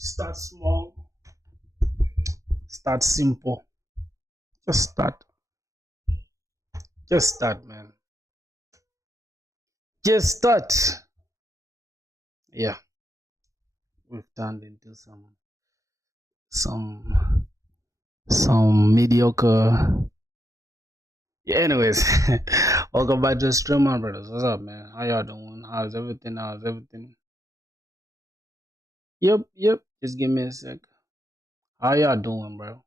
Start small, start simple. Just start. Just start, man. Just start. Yeah, we've turned into some some mediocre. Yeah, anyways, welcome back to the stream, my brothers. What's up, man? How y'all doing? How's everything? How's everything? Yep. Just give me a sec. How y'all doing, bro?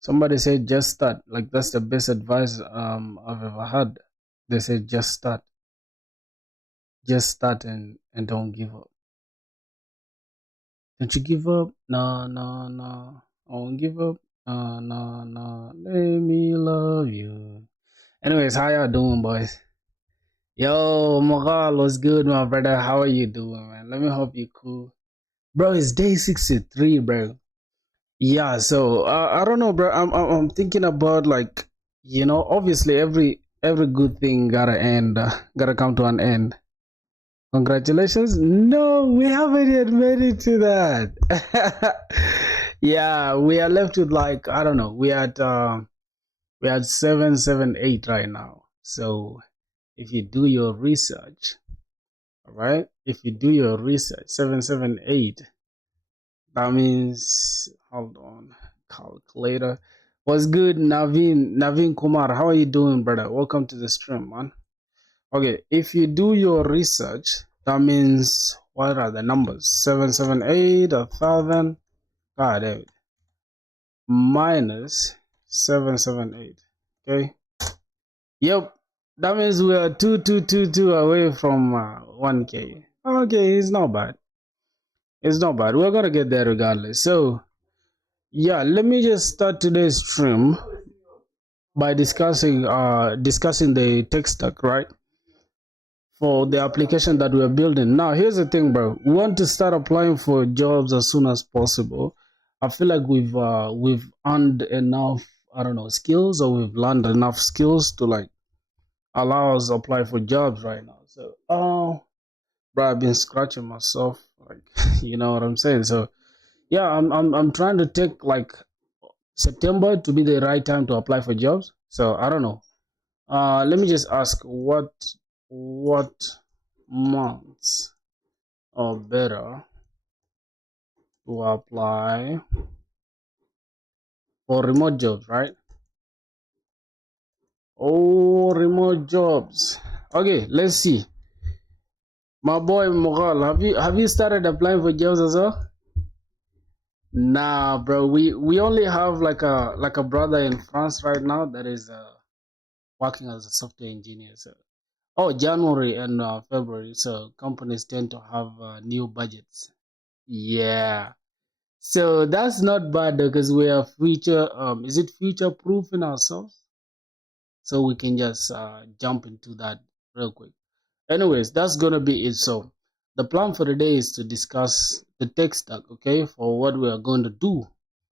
Somebody said just start. Like that's the best advice I've ever had. They said just start. Just start and don't give up. Don't you give up? No. I won't give up. No. Let me love you. Anyways, how y'all doing, boys? Yo, Moral, what's good, my brother? How are you doing, man? Let me hope you cool. Bro, it's day 63, bro. Yeah, so I don't know, bro. I'm thinking about like, obviously every good thing gotta end, gotta come to an end. Congratulations. No, we haven't yet made it to that. Yeah, we are left with like, I don't know. We had 778 right now. So if you do your research, all right? If you do your research, 778, that means hold on, calculator. What's good, Naveen Kumar? How are you doing, brother? Welcome to the stream, man. Okay, if you do your research, that means what are the numbers? 778, 1,000, God damn it, minus 778. Okay. Yep. That means we are 2222 away from 1K. Okay, it's not bad. It's not bad. We're gonna get there regardless. So yeah, let me just start today's stream by discussing the tech stack, right? For the application that we're building. Now, here's the thing, bro. We want to start applying for jobs as soon as possible. I feel like we've earned enough, I don't know, skills, or we've learned enough skills to like allow us to apply for jobs right now. So, bro, I've been scratching myself, like, you know what I'm saying. So, yeah, I'm trying to take like September to be the right time to apply for jobs. So I don't know. Let me just ask what months are better to apply for remote jobs, right? Oh, remote jobs. Okay, let's see. My boy Mughal, have you started applying for jobs as well? Nah, bro. We only have like a brother in France right now that is working as a software engineer. So, oh, January and February. So companies tend to have new budgets. Yeah. So that's not bad because we are future. Is it future proofing ourselves? So we can just jump into that real quick. Anyways, that's gonna be it. So the plan for the day is to discuss the tech stack, okay, for what we are going to do.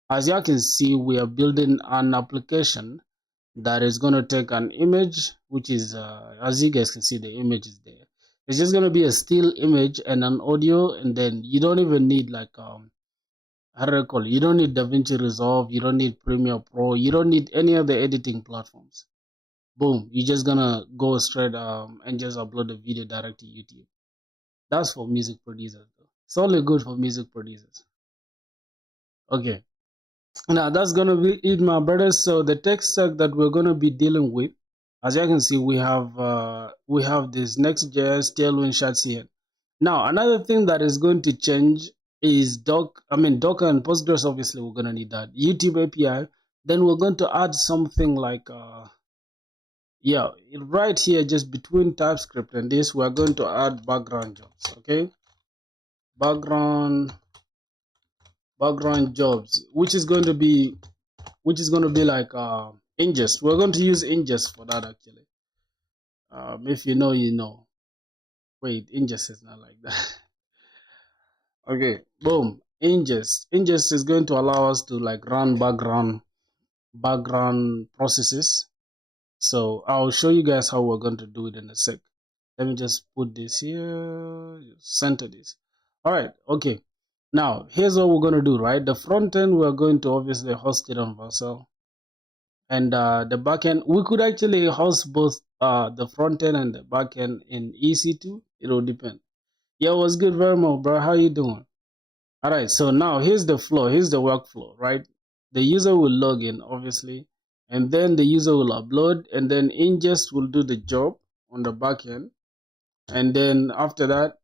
As you can see, we are building an application that is going to take an image, which is, as you guys can see, the image is there. It's just going to be a still image and an audio, and then you don't even need like, how do I call it? You don't need DaVinci Resolve, you don't need Premiere Pro, you don't need any other editing platforms. Boom, you're just gonna go straight and just upload the video direct to YouTube. That's for music producers though. It's only good for music producers. Okay. Now that's gonna be it, my brothers. So the tech stack that we're gonna be dealing with, as you can see, we have this Next.js, Tailwind, Shadcn. Now another thing that is going to change is Docker and Postgres. Obviously, we're gonna need that YouTube API. Then we're going to add something like yeah, right here, just between TypeScript and this, we're going to add background jobs. Okay, background jobs, which is going to be like ingest. We're going to use ingest for that actually. If you know, you know. Wait, ingest is not like that. Okay, boom. Ingest is going to allow us to like run background processes. So I'll show you guys how we're going to do it in a sec. Let me just put this here, center this. All right, okay. Now, here's what we're going to do, right? The front end, we're going to obviously host it on Vercel. And the backend, we could actually host both the front end and the backend in EC2. It will depend. Yo, what's good, Vermo, bro? How you doing? All right, so now here's the flow. Here's the workflow, right? The user will log in, obviously, and then the user will upload, and then ingest will do the job on the backend. And then after that,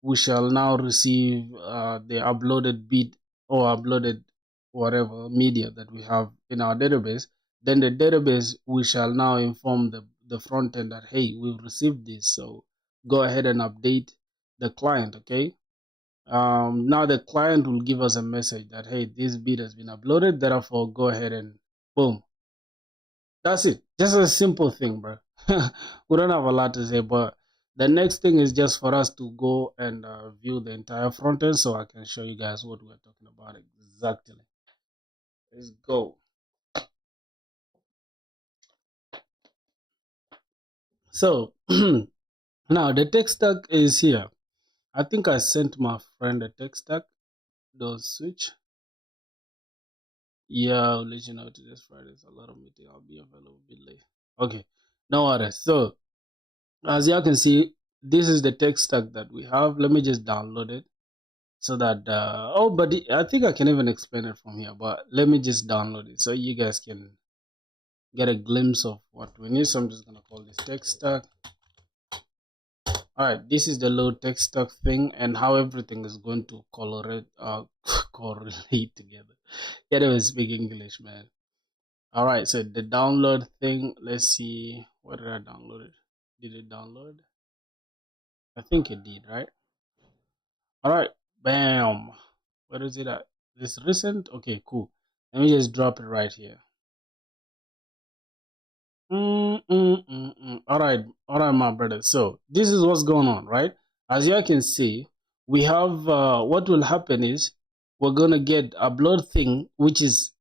we shall now receive the uploaded bit or uploaded whatever media that we have in our database. Then the database, we shall now inform the front end that, hey, we've received this, so go ahead and update the client. Okay, now the client will give us a message that, hey, this bit has been uploaded, therefore go ahead and boom, that's it. Just a simple thing, bro. We don't have a lot to say, but the next thing is just for us to go and view the entire front end so I can show you guys what we're talking about exactly. Let's go. So now the tech stack is here. I think I sent my friend a tech stack. Those switch. Yeah, I'll let you know today's Friday. There's a lot of meeting. I'll be available a bit late. Okay, no worries. So as you can see, this is the tech stack that we have. Let me just download it so that but I think I can even explain it from here, but let me just download it so you guys can get a glimpse of what we need. So I'm just gonna call this tech stack. All right, this is the load tech stack thing and how everything is going to correlate together. Can't even speak English, man. All right, so the download thing, let's see, where did I download it? Did it download? I think it did, right? All right, bam. Where is it at? This recent? Okay, cool. Let me just drop it right here. All right, my brother. So this is what's going on, right? As you can see, we have what will happen is we're gonna get upload thing, which is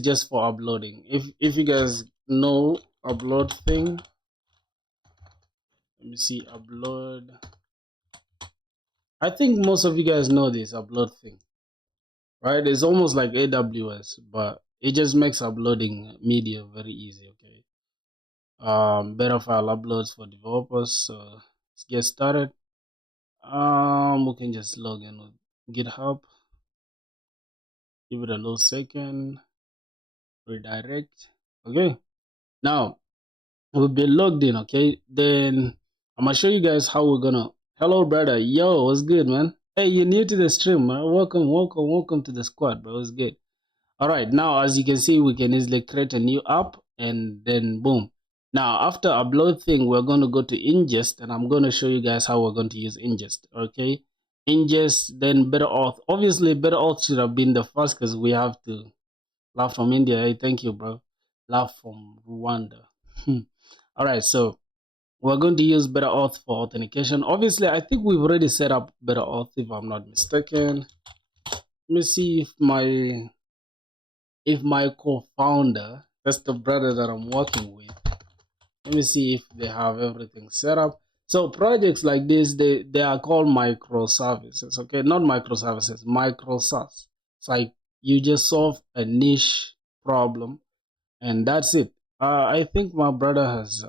just for uploading. If you guys know upload thing, let me see upload. I think most of you guys know this upload thing, right? It's almost like AWS, but it just makes uploading media very easy. Okay. Better file uploads for developers. So let's get started. We can just log in with GitHub. Give it a little second. Redirect. Okay. Now we've been logged in. Okay. Then I'm gonna show you guys how we're gonna. Hello, brother. Yo, what's good, man? Hey, you're new to the stream, man. Welcome to the squad, bro. What's good? All right, now as you can see, we can easily create a new app and then boom. Now after upload thing, we're going to go to ingest and I'm going to show you guys how we're going to use ingest. Okay, ingest, then better auth. Obviously better auth should have been the first because we have to laugh from India. Hey, thank you, bro. Laugh from Rwanda. All right, so we're going to use better auth for authentication. Obviously, I think we've already set up better auth if I'm not mistaken. Let me see if my co-founder, that's the brother that I'm working with, let me see if they have everything set up. So projects like this, they are called microservices. Okay, not microservices, microservices. It's like you just solve a niche problem and that's it. I think my brother has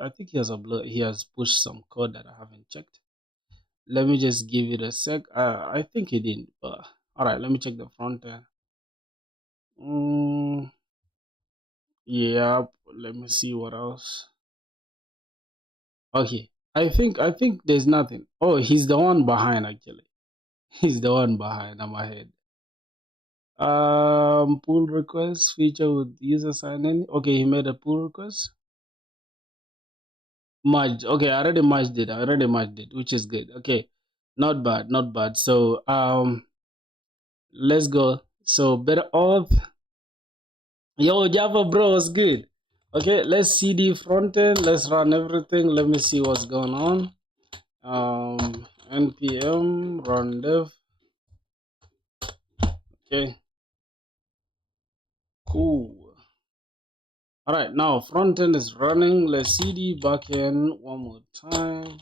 I think he has pushed some code that I haven't checked. Let me just give it a sec. I think he didn't, but all right, let me check the front end. Yeah, let me see what else. Okay, I think there's nothing. Oh, he's the one behind actually. He's the one behind. I'm ahead. Pull request feature with user sign in. Okay, he made a pull request. Merged. Okay, I already merged it, which is good. Okay, not bad, not bad. So let's go. So better auth. Yo, Java bro, what's good? Okay, let's see the front end. Let's run everything. Let me see what's going on. Npm run dev. Okay, cool. All right, now front end is running. Let's cd backend one more time.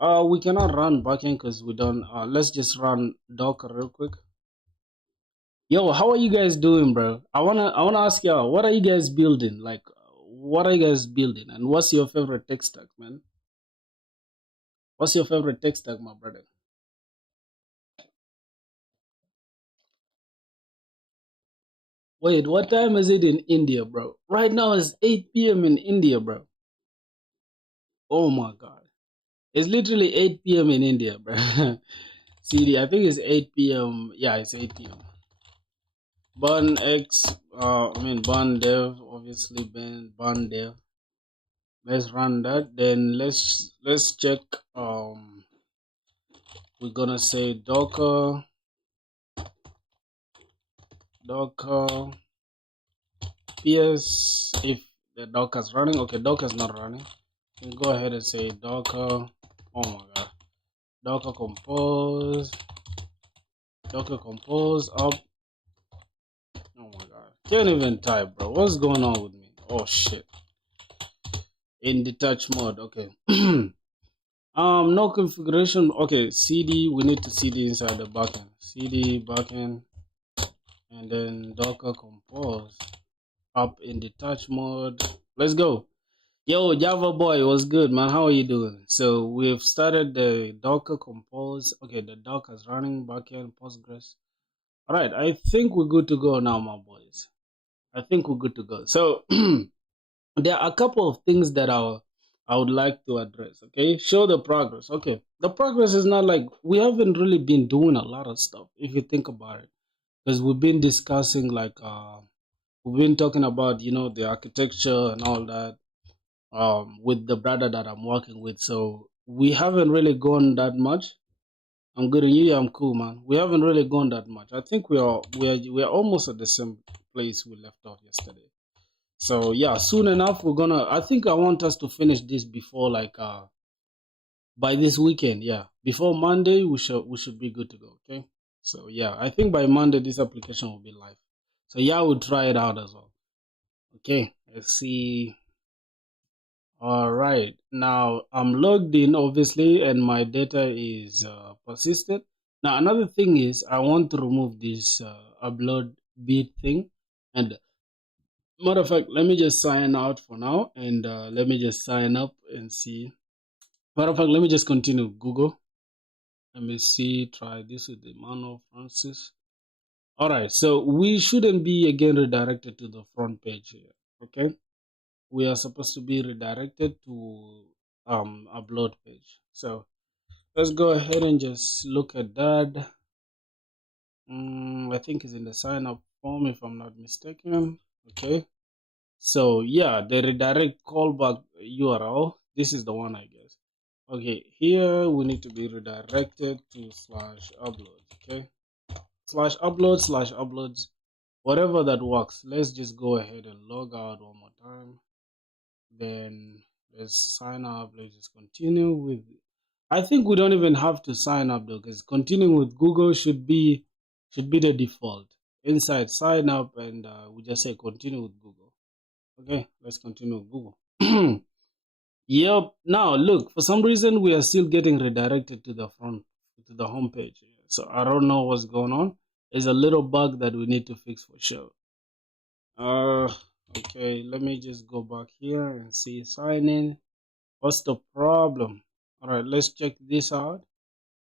We cannot run backend because we don't. Let's just run Docker real quick. Yo, how are you guys doing, bro? I wanna ask y'all, what are you guys building? Like, what are you guys building, and what's your favorite tech stack, man? What's your favorite tech stack, my brother? Wait, what time is it in India, bro? Right now it's 8 p.m. in India, bro. Oh my god, it's literally 8 p.m. in India, bro. CD, I think it's 8 p.m. Yeah, it's 8 p.m. Bun X, I mean Bun Dev, obviously Bun Dev. Let's run that. Then let's check. We're gonna say Docker PS if the Docker's running. Okay, Docker's not running. You go ahead and say Docker. Oh my god, Docker Compose up. Oh my god, can't even type, bro. What's going on with me? Oh shit. In detach mode. Okay. No configuration. Okay, CD. We need to CD inside the backend. CD backend, and then Docker Compose up in detach mode. Let's go. Yo, Java boy, what's good, man? How are you doing? So we've started the Docker Compose. Okay, the Docker's running backend Postgres. All right, I think we're good to go now, my boys. I think we're good to go. So there are a couple of things that I would like to address. Okay, show the progress. Okay, the progress is not like we haven't really been doing a lot of stuff if you think about it, because we've been discussing like we've been talking about the architecture and all that with the brother that I'm working with. So we haven't really gone that much. I'm good, and you? I'm cool, man. We haven't really gone that much. I think we are almost at the same place we left off yesterday. So yeah, soon enough we're gonna. I think I want us to finish this before like by this weekend. Yeah, before Monday we should be good to go. Okay. So yeah, I think by Monday this application will be live. So yeah, we'll try it out as well. Okay. Let's see. All right. Now I'm logged in obviously, and my data is persisted. Now another thing is I want to remove this upload bit thing, and matter of fact, let me just sign out for now and let me just sign up and see. Matter of fact, let me just continue Google. Let me see, try this with the Emmanuel Francis. All right, so we shouldn't be again redirected to the front page here. Okay, we are supposed to be redirected to upload page. So let's go ahead and just look at that. I think it's in the sign up form if I'm not mistaken. Okay. So yeah, the redirect callback URL. This is the one, I guess. Okay, here we need to be redirected to slash uploads. Okay, slash uploads, whatever that works. Let's just go ahead and log out one more time. Then let's sign up. Let's just continue with. I think we don't even have to sign up though, because continuing with Google should be the default. Inside sign up, and we just say continue with Google. Okay, let's continue with Google. Yep. Now look, for some reason we are still getting redirected to the front, to the home page. So I don't know what's going on. There's a little bug that we need to fix for sure. Uh, okay. Let me just go back here and see sign in. What's the problem? All right. Let's check this out.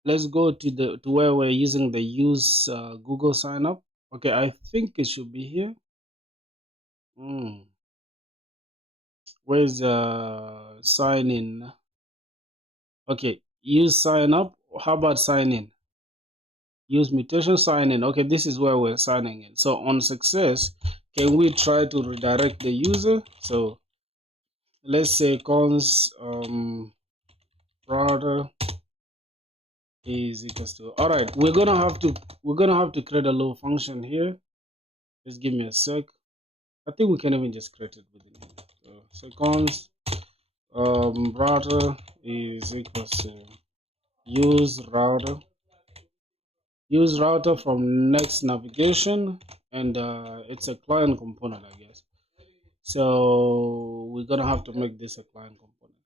Let's go to where we're using the use Google sign up. Okay. I think it should be here. Hmm. Where's sign in? Okay. Use sign up. How about sign in? Use mutation sign in. Okay, this is where we're signing in. So on success, can we try to redirect the user? So let's say cons router is equals to. All right, we're gonna have to create a low function here. Just give me a sec. I think we can even just create it within here. So cons router is equals to use router from next navigation, and it's a client component, I guess. So we're gonna have to make this a client component.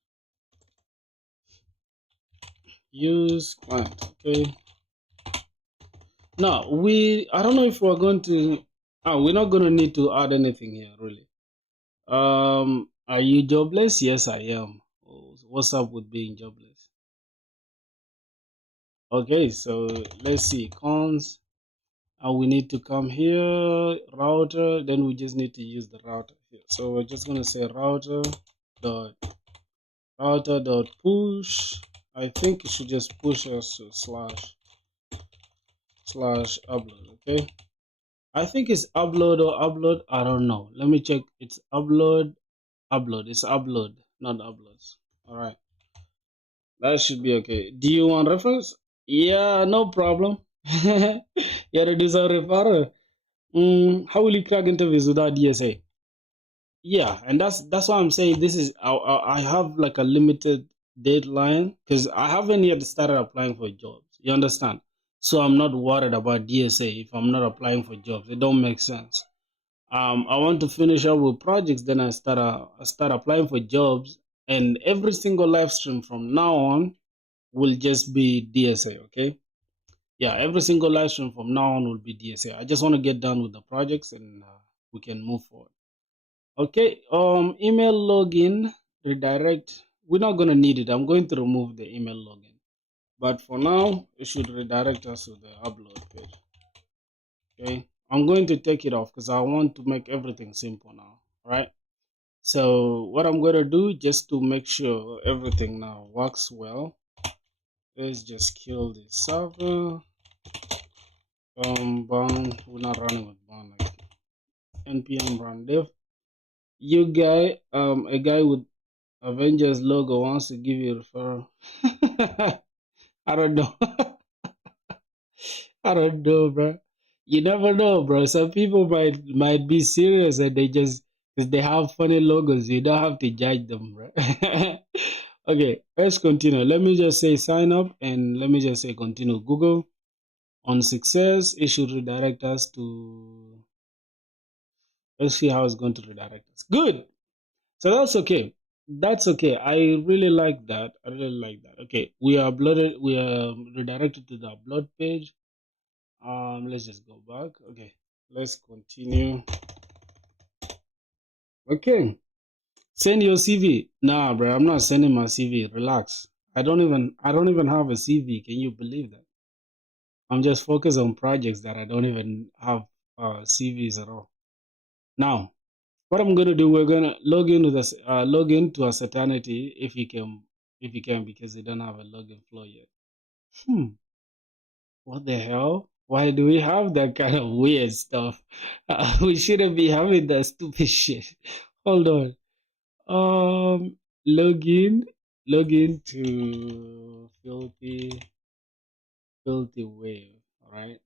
use client. Okay. Now I don't know if we're going to. We're not going to need to add anything here really. Are you jobless? Yes, I am. Oh, what's up with being jobless? Okay, so let's see cons. We need to come here, router. Then we just need to use the router here. So we're just gonna say router dot push. I think it should just push us to slash upload. Okay. I think it's upload or upload. I don't know. Let me check. It's upload. It's upload, not uploads. All right. That should be okay. Do you want reference? Yeah, no problem. You're a deserving referrer. How will you crack interviews without DSA? Yeah, and that's why I'm saying this is I have like a limited deadline because I haven't yet started applying for jobs. You understand? So I'm not worried about DSA if I'm not applying for jobs. It don't make sense. I want to finish up with projects, then I start applying for jobs, and every single live stream from now on will just be DSA. Okay? Yeah, every single live stream from now on will be DSA. I just want to get done with the projects and we can move forward. Okay, email login, redirect. We're not going to need it. I'm going to remove the email login. But for now, it should redirect us to the upload page. Okay, I'm going to take it off because I want to make everything simple now. All right. So what I'm going to do just to make sure everything now works well, let's just kill the server. Bound, we're not running with bound. Like npm run dev. You guy, a guy with Avengers logo wants to give you a referral. I don't know. I don't know, bro. You never know, bro. Some people might be serious and they just because they have funny logos. You don't have to judge them, bro. Okay, let's continue. Let me just say sign up and let me just say continue. Google on success. It should redirect us to. Let's see how it's going to redirect us. Good. So that's okay. That's okay. I really like that. I really like that. Okay, we are uploaded. We are redirected to the upload page. Let's just go back. Okay, let's continue. Okay, send your CV. Nah, bro, I'm not sending my CV. Relax. I don't even have a CV. Can you believe that? I'm just focused on projects that I don't even have CVs at all. Now, what I'm gonna do, we're gonna log into a Certainty if you can, because they don't have a login flow yet. What the hell? Why do we have that kind of weird stuff? We shouldn't be having that stupid shit. Hold on. Login, login to filthy wave. All right.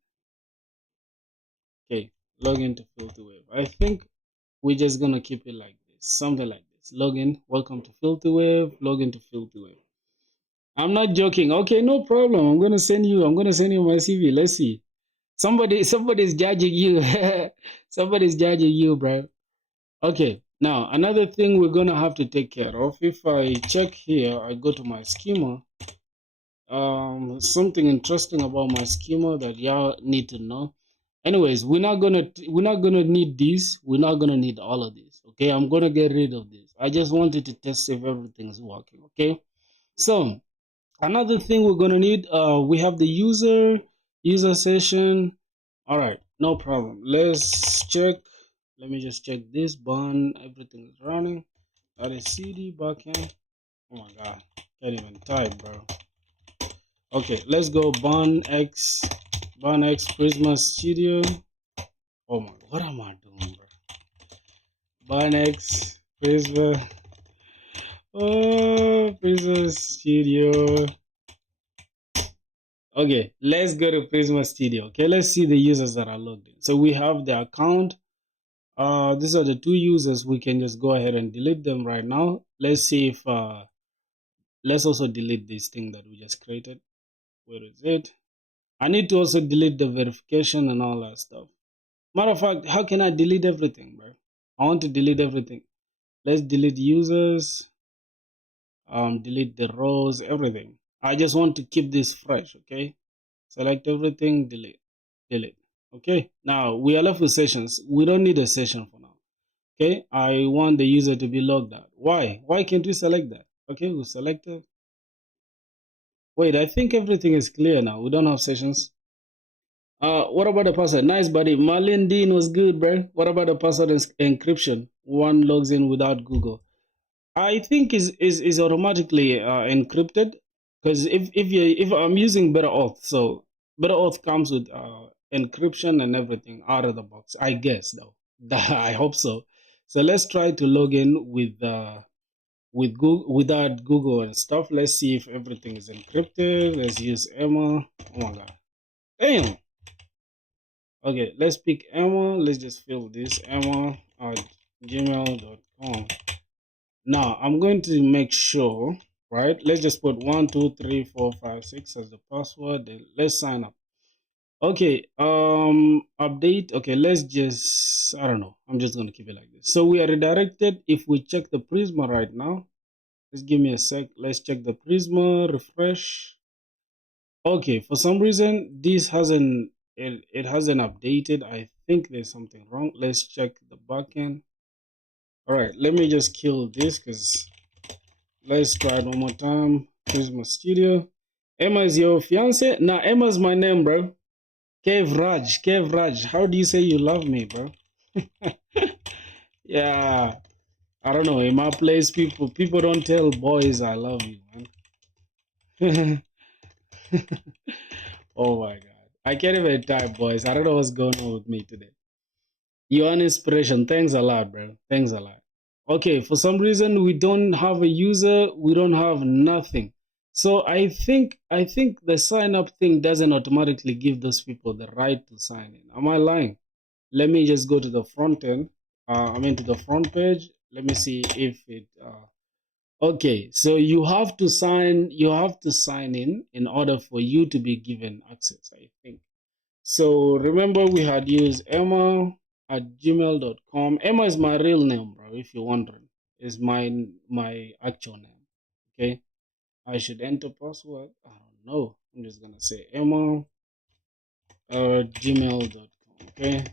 Okay. Login to filthy wave. I think we're just gonna keep it like this, something like this. Login. Welcome to filthy wave. Login to filthy wave. I'm not joking. Okay, no problem. I'm gonna send you. I'm gonna send you my CV. Let's see. Somebody's judging you. Somebody's judging you, bro. Okay, now another thing we're gonna have to take care of. If I check here, I go to my schema. Something interesting about my schema that y'all need to know. Anyways, we're not gonna need this. We're not gonna need all of this. Okay, I'm gonna get rid of this. I just wanted to test if everything's working. Okay, so another thing we're gonna need, we have the user session. All right, no problem. Let's check. Let me just check this bun. Everything is running. That is cd backend. Oh my god, can't even type, bro. Okay, let's go bun x Prisma Studio. Oh my, what am I doing, bro? Bun x Prisma. Oh, Prisma Studio. Okay, let's go to Prisma Studio. Okay, let's see the users that are logged in. So we have the account. These are the two users. We can just go ahead and delete them right now. Let's see if let's also delete this thing that we just created. Where is it? I need to also delete the verification and all that stuff. Matter of fact, how can I delete everything, bro? I want to delete everything. Let's delete users. Delete the rows, everything. I just want to keep this fresh, okay? Select everything, delete, delete. Okay, now we are left with sessions. We don't need a session for now. Okay, I want the user to be logged out. Why? Why can't we select that? Okay, we select it. Wait, I think everything is clear now. We don't have sessions. What about the password? Nice, buddy. Marlene Dean was good, bro. What about the password encryption? One logs in without Google. I think is automatically encrypted because if I'm using BetterAuth, so BetterAuth comes with encryption and everything out of the box. I guess though, I hope so. So let's try to log in with Google without Google and stuff. Let's see if everything is encrypted. Let's use Emma. Oh my god, damn. Okay, let's pick Emma. Let's just fill this Emma at gmail.com. Now I'm going to make sure, right? Let's just put 12345 6 as the password. Then let's sign up. Okay, update. Okay, let's just, I don't know. I'm just gonna keep it like this. So we are redirected. If we check the Prisma right now, just give me a sec. Let's check the Prisma, refresh. Okay, for some reason this hasn't it hasn't updated. I think there's something wrong. Let's check the backend. All right, let me just kill this because let's try it one more time. Here's my studio. Emma is your fiance? Nah, Emma's my name, bro. Kev Raj. Kev Raj. How do you say you love me, bro? Yeah. I don't know. In my place, people don't tell boys I love you, man. Oh my god. I can't even type, boys. I don't know what's going on with me today. You're an inspiration. Thanks a lot, bro. Thanks a lot. Okay, for some reason we don't have a user, we don't have nothing. So I think the sign up thing doesn't automatically give those people the right to sign in. Am I lying? Let me just go to the front end. To the front page. Let me see if it okay, so you have to sign in order for you to be given access, I think. So remember we had used Emma at gmail.com. Emma is my real name, bro, if you're wondering. Is my actual name. Okay. I should enter password. I don't know. I'm just gonna say Emma at gmail.com. Okay.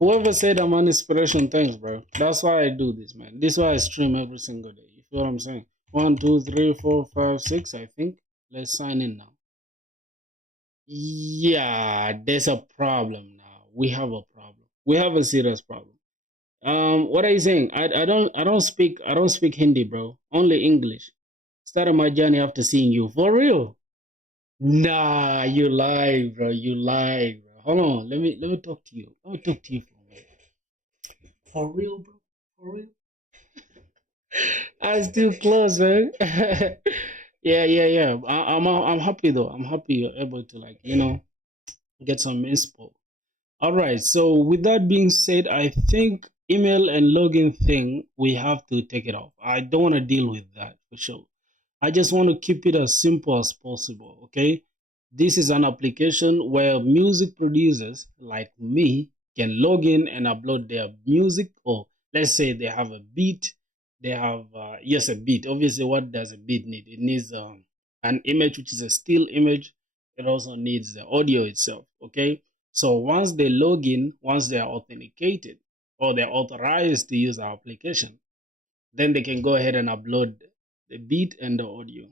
Whoever said I'm an inspiration, thanks, bro. That's why I do this, man. This is why I stream every single day. You feel what I'm saying? 1, 2, 3, 4, 5, 6, I think. Let's sign in now. Yeah, there's a problem now. We have a problem. We have a serious problem. What are you saying? I don't speak Hindi, bro. Only English. Started my journey after seeing you. For real? Nah, you lie, bro. You lie, bro. Hold on. Let me talk to you. Let me talk to you for a minute. For real, bro. For real. I was too close, man. Yeah. I'm happy though. I'm happy you're able to get some inspo. All right. So with that being said, I think email and login thing we have to take it off. I don't want to deal with that for sure. I just want to keep it as simple as possible. Okay. This is an application where music producers like me can log in and upload their music, or let's say they have a beat. They have yes, a beat. Obviously, what does a beat need? It needs an image, which is a still image. It also needs the audio itself. Okay. So once they log in, once they are authenticated or they're authorized to use our application, then they can go ahead and upload the beat and the audio.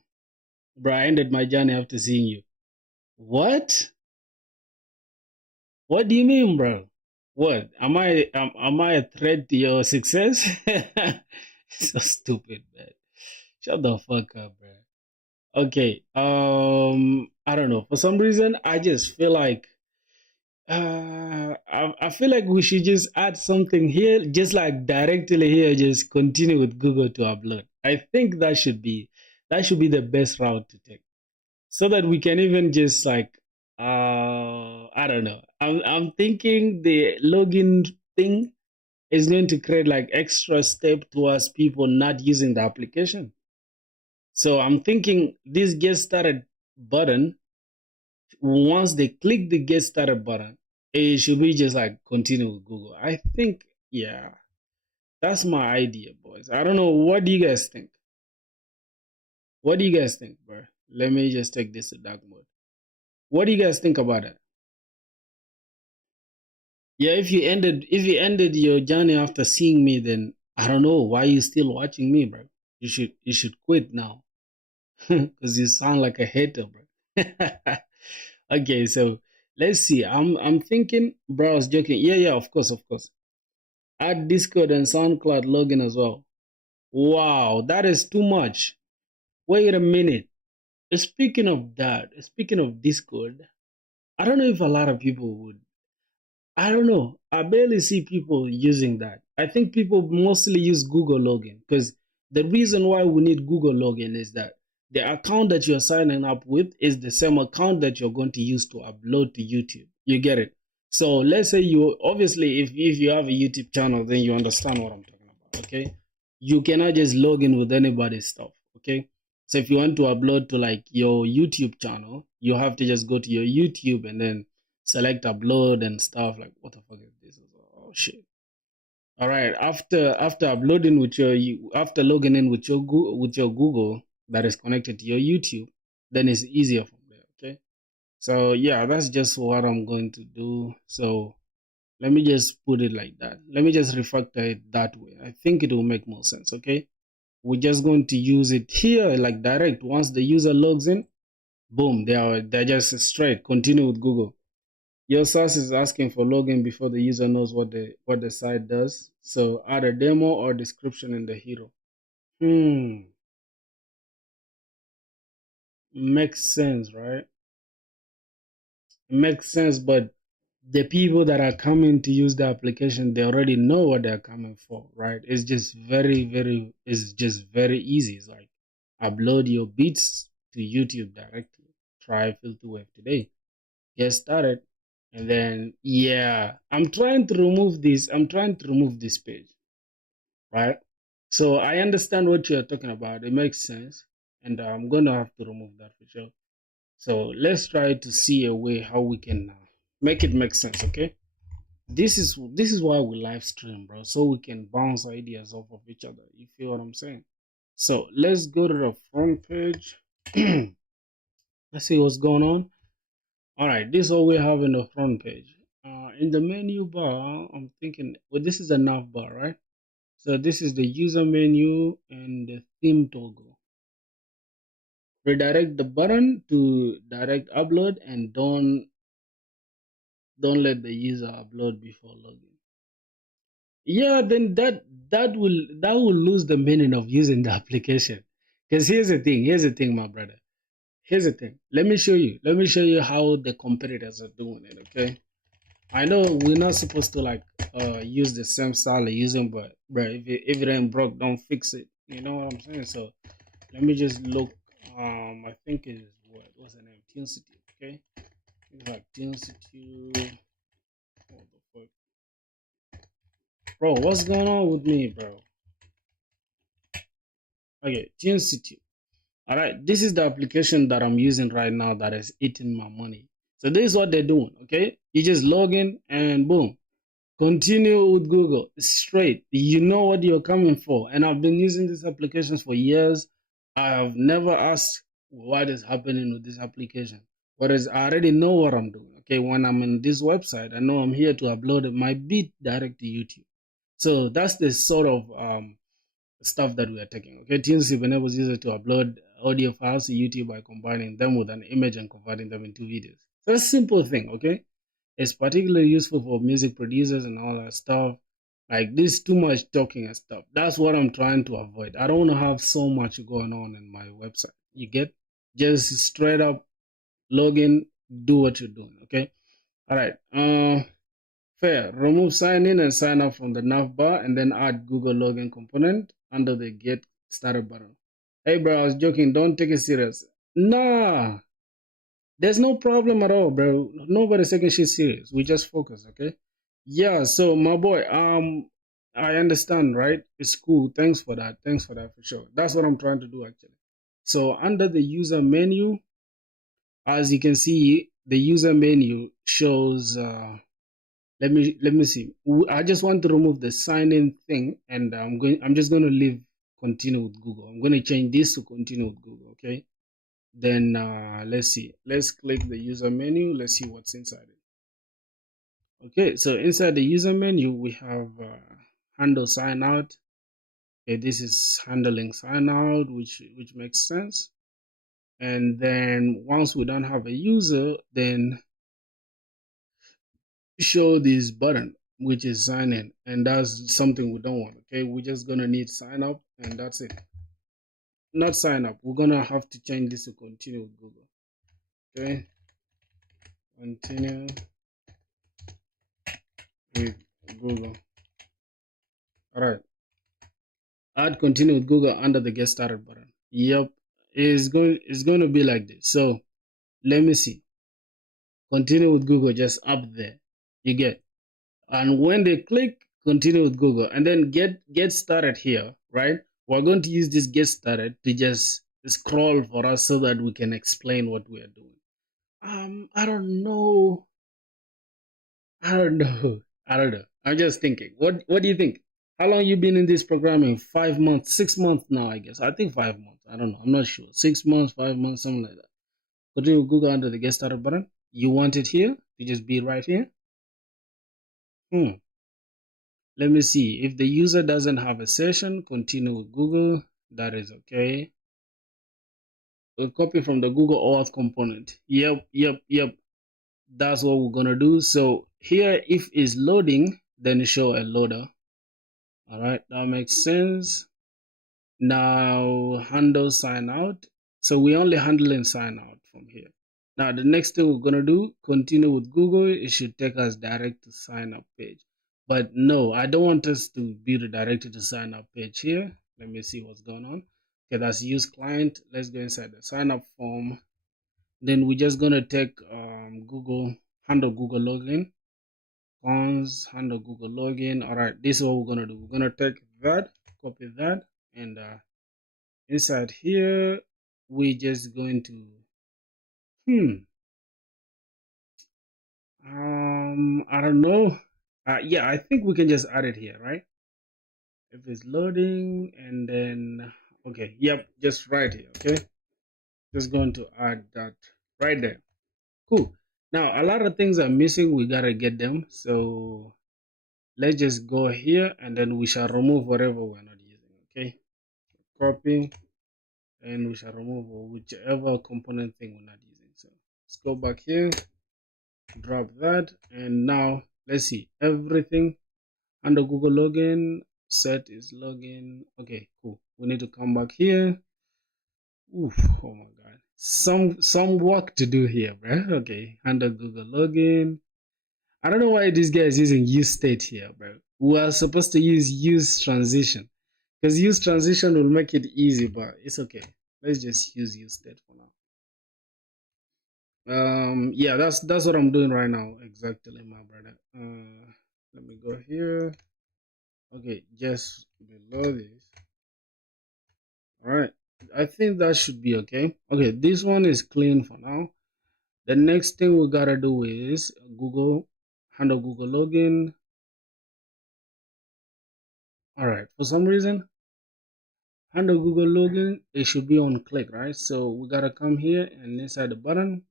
Bro, I ended my journey after seeing you. What? What do you mean, bro? What? Am I a threat to your success? So stupid, man. Shut the fuck up, bro. Okay. I don't know. For some reason, I just feel like I feel like we should just add something here, just like directly here, just continue with Google to upload. I think that should be the best route to take, so that we can even just I don't know. I'm thinking the login thing is going to create like extra step towards people not using the application. So I'm thinking this get started button, once they click the get started button, it should be just like continue with Google. I think, yeah, that's my idea, boys. I don't know. What do you guys think? What do you guys think, bro? Let me just take this to dark mode. What do you guys think about it? Yeah, if you ended your journey after seeing me, then I don't know why you still watching me, bro. You should quit now. Because you sound like a hater, bro. Okay, so let's see. I'm thinking, bro. I was joking. Yeah, of course, of course. Add Discord and SoundCloud login as well. Wow, that is too much. Wait a minute. Speaking of that, speaking of Discord, I don't know if a lot of people would. I don't know. I barely see people using that. I think people mostly use Google login because the reason why we need Google login is that the account that you're signing up with is the same account that you're going to use to upload to YouTube. You get it? So let's say you obviously if you have a YouTube channel, then you understand what I'm talking about. Okay. You cannot just log in with anybody's stuff. Okay. So if you want to upload to like your YouTube channel, you have to just go to your YouTube and then select upload and stuff. Like what the fuck is this? Oh shit. All right. After uploading with your after logging in with your Google that is connected to your YouTube, then it's easier from there. Okay. So yeah, that's just what I'm going to do. So let me just put it like that. Let me just refactor it that way. I think it will make more sense. Okay. We're just going to use it here like direct. Once the user logs in, boom, they're just straight. Continue with Google. Your source is asking for login before the user knows what the site does. So add a demo or description in the hero. Makes sense, right? It makes sense, but the people that are coming to use the application, they already know what they're coming for, right? It's just it's just very easy. It's like upload your beats to YouTube directly. Try Filthy Wave today. Get started. And then, yeah, I'm trying to remove this page, right? So I understand what you're talking about. It makes sense. And I'm going to have to remove that for sure. So let's try to see a way how we can make it make sense, okay? This is why we live stream, bro, so we can bounce ideas off of each other. You feel what I'm saying? So let's go to the front page. Let's see what's going on. All right, this is what we have in the front page. In the menu bar, I'm thinking, well, this is the nav bar, right? So this is the user menu and the theme toggle. Redirect the button to direct upload and don't let the user upload before login. Yeah, then that will lose the meaning of using the application. Because here's the thing, my brother. Here's the thing. Let me show you how the competitors are doing it, okay? I know we're not supposed to like use the same style of using, but bro, if it ain't broke, don't fix it. You know what I'm saying? So let me just look. I think it's what's the name? Institute, okay? It's like Institute. What the fuck, bro? What's going on with me, bro? Okay, Institute. All right, this is the application that I'm using right now that is eating my money. So this is what they're doing. Okay, you just log in and boom. Continue with Google straight. You know what you're coming for. And I've been using these applications for years. I've never asked what is happening with this application. Whereas I already know what I'm doing. Okay, when I'm in this website, I know I'm here to upload my beat direct to YouTube. So that's the sort of stuff that we are taking. Okay, TNC enables users to upload audio files to YouTube by combining them with an image and converting them into videos. So it's a simple thing, okay? It's particularly useful for music producers and all that stuff. Like this too much talking and stuff. That's what I'm trying to avoid. I don't want to have so much going on in my website. You get? Just straight up log in, do what you're doing, okay? All right. Fair. Remove sign in and sign up from the nav bar and then add Google login component under the get started button. Hey bro, I was joking. Don't take it serious. Nah. There's no problem at all, bro. Nobody's taking shit serious. We just focus, okay? Yeah, so my boy, I understand, right? It's cool. Thanks for that. Thanks for that for sure. That's what I'm trying to do actually. So under the user menu, as you can see, the user menu shows let me see. I just want to remove the sign in thing and I'm just going to leave continue with Google. I'm going to change this to continue with Google, Okay, then let's see, let's click the user menu. Let's see what's inside it. Okay, so inside the user menu we have handle sign out. Okay, this is handling sign out, which makes sense. And then once we don't have a user, then show this button which is sign in, and that's something we don't want. Okay, we're just gonna need sign up, and that's it. Not sign up, we're gonna have to change this to continue with Google. Okay, continue with Google. All right, add continue with Google under the get started button. Yep, it's going to be like this. So let me see, continue with Google just up there, you get. And when they click continue with Google and then get started here, right, we're going to use this get started to just scroll for us so that we can explain what we are doing. I don't know. I don't know. I don't know. I'm just thinking. What do you think? How long you been in this programming? 5 months, 6 months now, I guess. I think 5 months. I don't know. I'm not sure. 6 months, 5 months, something like that. Continue with Google under the get started button. You want it here to just be right here. Let me see. If the user doesn't have a session, continue with Google. That is okay. We'll copy from the Google OAuth component. Yep. That's what we're gonna do. So here, if it's loading, then show a loader. All right, that makes sense. Now handle sign out. So we're only handling sign out from here. Now the next thing we're gonna do, continue with Google. It should take us direct to sign up page. But no, I don't want us to be redirected to sign up page here. Let me see what's going on. Okay, that's use client. Let's go inside the sign up form. Then we're just gonna take Google, handle Google login. Cons, handle Google login. All right, this is what we're gonna do. We're gonna take that, copy that, and inside here we're just going to I don't know. Yeah, I think we can just add it here, right? If it's loading, and then okay, yep, just right here. Okay, just going to add that right there. Cool. Now a lot of things are missing, we gotta get them. So let's just go here and then we shall remove whatever we're not using. Okay, copy, and we shall remove whichever component thing we're not using. So let's go back here, drop that, and now let's see everything under Google login. Set is login. Okay, cool. We need to come back here. Oof, oh my god, some work to do here, bro. Okay, under Google login. I don't know why this guy is using use state here, bro. We are supposed to use transition, because use transition will make it easy, but it's okay. Let's just use state for now. Yeah, that's what I'm doing right now. Exactly, my brother. Let me go here. Okay, just below this. All right, I think that should be okay. Okay, this one is clean for now. The next thing we gotta do is Google, handle Google login. All right, for some reason, handle Google login, it should be on click, right? So we gotta come here and inside the button.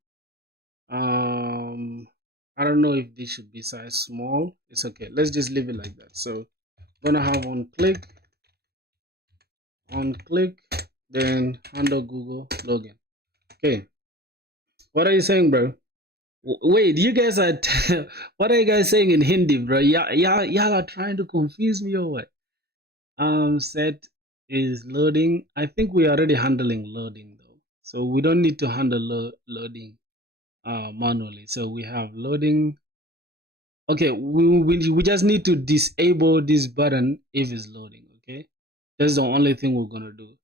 I don't know if this should be size small. It's okay. Let's just leave it like that. So gonna have on click, then handle Google login. Okay. What are you saying, bro? Wait, you guys are what are you guys saying in Hindi, bro? Y'all are trying to confuse me or what? Set is loading. I think we are already handling loading though, so we don't need to handle loading manually. So we have loading. Okay, we just need to disable this button if it's loading. Okay, that's the only thing we're gonna do.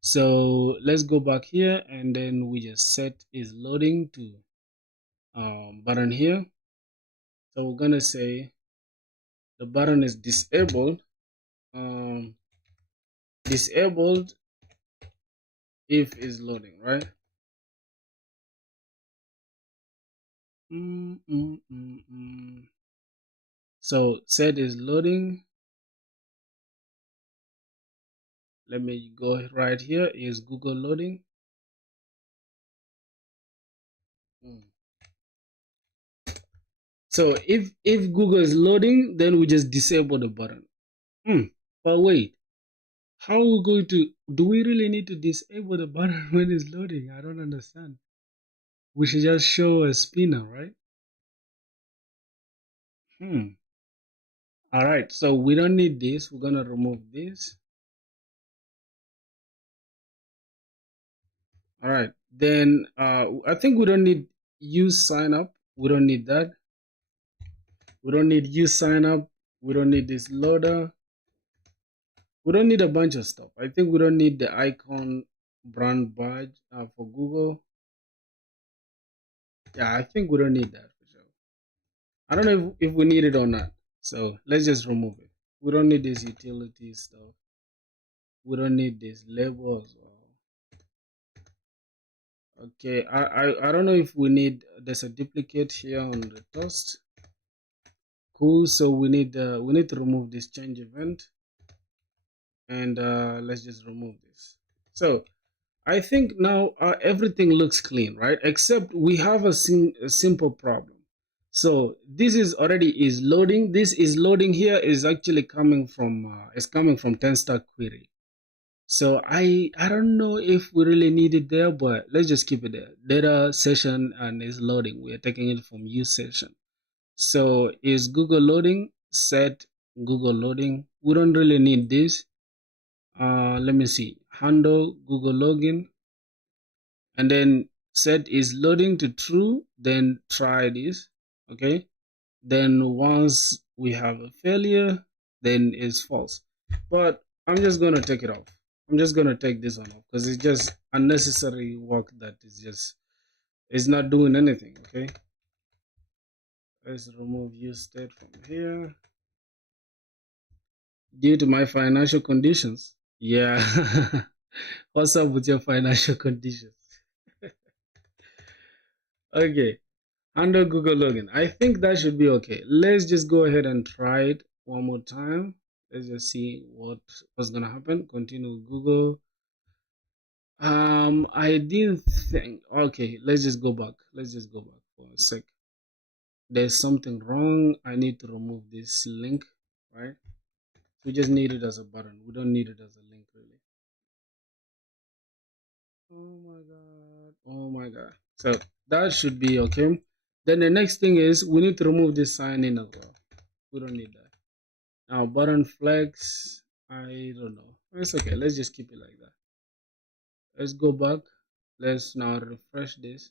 So let's go back here and then we just set is loading to button here. So we're gonna say the button is disabled. Disabled if is loading, right? So set is loading. Let me go right here. Is Google loading? Mm. So if Google is loading, then we just disable the button. But wait, how are we going to? Do we really need to disable the button when it's loading? I don't understand. We should just show a spinner, right? Hmm. All right. So we don't need this. We're gonna remove this. All right. Then I think we don't need use sign up. We don't need that. We don't need use sign up. We don't need this loader. We don't need a bunch of stuff. I think we don't need the icon brand badge for Google. Yeah, I think we don't need that for sure. I don't know if we need it or not. So let's just remove it. We don't need this utility stuff. We don't need this label as well. Okay, I don't know if we need, there's a duplicate here on the toast. Cool, so we need to remove this change event, and let's just remove this. So I think now everything looks clean, right? Except we have a simple problem. So this is already is loading. This is loading here is actually coming from TenStack query. So I don't know if we really need it there, but let's just keep it there. Data session and is loading. We are taking it from use session. So is Google loading? Set Google loading. We don't really need this. Let me see. Handle Google login, and then set is loading to true. Then try this. Okay. Then once we have a failure, then it's false. But I'm just gonna take it off. I'm just gonna take this one off because it's just unnecessary work that is just it's not doing anything. Okay, let's remove use state from here due to my financial conditions. Yeah, what's up with your financial conditions? Okay, under Google login, I think that should be okay. Let's just go ahead and try it one more time. Let's just see what's gonna happen. Continue Google. I didn't think. Okay, let's just go back. Let's just go back for a sec. There's something wrong. I need to remove this link, right? We just need it as a button. We don't need it as a link, really. Oh my god. Oh my god. So that should be okay. Then the next thing is we need to remove this sign in as well. We don't need that. Now button flex. I don't know. It's okay. Let's just keep it like that. Let's go back. Let's now refresh this.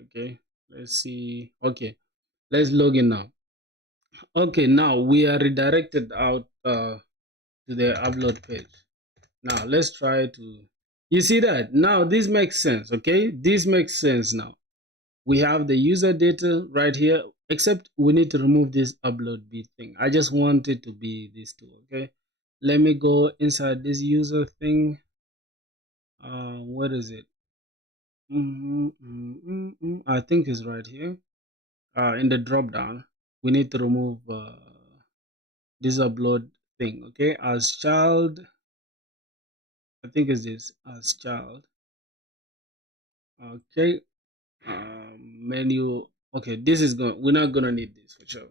Okay, let's see. Okay, let's log in now. Okay, now we are redirected out to the upload page. Now let's try to, you see that now this makes sense. Okay, this makes sense. Now we have the user data right here, except we need to remove this upload bit thing. I just want it to be this two. Okay, let me go inside this user thing. What is it? I think it's right here. In the drop down, we need to remove this upload thing. Okay, as child, I think it's this as child. Okay, menu. Okay, this is going. We're not gonna need this for sure.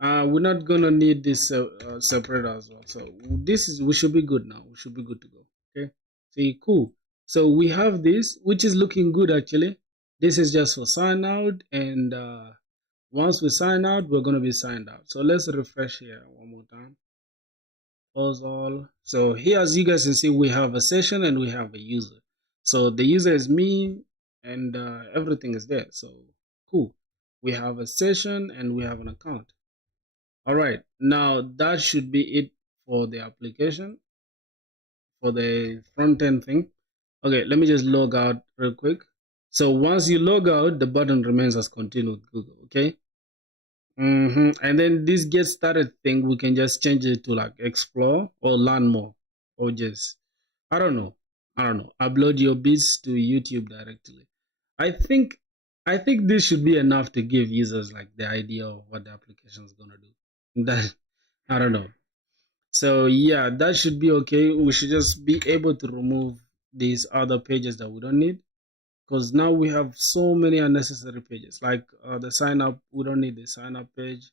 We're not gonna need this separate as well. So this is, we should be good now. We should be good to go. Okay, see, cool. So we have this, which is looking good actually. This is just for sign out, and once we sign out, we're gonna be signed out. So let's refresh here one more time. Close all. So here, as you guys can see, we have a session and we have a user. So the user is me, and everything is there. So cool. We have a session and we have an account. All right, now that should be it for the application, for the front end thing. Okay, let me just log out real quick. So once you log out, the button remains as continue with Google. Okay. And then this get started thing, we can just change it to like explore or learn more, or just I don't know, upload your bits to YouTube directly. I think this should be enough to give users like the idea of what the application is gonna do. That I don't know. So yeah, that should be okay. We should just be able to remove these other pages that we don't need, because now we have so many unnecessary pages, like the sign up. We don't need the sign up page.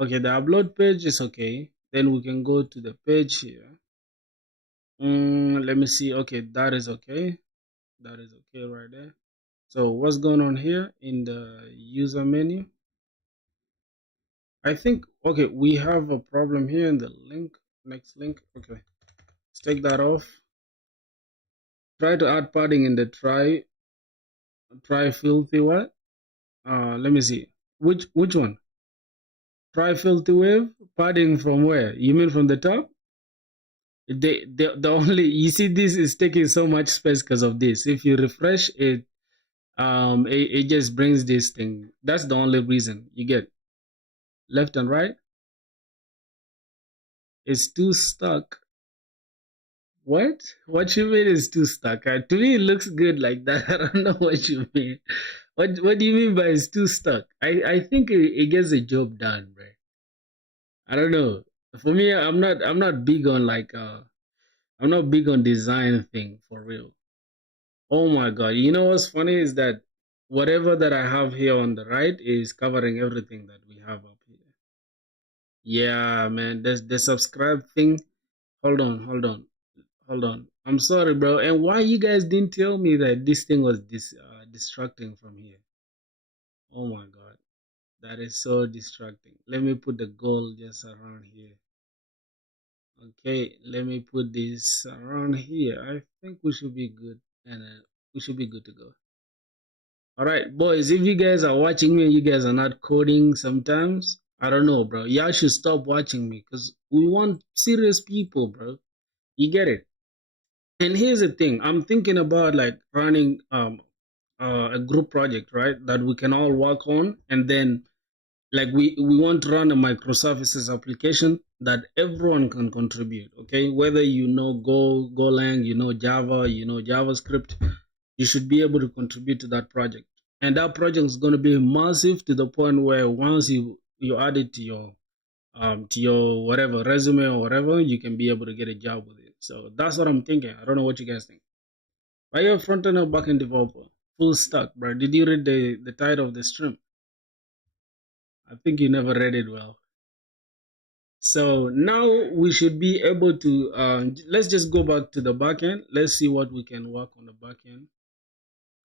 Okay, the upload page is okay. Then we can go to the page here. Let me see. Okay, that is okay. That is okay right there. So what's going on here in the user menu? I think, okay, we have a problem here in the link, next link. Okay, let's take that off. Try to add padding in the try filthy what? Let me see. Which one? Try filthy wave? Padding from where? You mean from the top? The only, you see, this is taking so much space because of this. If you refresh it, it just brings this thing. That's the only reason. You get left and right. It's too stuck. What you mean is too stuck? To me, it looks good like that. I don't know what you mean. What do you mean by it's too stuck? I think it gets the job done, right? I don't know. For me, I'm not big on like I'm not big on design thing for real. Oh my god! You know what's funny is that whatever that I have here on the right is covering everything that we have up here. Yeah, man. There's the subscribe thing. Hold on. I'm sorry, bro. And why you guys didn't tell me that this thing was distracting from here? Oh my god, that is so distracting. Let me put the goal just around here. Okay, let me put this around here. I think we should be good, and we should be good to go. All right, boys. If you guys are watching me, you guys are not coding sometimes. I don't know, bro. Y'all should stop watching me because we want serious people, bro. You get it? And here's the thing, I'm thinking about like running a group project, right? That we can all work on, and then like we want to run a microservices application that everyone can contribute. Okay, whether you know Golang, you know Java, you know JavaScript, you should be able to contribute to that project. And that project is going to be massive to the point where once you add it to your whatever resume or whatever, you can be able to get a job with it. So that's what I'm thinking. I don't know what you guys think. Are you a front end or back end developer? Full stack, bro. Did you read the title of the stream? I think you never read it well. So now we should be able to let's just go back to the back end. Let's see what we can work on the back end.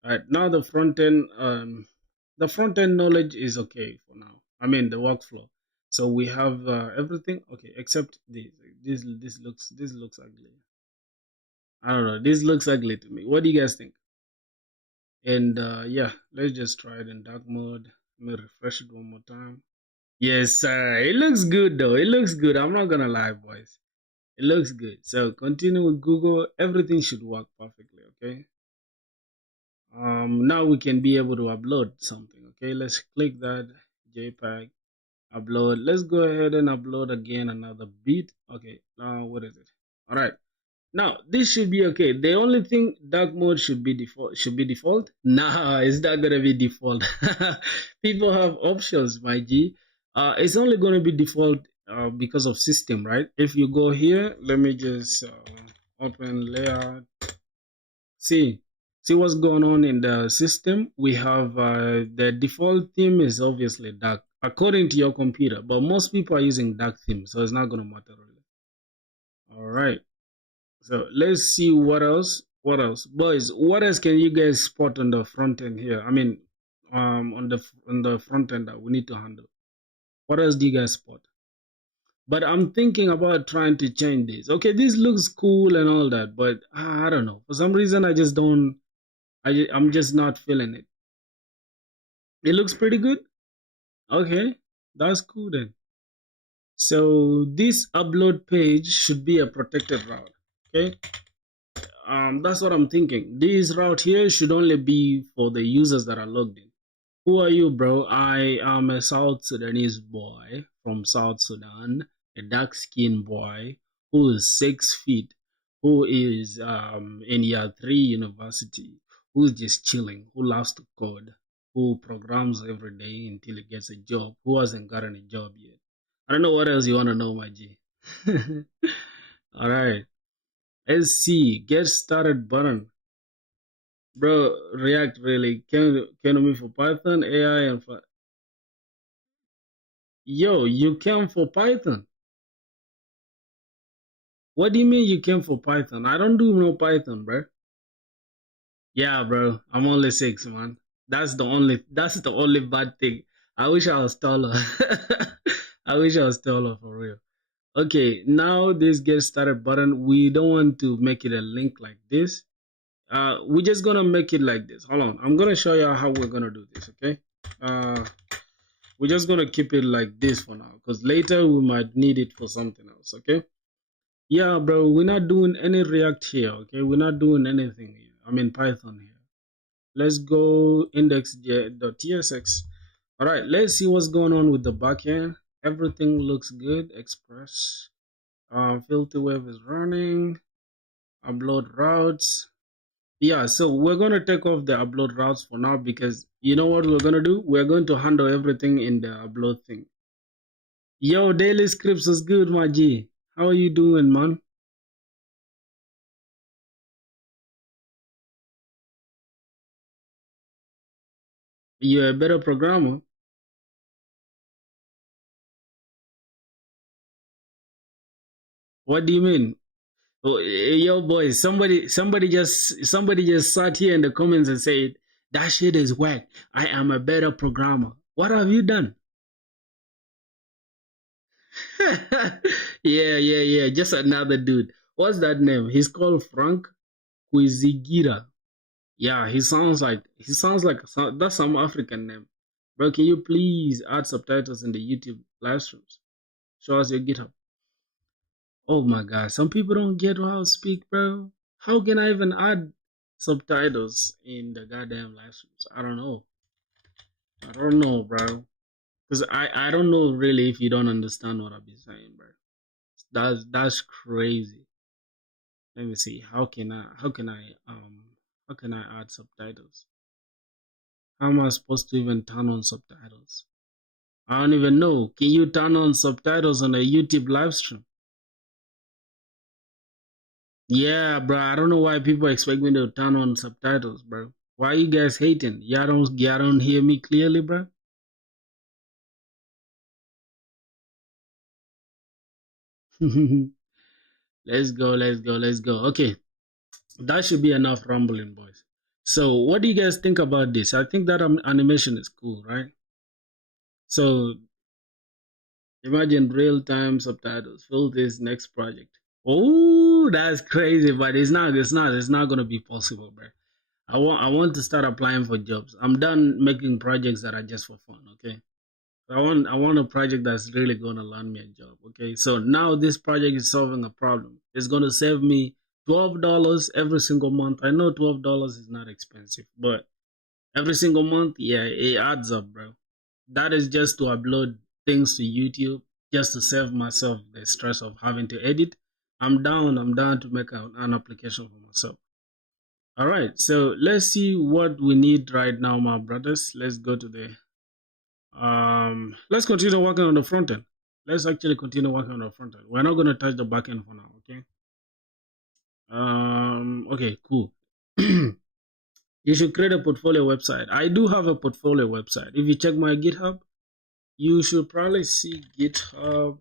All right, now the front end knowledge is okay for now. I mean the workflow. So we have everything okay except this. This looks ugly. I don't know. This looks ugly to me. What do you guys think? And yeah, let's just try it in dark mode. Let me refresh it one more time. Yes, sir. It looks good though. It looks good. I'm not gonna lie, boys. It looks good. So continue with Google. Everything should work perfectly. Okay. Now we can be able to upload something. Okay. Let's click that JPEG. Upload. Let's go ahead and upload again another beat. Okay. Now what is it? All right. Now this should be okay. The only thing dark mode should be default. Should be default. Nah, it's not gonna be default. People have options, my G. It's only gonna be default because of system, right? If you go here, let me just open layout. See what's going on in the system. We have the default theme is obviously dark according to your computer, but most people are using dark theme, so it's not gonna matter really. All right. So let's see what else. What else, boys? What else can you guys spot on the front end here? I mean, on the front end that we need to handle. What else do you guys spot? But I'm thinking about trying to change this. Okay, this looks cool and all that, but I don't know. For some reason, I just don't. I'm just not feeling it. It looks pretty good. Okay, that's cool then. So this upload page should be a protected route. Okay. That's what I'm thinking. This route here should only be for the users that are logged in. Who are you, bro? I am a South Sudanese boy from South Sudan, a dark-skinned boy who is 6 feet, who is in year 3 university, who's just chilling, who loves to code, who programs every day until he gets a job, who hasn't gotten a job yet. I don't know what else you want to know, my G. All right. Let's see. Get started button. Bro, React really. Can we for Python, AI, and for. Yo, you came for Python. What do you mean you came for Python? I don't do no Python, bro. Yeah, bro. I'm only 6, man. That's the only bad thing. I wish I was taller. I wish I was taller for real. Okay, now this get started button. We don't want to make it a link like this. We're just gonna make it like this. Hold on. I'm gonna show you how we're gonna do this, okay? Uh we're just gonna keep it like this for now, because later we might need it for something else, okay? Yeah, bro, we're not doing any React here, okay? We're not doing anything here. I mean Python here. Let's go index.tsx. All right, let's see what's going on with the backend. Everything looks good. Express filter wave is running. Upload routes. Yeah, so we're going to take off the upload routes for now, because you know what we're going to do? We're going to handle everything in the upload thing. Yo, daily scripts is good, my G. How are you doing, man? You're a better programmer. What do you mean? Oh, yo, boys, somebody just sat here in the comments and said that shit is whack. I am a better programmer. What have you done? Yeah. Just another dude. What's that name? He's called Frank Quizigira. Yeah, he sounds like that's some African name. Bro, can you please add subtitles in the YouTube live streams? Show us your GitHub. Oh my god, some people don't get how to speak, bro. How can I even add subtitles in the goddamn live streams? I don't know. I don't know, bro. Because I don't know really if you don't understand what I've been saying, bro. That's crazy. Let me see. How can I add subtitles? How am I supposed to even turn on subtitles? I don't even know. Can you turn on subtitles on a YouTube live stream? Yeah, bro. I don't know why people expect me to turn on subtitles, bro. Why are you guys hating? Y'all don't hear me clearly, bro? Let's go. Okay, that should be enough rumbling, boys. So, what do you guys think about this? I think that animation is cool, right? So, imagine real-time subtitles. Fill this next project. Oh, that's crazy, but it's not gonna be possible, bro. I want to start applying for jobs. I'm done making projects that are just for fun, okay? I want a project that's really gonna land me a job. Okay. So now this project is solving a problem. It's gonna save me $12 every single month. I know $12 is not expensive, but every single month, yeah, it adds up, bro. That is just to upload things to YouTube, just to save myself the stress of having to edit. I'm down to make an application for myself. All right, so let's see what we need right now, my brothers. Let's go to the let's continue working on the front end. Let's actually continue working on the front end. We're not going to touch the back end for now, okay? Okay, cool. You should create a portfolio website. I do have a portfolio website. If you check my GitHub, you should probably see GitHub.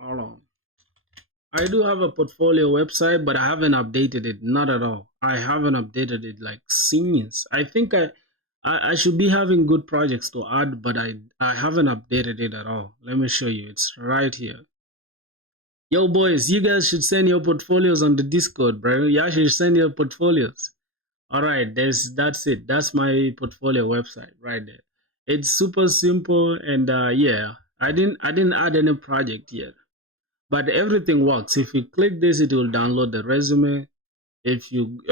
Hold on. I do have a portfolio website, but I haven't updated it. Not at all. I haven't updated it like since. I think I should be having good projects to add, but I haven't updated it at all. Let me show you. It's right here. Yo, boys, you guys should send your portfolios on the Discord, bro. You should send your portfolios. All right, that's it. That's my portfolio website right there. It's super simple, and yeah, I didn't add any project yet, but everything works. If you click this, it will download the resume. If you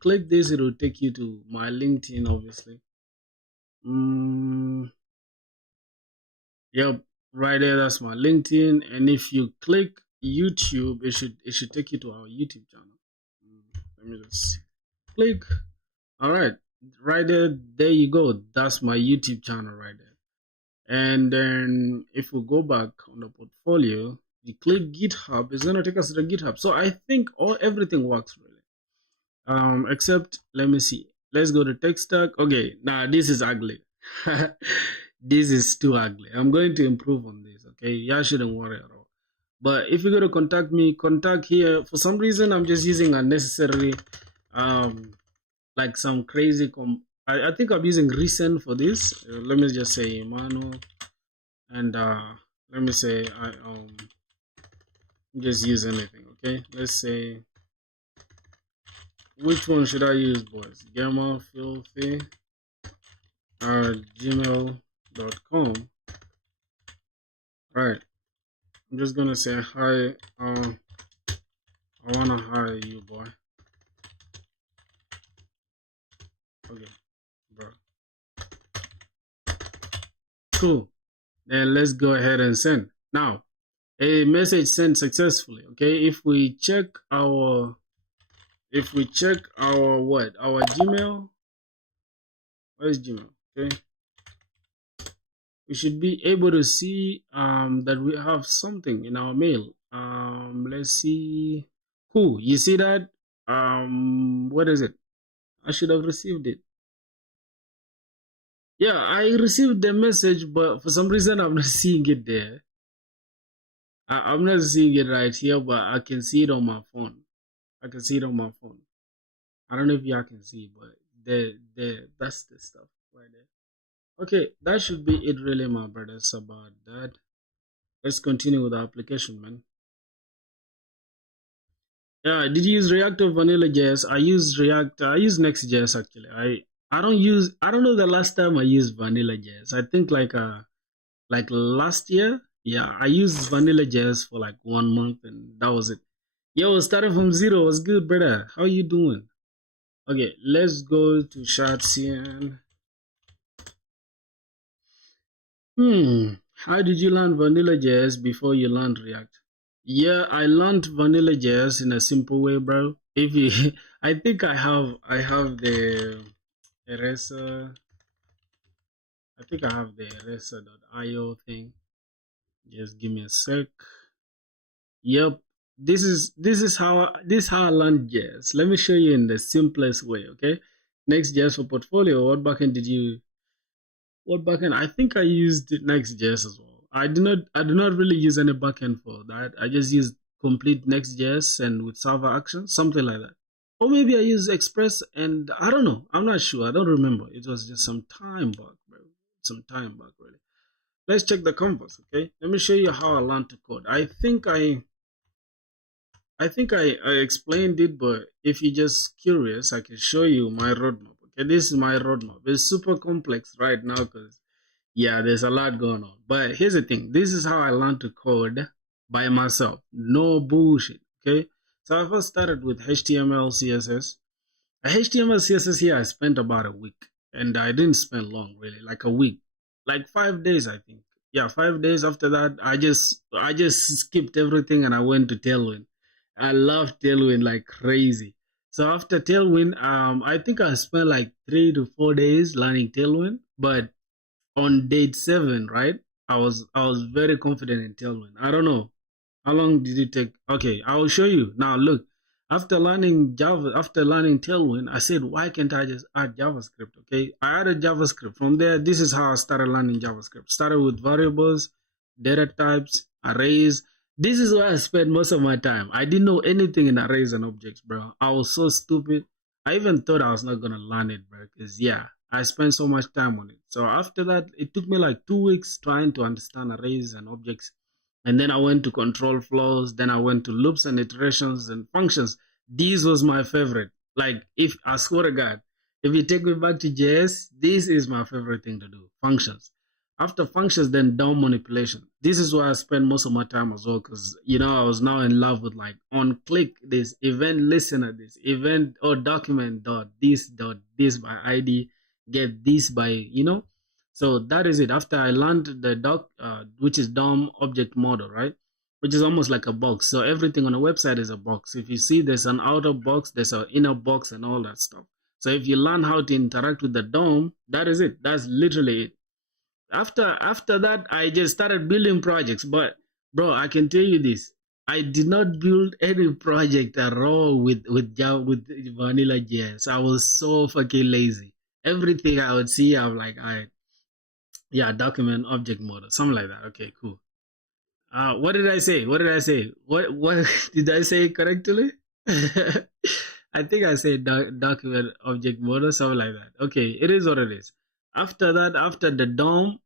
click this, it will take you to my LinkedIn, obviously. Yep, right there. That's my LinkedIn. And if you click YouTube, it should take you to our YouTube channel. Let me just click. All right, right there. There you go. That's my YouTube channel right there. And then if we go back on the portfolio, We click GitHub, it's gonna take us to the GitHub. So I think everything works really. Except let me see. Let's go to tech stack. Okay, now this is ugly. This is too ugly. I'm going to improve on this. Okay, y'all shouldn't worry at all. But if you're gonna contact me, contact here. For some reason, I'm just using unnecessary, like some crazy. I think I'm using recent for this. Let me just say Emmanuel, and let me say I just use anything. Okay, let's say. Which one should I use, boys? Gamma Filthy gmail.com. Right. I'm just gonna say hi. I wanna hire you, boy. Okay, bro. Cool. Then let's go ahead and send. Now, a message sent successfully. Okay, if we check our what? Our Gmail. Where's Gmail? Okay. We should be able to see that we have something in our mail. Let's see. Cool. You see that? What is it? I should have received it. Yeah, I received the message, but for some reason I'm not seeing it there. I'm not seeing it right here, but I can see it on my phone. I can see it on my phone. I don't know if y'all can see, but that's the stuff right there. Okay, that should be it really, my brothers, about that. Let's continue with the application, man. Yeah, did you use React or Vanilla JS? I use React. I use Next.js actually. I don't know the last time I used Vanilla JS. I think like last year. Yeah, I used Vanilla JS for like 1 month and that was it. Yo, starting from zero was good, brother. How you doing? Okay, let's go to Shartsian. How did you learn Vanilla JS before you learned React? Yeah, I learned Vanilla JS in a simple way, bro. If you, I think I have the eraser. I think I have the eraser.io thing. Just give me a sec. Yep, this is how I learned JS. Let me show you in the simplest way. Okay, Next.js for portfolio. What backend did you? What backend? I think I used Next.js as well. I do not really use any backend for that. I just use complete Next.js and with server actions, something like that. Or maybe I use Express and I don't know. I'm not sure. I don't remember. It was just some time back, bro. Some time back, really. Let's check the canvas, okay? Let me show you how I learned to code. I think I explained it, but if you're just curious, I can show you my roadmap. Okay, this is my roadmap. It's super complex right now because yeah, there's a lot going on. But here's the thing. This is how I learned to code by myself. No bullshit. Okay. So I first started with HTML, CSS. HTML, CSS here, I spent about a week. And I didn't spend long, really, like a week. Like 5 days, I think. Yeah, 5 days after that, I just skipped everything and I went to Tailwind. I love Tailwind like crazy. So after Tailwind, I think I spent like 3 to 4 days learning Tailwind. But on date 7, right? I was very confident in Tailwind. I don't know how long did it take. Okay, I will show you now. Look, after learning Tailwind, I said, why can't I just add JavaScript? Okay, I added JavaScript. From there, this is how I started learning JavaScript. Started with variables, data types, arrays. This is where I spent most of my time. I didn't know anything in arrays and objects, bro. I was so stupid. I even thought I was not gonna learn it, bro. Because yeah, I spent so much time on it. So after that, it took me like 2 weeks trying to understand arrays and objects. And then I went to control flows. Then I went to loops and iterations and functions. This was my favorite. Like, if I swear to God, if you take me back to JS, this is my favorite thing to do. Functions. After functions, then DOM manipulation. This is where I spend most of my time as well, because I was now in love with like on click this event listener, this event or document dot this by ID, get this by So that is it. After I learned the doc, which is DOM object model, right? Which is almost like a box. So everything on a website is a box. If you see there's an outer box, there's an inner box and all that stuff. So if you learn how to interact with the DOM, that is it. That's literally it. After that, I just started building projects. But Bro, I can tell you this. I did not build any project at all with Vanilla JS. I was so fucking lazy. Everything I would see, I'm like, I yeah, document object model, something like that. Okay, cool. What did I say? What did I say? What did I say correctly? I think I said document object model, something like that. Okay, it is what it is. After that, after the DOM,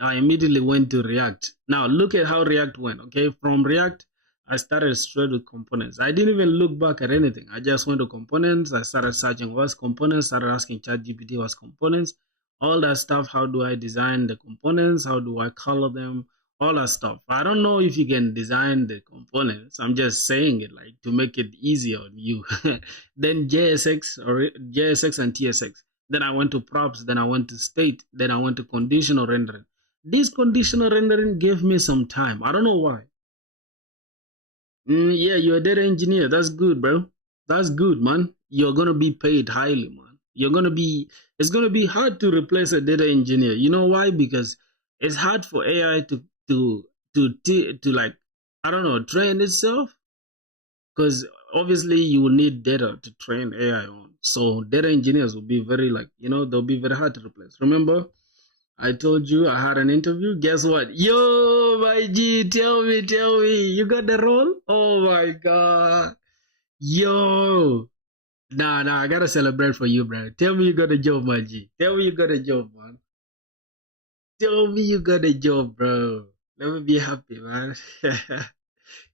I immediately went to React. Now look at how React went. Okay, from React, I started straight with components. I didn't even look back at anything. I just went to components. I started searching what's components. Started asking ChatGPT what's components. All that stuff. How do I design the components? How do I color them? All that stuff. I don't know if you can design the components. I'm just saying it like to make it easier on you. Then JSX or JSX and TSX. Then I went to props. Then I went to state. Then I went to conditional rendering. This conditional rendering gave me some time. I don't know why. Yeah, you're a data engineer. That's good, bro. That's good, man. You're gonna be paid highly, man. It's gonna be hard to replace a data engineer. You know why? Because it's hard for AI to like, I don't know, train itself. Because obviously you will need data to train AI on. So data engineers will be very like, they'll be very hard to replace. Remember, I told you I had an interview. Guess what? Yo, my G, tell me, you got the role? Oh my god. Yo. Nah, I gotta celebrate for you, bro. Tell me you got a job, my G. Tell me you got a job, man. Tell me you got a job, bro. Let me be happy, man.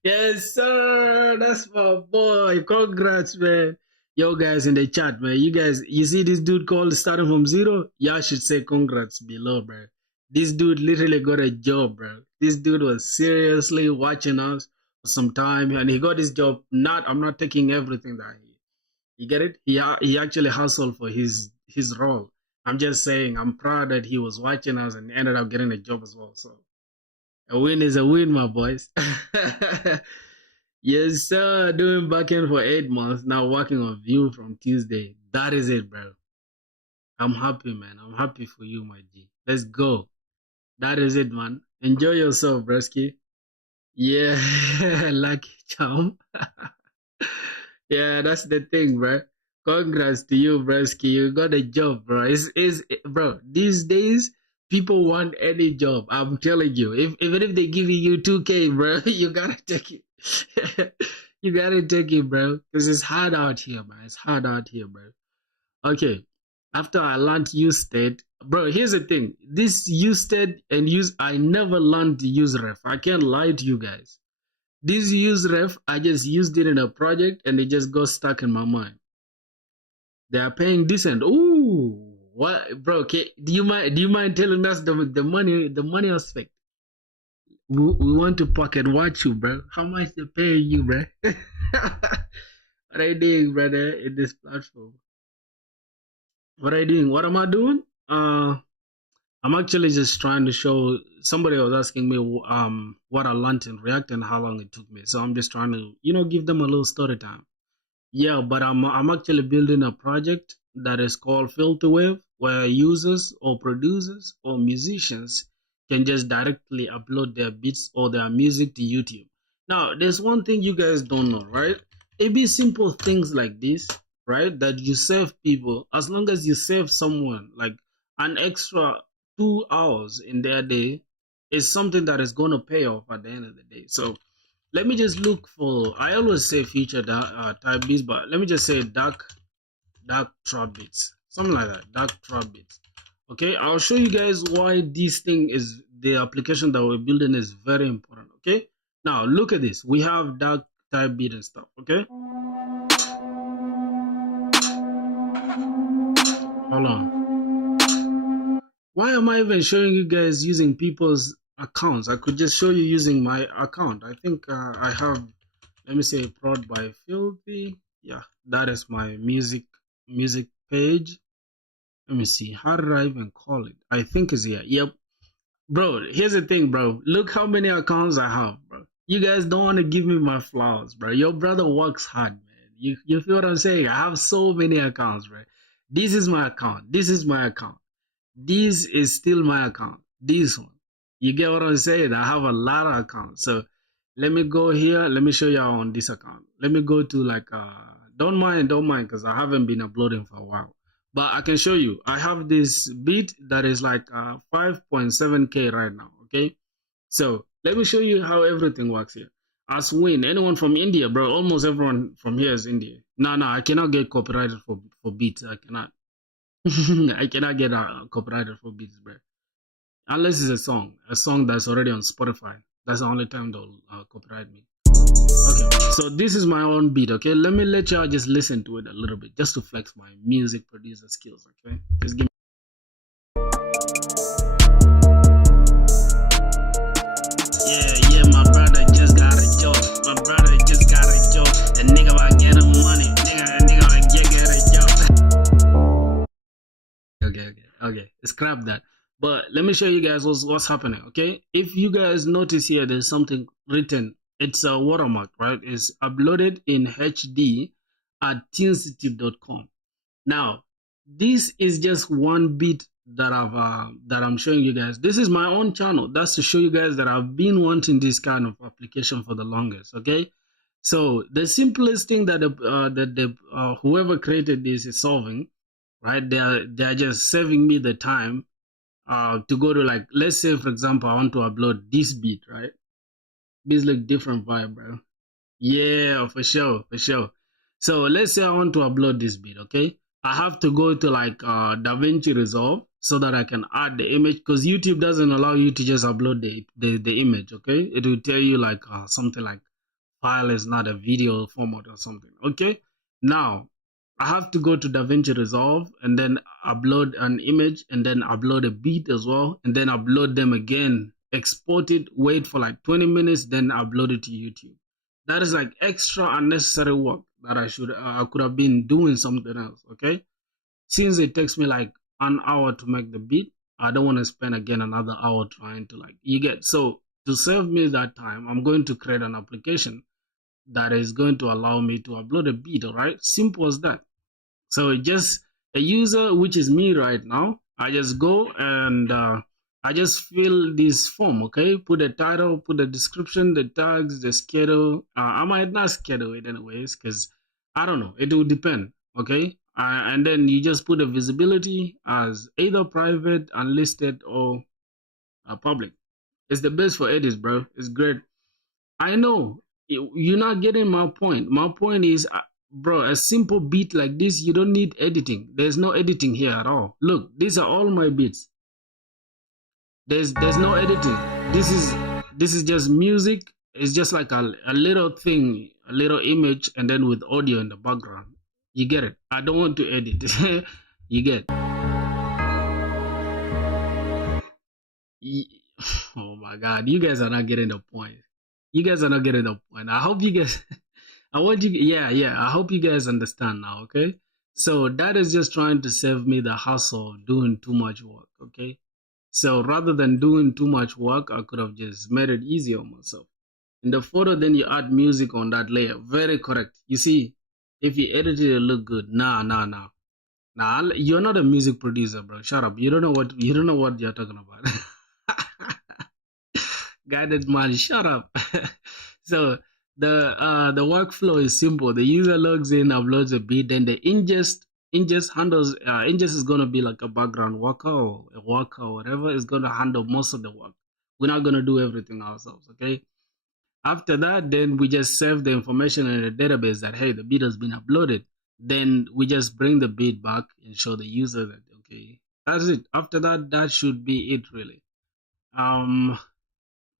Yes, sir. That's my boy. Congrats, man. Yo, guys in the chat, man. You guys, you see this dude called starting from zero? Y'all should say congrats below, bro. This dude literally got a job, bro. This dude was seriously watching us for some time, and he got his job. I'm not taking everything that you get it. He actually hustled for his role. I'm just saying, I'm proud that he was watching us and ended up getting a job as well. So a win is a win, my boys. Yes, sir. Doing backend for 8 months. Now working on Vue from Tuesday. That is it, bro. I'm happy, man. I'm happy for you, my G. Let's go. That is it, man. Enjoy yourself, Bresky. Yeah, lucky charm. Yeah, that's the thing, bro. Congrats to you, Bresky. You got a job, bro. Bro, these days, people want any job. I'm telling you. Even if they give you 2K, bro, you gotta take it. You gotta take it, bro. Because it's hard out here, man. It's hard out here, bro. Okay. After I learned use state, bro, here's the thing. This use state and I never learned to use ref. I can't lie to you guys. This use ref, I just used it in a project and it just got stuck in my mind. They are paying decent. Ooh, what, bro? Okay, do you mind telling us the money aspect? We want to pocket watch you, bro. How much they pay you, bro? What are you doing, brother, in this platform? What are you doing? What am I doing? I'm actually just trying to show. Somebody was asking me what I learned in React and how long it took me. So I'm just trying to give them a little story time. Yeah, but I'm actually building a project that is called Filterwave, where users or producers or musicians can just directly upload their beats or their music to YouTube. Now, there's one thing you guys don't know, right? It be simple things like this, right? That you save people, as long as you save someone like an extra 2 hours in their day, is something that is going to pay off at the end of the day. So let me just look for, I always say feature type beats, but let me just say dark trap beats, something like that, dark trap beats. Okay, I'll show you guys why this thing is, the application that we're building is very important. Okay, now look at this. We have dark type beat and stuff. Okay, hold on. Why am I even showing you guys using people's accounts? I could just show you using my account. I think I have, let me say, prod by Filthy. Yeah, that is my music page. Let me see, how did I even call it? I think it's here. Yep, bro, here's the thing, bro. Look how many accounts I have, bro. You guys don't want to give me my flowers, bro. Your brother works hard, man. You feel what I'm saying? I have so many accounts, bro. This is my account. This is my account. This is still my account. This one. You get what I'm saying? I have a lot of accounts. So Let me go here. Let me show you on this account. Let me go to like don't mind, because I haven't been uploading for a while. But I can show you. I have this beat that is like 5.7K right now. Okay, so let me show you how everything works here. As Win, anyone from India, bro? Almost everyone from here is India. No, I cannot get copyrighted for beats. I cannot. I cannot get copyrighted for beats, bro. Unless it's a song that's already on Spotify. That's the only time they'll copyright me. Okay, so this is my own beat. Okay, let me let y'all just listen to it a little bit, just to flex my music producer skills. Okay, just give me. Yeah, my brother just got a joke. My brother just got a joke. The nigga about getting money. Nigga about get a joke. Okay. Scrap that. But let me show you guys what's happening. Okay, if you guys notice here, there's something written. It's a watermark, right? It's uploaded in HD at teensitube.com. Now, this is just one bit that I'm showing you guys. This is my own channel. That's to show you guys that I've been wanting this kind of application for the longest. Okay, so the simplest thing that whoever created this is solving, right? They're just saving me the time to go to, like, let's say for example I want to upload this beat, right? This like different vibe, bro. Yeah, for sure. So let's say I want to upload this beat, okay? I have to go to like DaVinci Resolve so that I can add the image, because YouTube doesn't allow you to just upload the image, okay? It will tell you like something like file is not a video format or something, okay? Now, I have to go to DaVinci Resolve and then upload an image and then upload a beat as well, and then upload them again, export it, wait for like 20 minutes, then upload it to YouTube. That is like extra unnecessary work that I could have been doing something else, okay? Since it takes me like an hour to make the beat, I don't want to spend again another hour trying to so to save me that time, I'm going to create an application that is going to allow me to upload a beat, all right? Simple as that. So just a user, which is me right now, I just go and I just fill this form, okay? Put a title, put the description, the tags, the schedule. I might not schedule it anyways, because I don't know. It will depend, okay? And then you just put the visibility as either private, unlisted, or public. It's the best for edits, bro. It's great. I know you're not getting my point. My point is, bro, a simple beat like this, you don't need editing. There's no editing here at all. Look, these are all my beats. There's no editing. This is just music. It's just like a little thing, a little image, and then with audio in the background. You get it? I don't want to edit. You get it? Oh my God, you guys are not getting the point. You guys are not getting the point. I hope you guys, I hope you guys understand now, okay? So that is just trying to save me the hassle of doing too much work, okay? So rather than doing too much work, I could have just made it easier on myself. In the photo, then you add music on that layer. Very correct. You see, if you edit it, it'll look good. Nah. You're not a music producer, bro. Shut up. You don't know what you're talking about. Guided man, shut up. So the workflow is simple. The user logs in, uploads a beat, then the ingest handles ingest is gonna be like a background worker or a worker or whatever, is gonna handle most of the work. We're not gonna do everything ourselves, okay? After that, then we just save the information in a database that, hey, the beat has been uploaded. Then we just bring the beat back and show the user that, okay, that's it. After that, that should be it, really.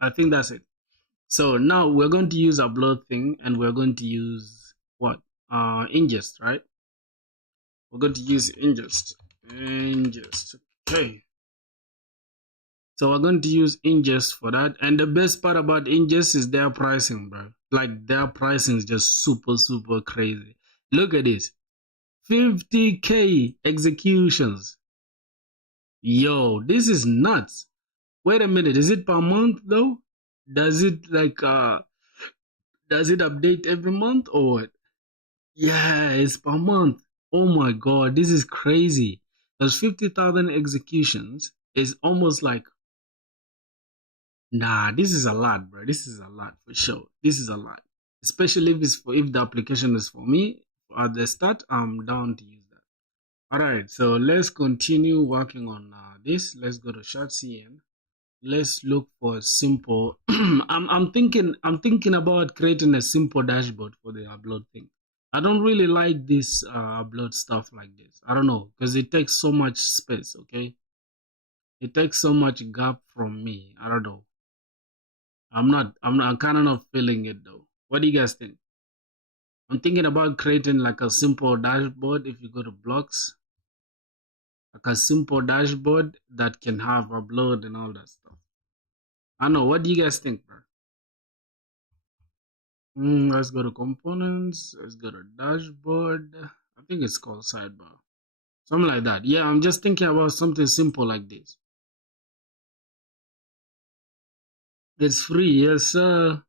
I think that's it. So now we're going to use upload thing, and we're going to use what? Ingest, right? We're going to use ingest. Okay. So we're going to use ingest for that. And the best part about ingest is their pricing, bro. Like, their pricing is just super crazy. Look at this. 50K executions. Yo, this is nuts. Wait a minute, is it per month though? Does it does it update every month or what? Yeah, it's per month. Oh my God, this is crazy. Those 50,000 executions is almost like Nah, this is a lot, bro. This is a lot for sure. This is a lot, especially if the application is for me at the start. I'm down to use that. All right, so let's continue working on this. Let's go to CN. Let's look for a simple. I'm thinking about creating a simple dashboard for the upload thing. I don't really like this upload stuff like this. I don't know because it takes so much space. Okay, it takes so much gap from me. I don't know. I'm kind of not feeling it though. What do you guys think? I'm thinking about creating like a simple dashboard. If you go to blocks, like a simple dashboard that can have upload and all that stuff. I don't know. What do you guys think, bro? Let's go to components. Let's go to dashboard. I think it's called sidebar. Something like that. Yeah, I'm just thinking about something simple like this. It's free, yes, sir.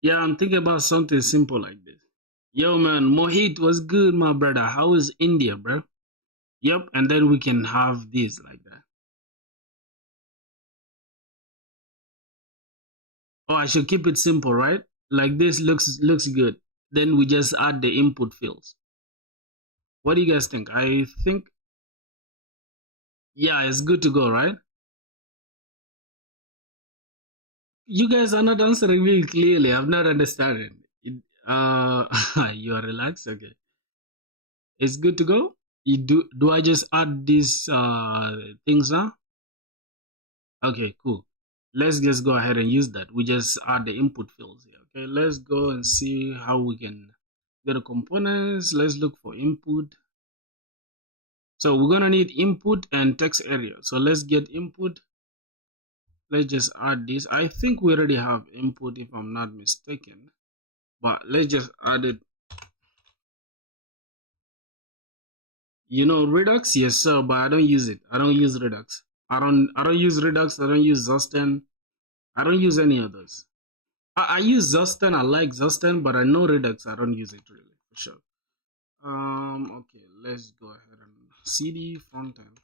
Yeah, I'm thinking about something simple like this. Yo, man, Mohit was good, my brother. How is India, bro? Yep, and then we can have this like that. Oh, I should keep it simple, right? Like this looks good. Then we just add the input fields. What do you guys think? I think yeah, it's good to go, right? You guys are not answering me clearly. I'm not understanding. You are relaxed. Okay, it's good to go. You do I just add these things now? Okay, cool. Let's just go ahead and use that. We just add the input fields here. Okay, let's go and see how we can go to components. Let's look for input. So we're gonna need input and text area. So let's get input. Let's just add this. I think we already have input if I'm not mistaken, but let's just add it. You know Redux? Yes, sir, but I don't use it. I don't use Redux. I don't use Redux. I don't use Zusten. I don't use any others. I use Zusten. I like Zusten, but I know Redux. I don't use it really for sure. Okay, let's go ahead and CD frontend.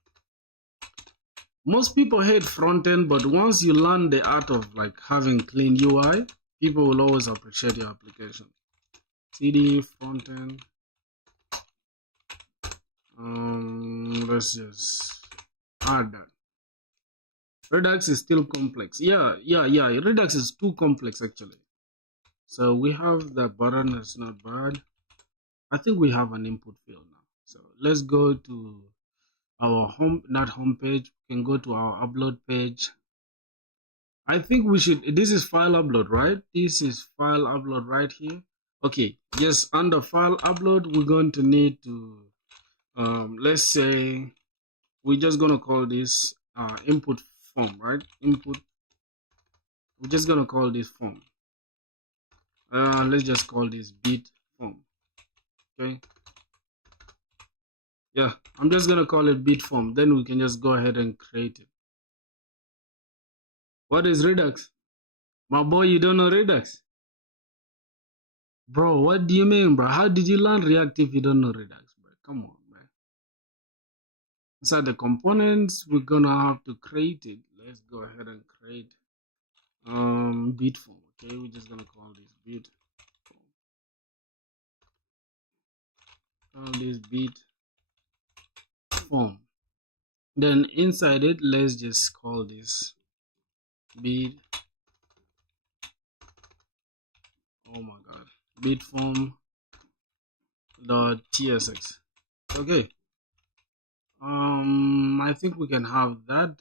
Most people hate frontend, but once you learn the art of like having clean UI, people will always appreciate your application. CD frontend. Let's just add that. Redux is still complex. Yeah. Redux is too complex actually. So we have the button. That's not bad. I think we have an input field now. So let's go to our home, not home page. We can go to our upload page. I think we should. This is file upload, right? This is file upload right here. Okay, just under file upload, we're going to need to let's say we're just gonna call this input form, right? Input. We're just gonna call this form. Let's just call this bit form. Okay. Yeah, I'm just gonna call it bit form. Then we can just go ahead and create it. What is Redux? My boy, you don't know Redux? Bro, what do you mean, bro? How did you learn React if you don't know Redux, bro? Come on, man. Inside the components, we're gonna have to create it. Let's go ahead and create bit form. Okay, we're just gonna call this bit form. Call this bit form. Then inside it, let's just call this bit. Oh my god, bit form dot tsx. Okay. I think we can have that.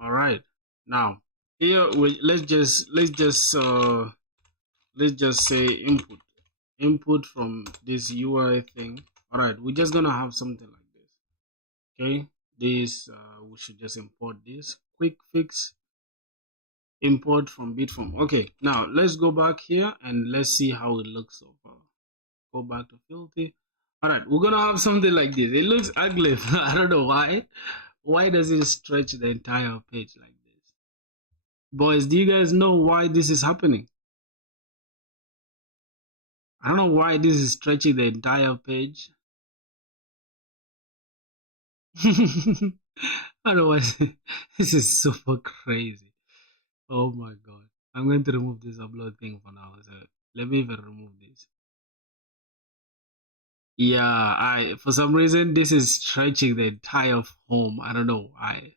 All right. Now here let's just say input from this UI thing. All right, we're just gonna have something like this. Okay, this we should just import this quick fix import from bitform. Okay, now let's go back here and let's see how it looks so far. Go back to filthy. All right, we're gonna have something like this. It looks ugly. I don't know why. Why does it stretch the entire page like this? Boys, do you guys know why this is happening? I don't know why this is stretching the entire page. Otherwise, this is super crazy. Oh my god. I'm going to remove this upload thing for now. So let me even remove this. Yeah, I for some reason this is stretching the entire home. I don't know. I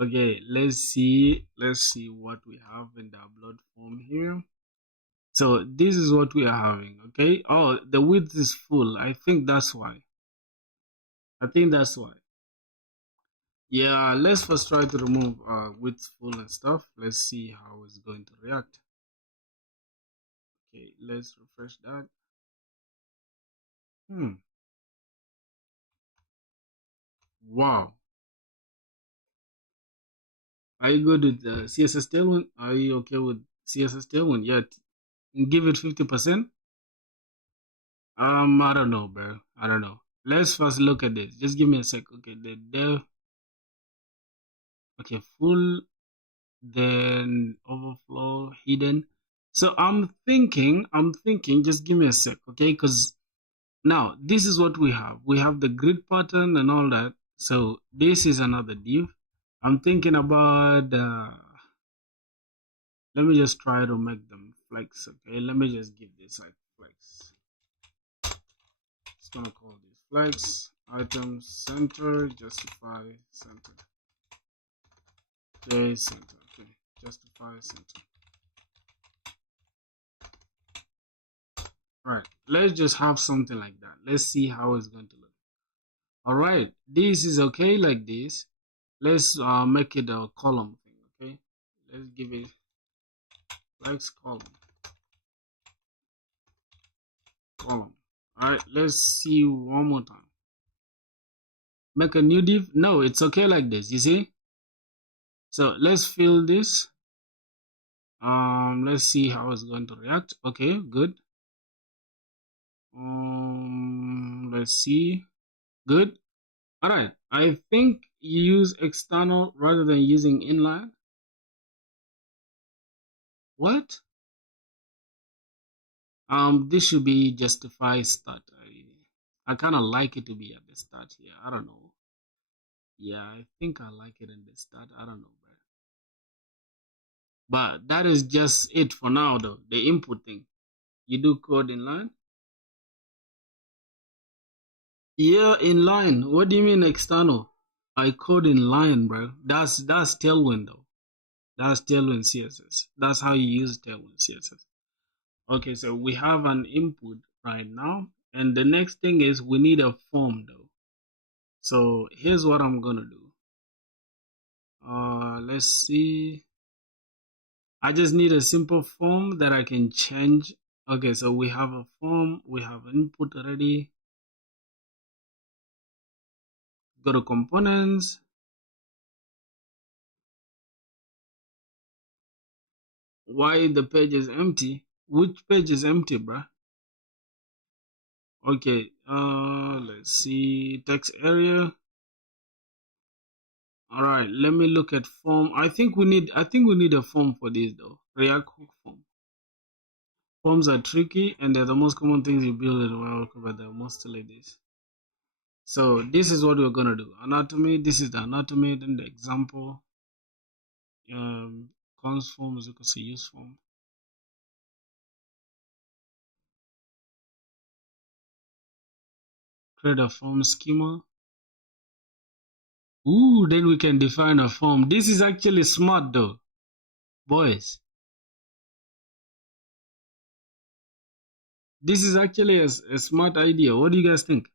Okay, let's see what we have in the upload form here. So this is what we are having, okay? Oh, the width is full. I think that's why. I think that's why. Yeah, let's first try to remove width full and stuff. Let's see how it's going to react. Okay, let's refresh that. Wow. Are you good with CSS Tailwind? Are you okay with CSS Tailwind? Yeah, give it 50%. I don't know, bro. I don't know. Let's first look at this. Just give me a sec. Okay, the dev. Okay, full, then overflow, hidden. So I'm thinking. Just give me a sec, okay? Because now this is what we have. We have the grid pattern and all that. So this is another div. I'm thinking about. Let me just try to make them flex. Okay, let me just give this like flex. It's gonna call this flex item center justify center j center. Okay, justify center. All right, let's just have something like that. Let's see how it's going to look. All right, this is okay like this. Let's make it a column thing. Okay, let's give it flex column. All right, let's see one more time. Make a new div. No, it's okay like this. You see. So let's fill this. Let's see how it's going to react. Okay, good. Let's see. Good. All right. I think you use external rather than using inline. What? This should be justify start. I kind of like it to be at the start here. I don't know. Yeah, I think I like it in the start. I don't know, but that is just it for now, though. The input thing. You do code inline. Yeah, inline. What do you mean external? I code inline, bro. That's Tailwind though. That's Tailwind CSS. That's how you use Tailwind CSS. Okay, so we have an input right now, and the next thing is we need a form though. So here's what I'm gonna do. Let's see. I just need a simple form that I can change. Okay, so we have a form, we have input already. Go to components. Why the page is empty? Which page is empty, bruh? Okay, let's see, text area. All right, let me look at form. I think we need a form for this though. React hook form. Forms are tricky and they're the most common things you build in React, but they're mostly this. So this is what we're gonna do. Anatomy. This is the anatomy. Then the example. Cons form is equal to use form. Create a form schema. Ooh, then we can define a form. This is actually smart though, boys. This is actually a smart idea. What do you guys think?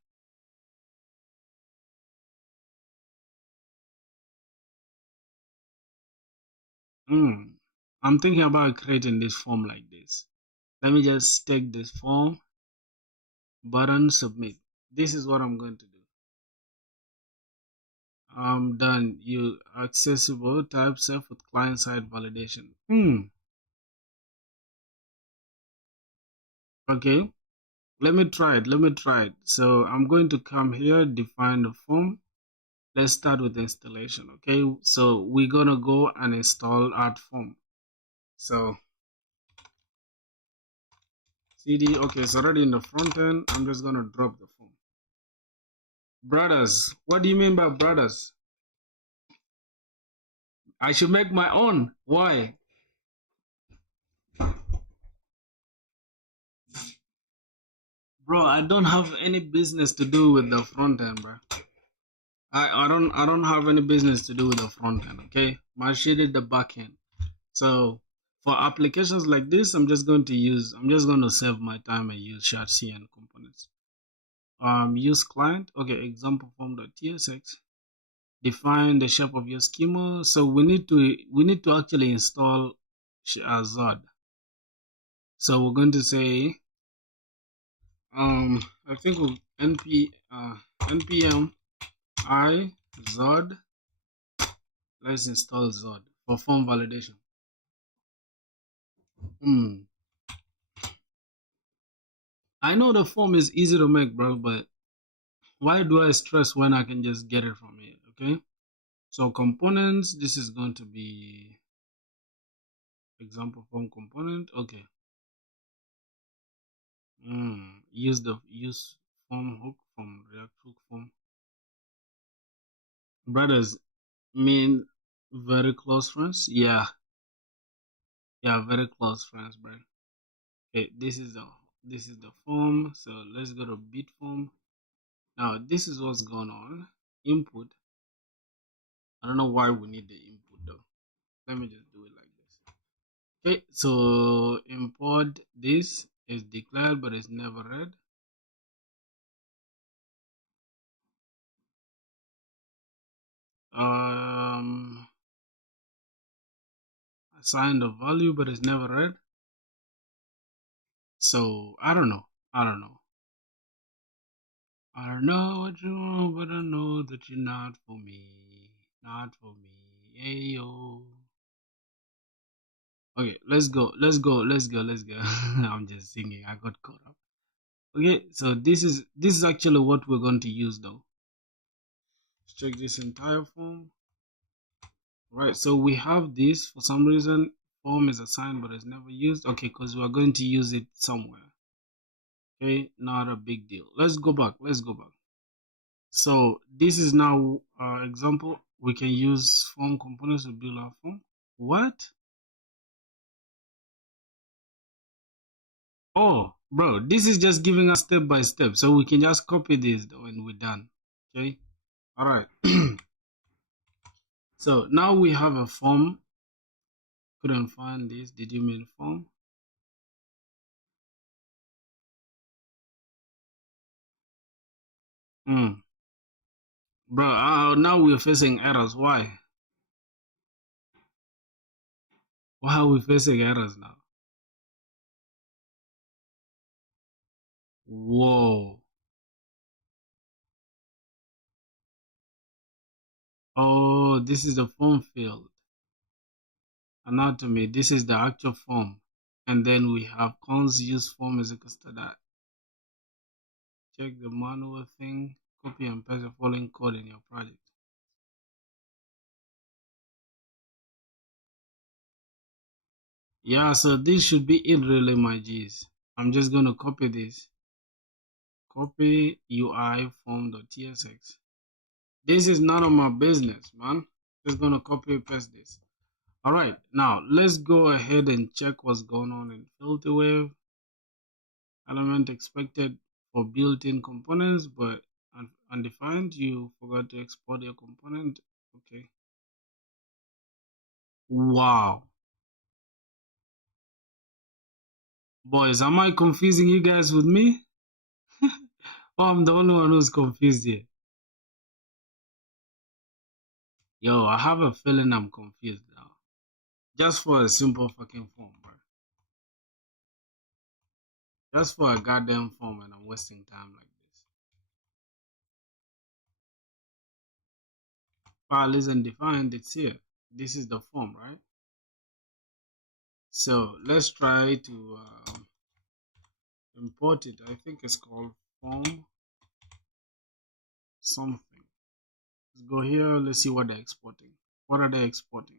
I'm thinking about creating this form like this. Let me just take this form, button, submit. This is what I'm going to do. I'm done. You accessible type self with client side validation. Okay, let me try it. So I'm going to come here, define the form. Let's start with the installation. Okay, so we're gonna go and install add form. So cd, okay, it's already in the front end. I'm just gonna drop the form. Brothers, what do you mean by brothers? I should make my own. Why? Bro, I don't have any business to do with the front end, bro. I don't have any business to do with the front end, okay? My shit is the back end. So for applications like this, I'm just going to save my time and use Shard-CN components. Use client, okay, example form.tsx. Define the shape of your schema. So we need to actually install Zod. So we're going to say I think we'll npm I Zod. Let's install Zod for form validation. I know the form is easy to make, bro, but why do I stress when I can just get it from here? Okay, so components, this is going to be example form component. Okay, use form hook from React hook form. Brothers mean very close friends. Yeah, very close friends, bro. Okay, this is the form. So let's go to bit form. Now this is what's going on. Input. I don't know why we need the input though. Let me just do it like this. Okay, so import this is declared but it's never read. Assign the value but it's never read. So I don't know. I don't know what you want, but I know that you're not for me. Not for me. Hey yo. Okay, let's go. I'm just singing. I got caught up. Okay, so this is actually what we're going to use though. Let's check this entire form. Right, so we have this. For some reason form is assigned but it's never used. Okay, because we're going to use it somewhere. Okay, not a big deal. Let's go back. So this is now example. We can use form components to build our form. What? Oh, bro, this is just giving us step by step. So we can just copy this when we're done. Okay. All right. So now we have a form. Couldn't find this. Did you mean form? Bro, now we're facing errors. Why? Why are we facing errors now? Whoa. Oh, this is the form field. Anatomy. This is the actual form. And then we have cons use form is equals to that. Check the manual thing. Copy and paste the following code in your project. Yeah, so this should be it really, my G's. I'm just going to copy this. Copy UI form.tsx. This is none of my business, man. Just going to copy and paste this. All right, now let's go ahead and check what's going on in FilterWave. Element expected for built-in components, but undefined. You forgot to export your component. Okay. Wow. Boys, am I confusing you guys with me? Oh, I'm the only one who's confused here. Yo, I have a feeling I'm confused now. Just for a simple fucking form, bro. Just for a goddamn form, and I'm wasting time like this. File isn't defined, it's here. This is the form, right? So let's try to import it. I think it's called form something. Let's go here. Let's see what they're exporting. What are they exporting?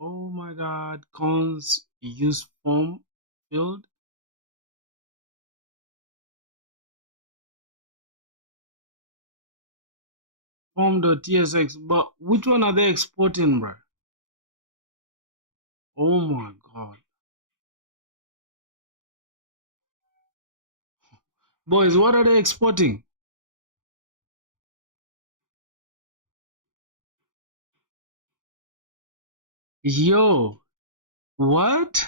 Oh my god, cons use form field. Form.tsx, but which one are they exporting, bro? Oh my god. Boys, what are they exporting? Yo, what?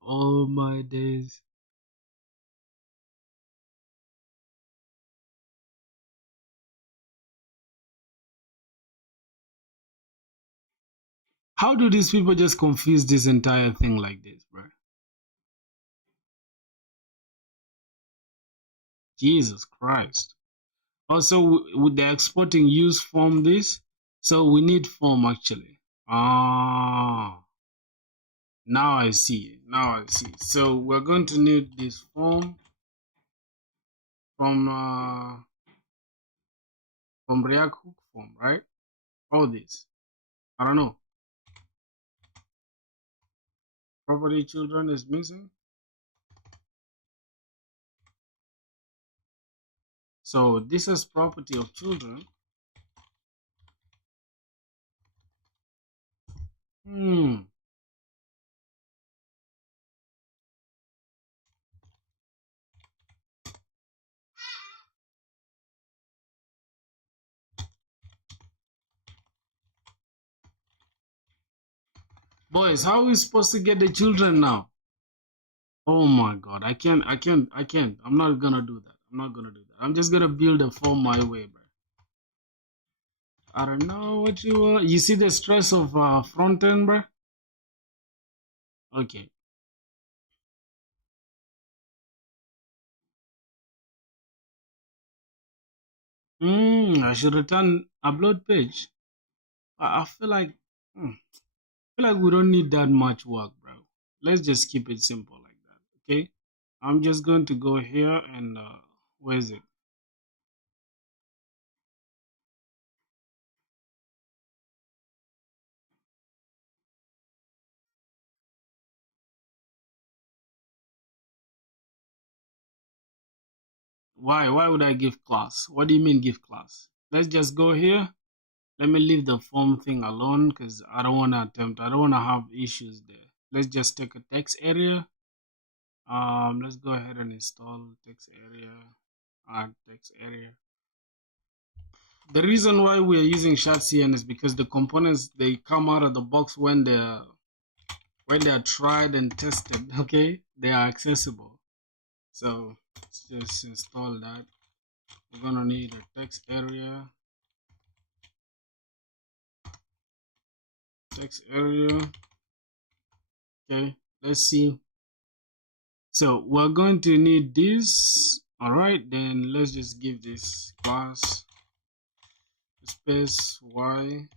Oh my days. How do these people just confuse this entire thing like this, bro? Jesus Christ. Also, with the exporting use form this, so we need form actually. Ah, now I see. Now I see. So we're going to need this form from React hook form, right? All this. I don't know. Property children is missing. So this is property of children. Hmm. Boys, how are we supposed to get the children now? Oh my god, I can't. I'm not gonna do that. I'm not gonna do that. I'm just gonna build a form my way, bro. I don't know what you see the stress of front end, bro. Okay. I should return upload page. I feel like we don't need that much work, bro. Let's just keep it simple like that. Okay. I'm just going to go here and where is it? Why? Why would I give class? What do you mean give class? Let's just go here. Let me leave the form thing alone because I don't want to I don't want to have issues there. Let's just take a text area. Let's go ahead and install text area. Add text area. The reason why we are using ShadCN is because the components they come out of the box when they are tried and tested. Okay, they are accessible. So let's just install that. We're gonna need a text area. Text area. Okay, let's see. So we're going to need this. All right, then let's just give this class space y.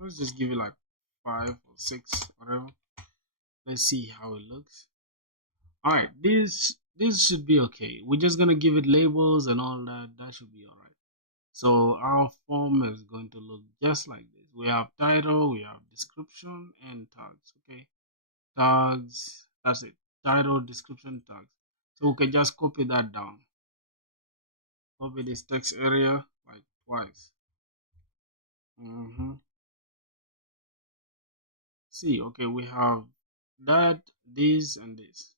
Let's just give it like 5 or 6, whatever. Let's see how it looks. All right, this should be okay. We're just gonna give it labels and all that. That should be all right. So our form is going to look just like this. We have title, we have description, and tags. Okay, tags. That's it. Title, description, tags. So we can just copy that down. Copy this text area like twice. See, okay, we have that, this, and this.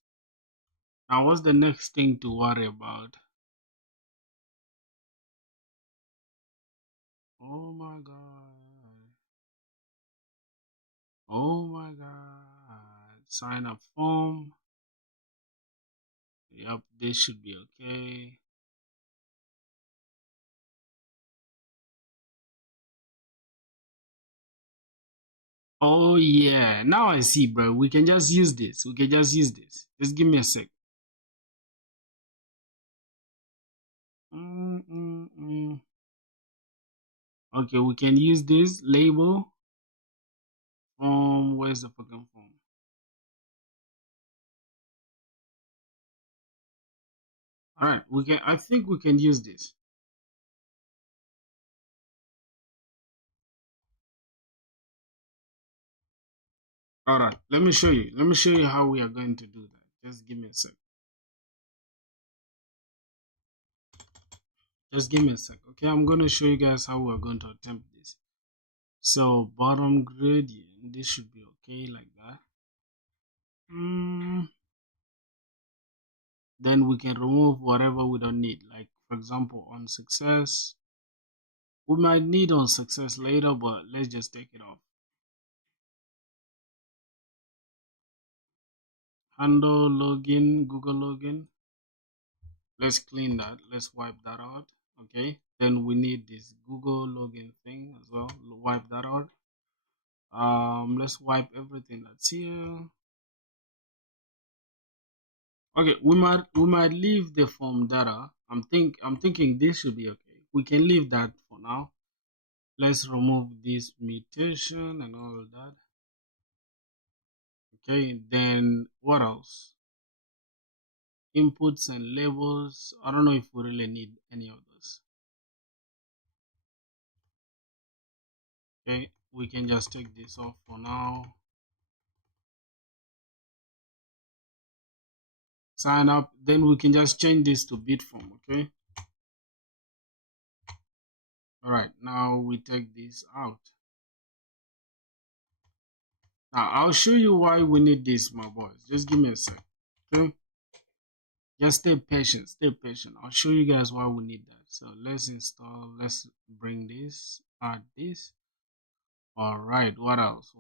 Now, what's the next thing to worry about? Oh my god. Oh my god. Sign up form. Yep, this should be okay. Oh yeah, now I see, bro. We can just use this. We can just use this. Just give me a sec. Mm, mm, mm. Okay, we can use this label. Where's the fucking form? All right, we can. I think we can use this. All right, let me show you. Let me show you how we are going to do that. Just give me a sec. Just give me a sec. Okay, I'm going to show you guys how we're going to attempt this. So bottom gradient, this should be okay like that. Then we can remove whatever we don't need. Like for example, on success, we might need on success later, but let's just take it off. Handle login, Google login. Let's clean that. Let's wipe that out. Okay. Then we need this Google login thing as well. Wipe that out. Let's wipe everything that's here. Okay, we might leave the form data. I'm thinking this should be okay. We can leave that for now. Let's remove this mutation and all that. Okay, then what else? Inputs and labels. I don't know if we really need any of those. Okay, we can just take this off for now. Sign up, then we can just change this to Bitform. Okay, all right, now we take this out. Now I'll show you why we need this, my boys. Just give me a sec. Okay, just stay patient, I'll show you guys why we need that. So let's install, let's bring this, add this. All right, what else?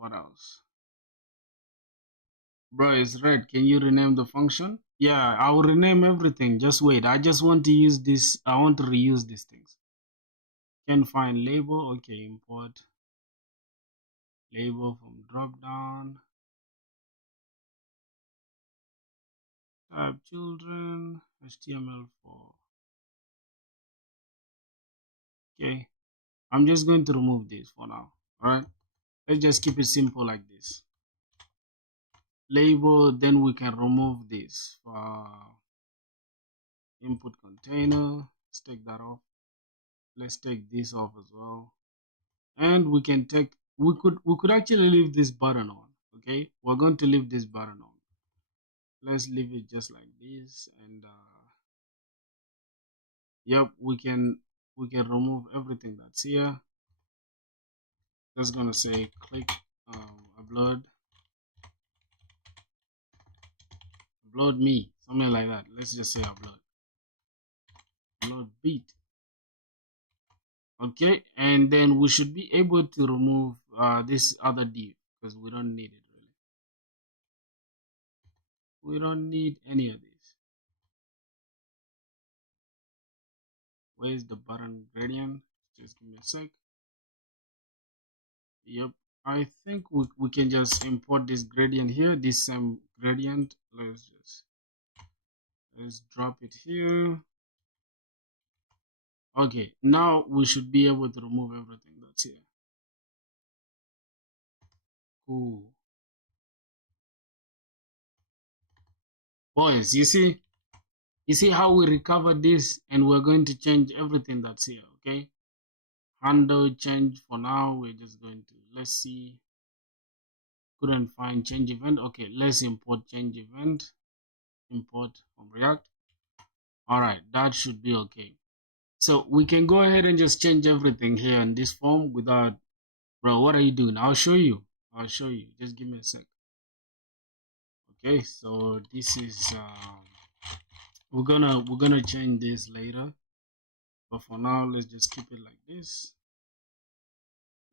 Bro, it's red. Can you rename the function? Yeah, I will rename everything. Just wait. I just want to use this. I want to reuse these things. Can find label. Okay, import label from drop down. Type children. HTML4. Okay, I'm just going to remove this for now. All right, let's just keep it simple like this. Label. Then we can remove this. Input container. Let's take that off. Let's take this off as well. And we can take, we could actually leave this button on. Okay, we're going to leave this button on. Let's leave it just like this, and yep, we can remove everything that's here. Just gonna say click upload me, something like that. Let's just say upload beat. Okay, and then we should be able to remove this other div because we don't need it really. We don't need any of this. Where's the button gradient? Just give me a sec. Yep, I think we can just import this gradient here, this same gradient. Let's drop it here. Okay, now we should be able to remove everything that's here. Cool. Boys, you see how we recovered this, and we're going to change everything that's here. Okay, handle change. For now we're just going to, let's see, couldn't find change event. Okay, let's import change event, import from React. All right, that should be okay. So we can go ahead and just change everything here in this form without, bro, what are you doing? I'll show you. Just give me a sec. Okay, so this is we're gonna change this later, but for now let's just keep it like this.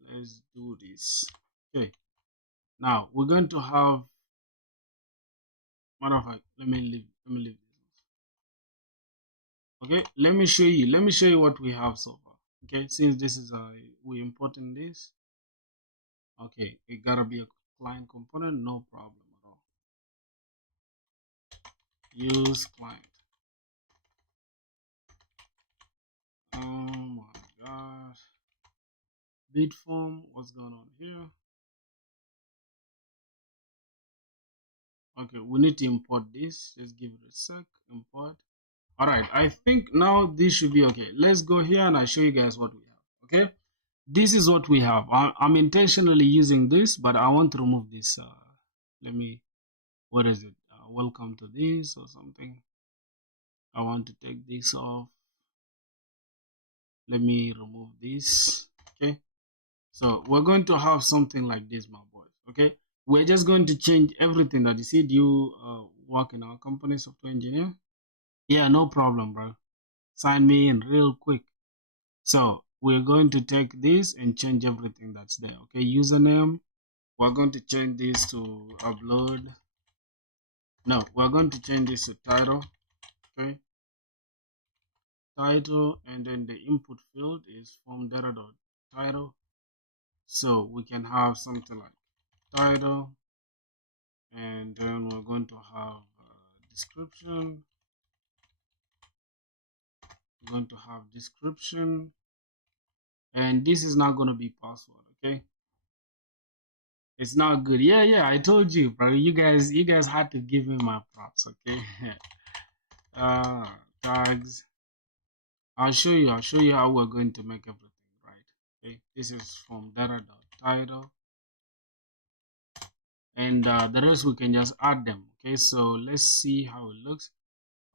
Let's do this. Okay, now we're going to have, matter of fact, let me leave this. Okay, let me show you what we have so far. Okay, since this is we importing this. Okay, it gotta be a client component, no problem at all. Use client. Oh my gosh. Bitform, what's going on here? Okay, we need to import this. Just give it a sec. Import. All right, I think now this should be okay. Let's go here and I'll show you guys what we have. Okay, this is what we have. I'm intentionally using this, but I want to remove this. Let me, what is it? Welcome to this or something. I want to take this off. let me remove this. Okay, so we're going to have something like this, my boys. Okay, we're just going to change everything that you see. Do you work in our company, software engineer? Yeah, no problem, bro. Sign me in real quick. So we're going to take this and change everything that's there. Okay, username, we're going to change this to upload. No, we're going to change this to title. Okay, title, and then the input field is form data dot title. So we can have something like title, and then we're going to have description. We're going to have description, and this is not going to be password. Okay, it's not good. Yeah, I told you, bro. You guys had to give me my props. Okay. Tags. I'll show you how we're going to make everything right. Okay, this is from data dot title, and the rest we can just add them. Okay, so let's see how it looks.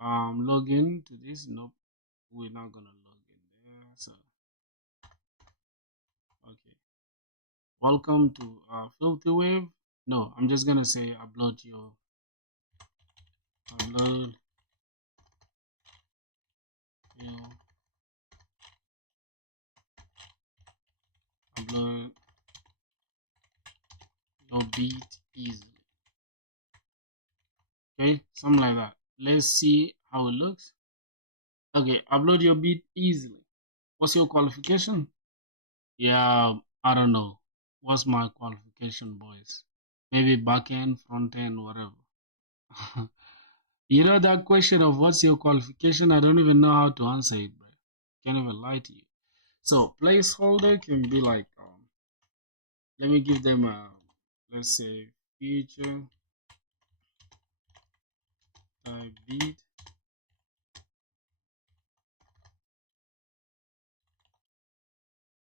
Log in to this. Nope, we're not gonna log in there. So okay, welcome to Filthy Wave. No, I'm just gonna say upload your upload your upload your beat easily. Okay, something like that. Let's see how it looks. Okay, upload your beat easily. What's your qualification? Yeah, I don't know. What's my qualification, boys? Maybe back end, front end, whatever. You know that question of what's your qualification? I don't even know how to answer it, bro. Can't even lie to you. So placeholder can be like, let me give them a, let's say, feature type beat.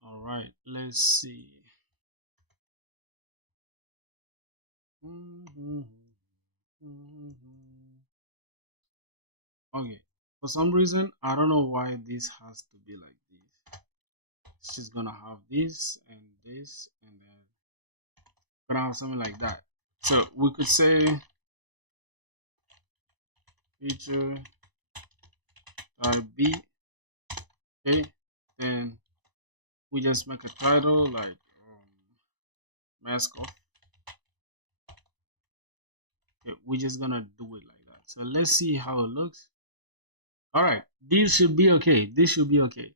All right, let's see. Okay, for some reason, I don't know why this has to be like this. It's just gonna have this, and then gonna have something like that. So we could say feature type B. Okay, then we just make a title like mask off. Okay, we're just gonna do it like that. So let's see how it looks. All right, this should be okay. This should be okay.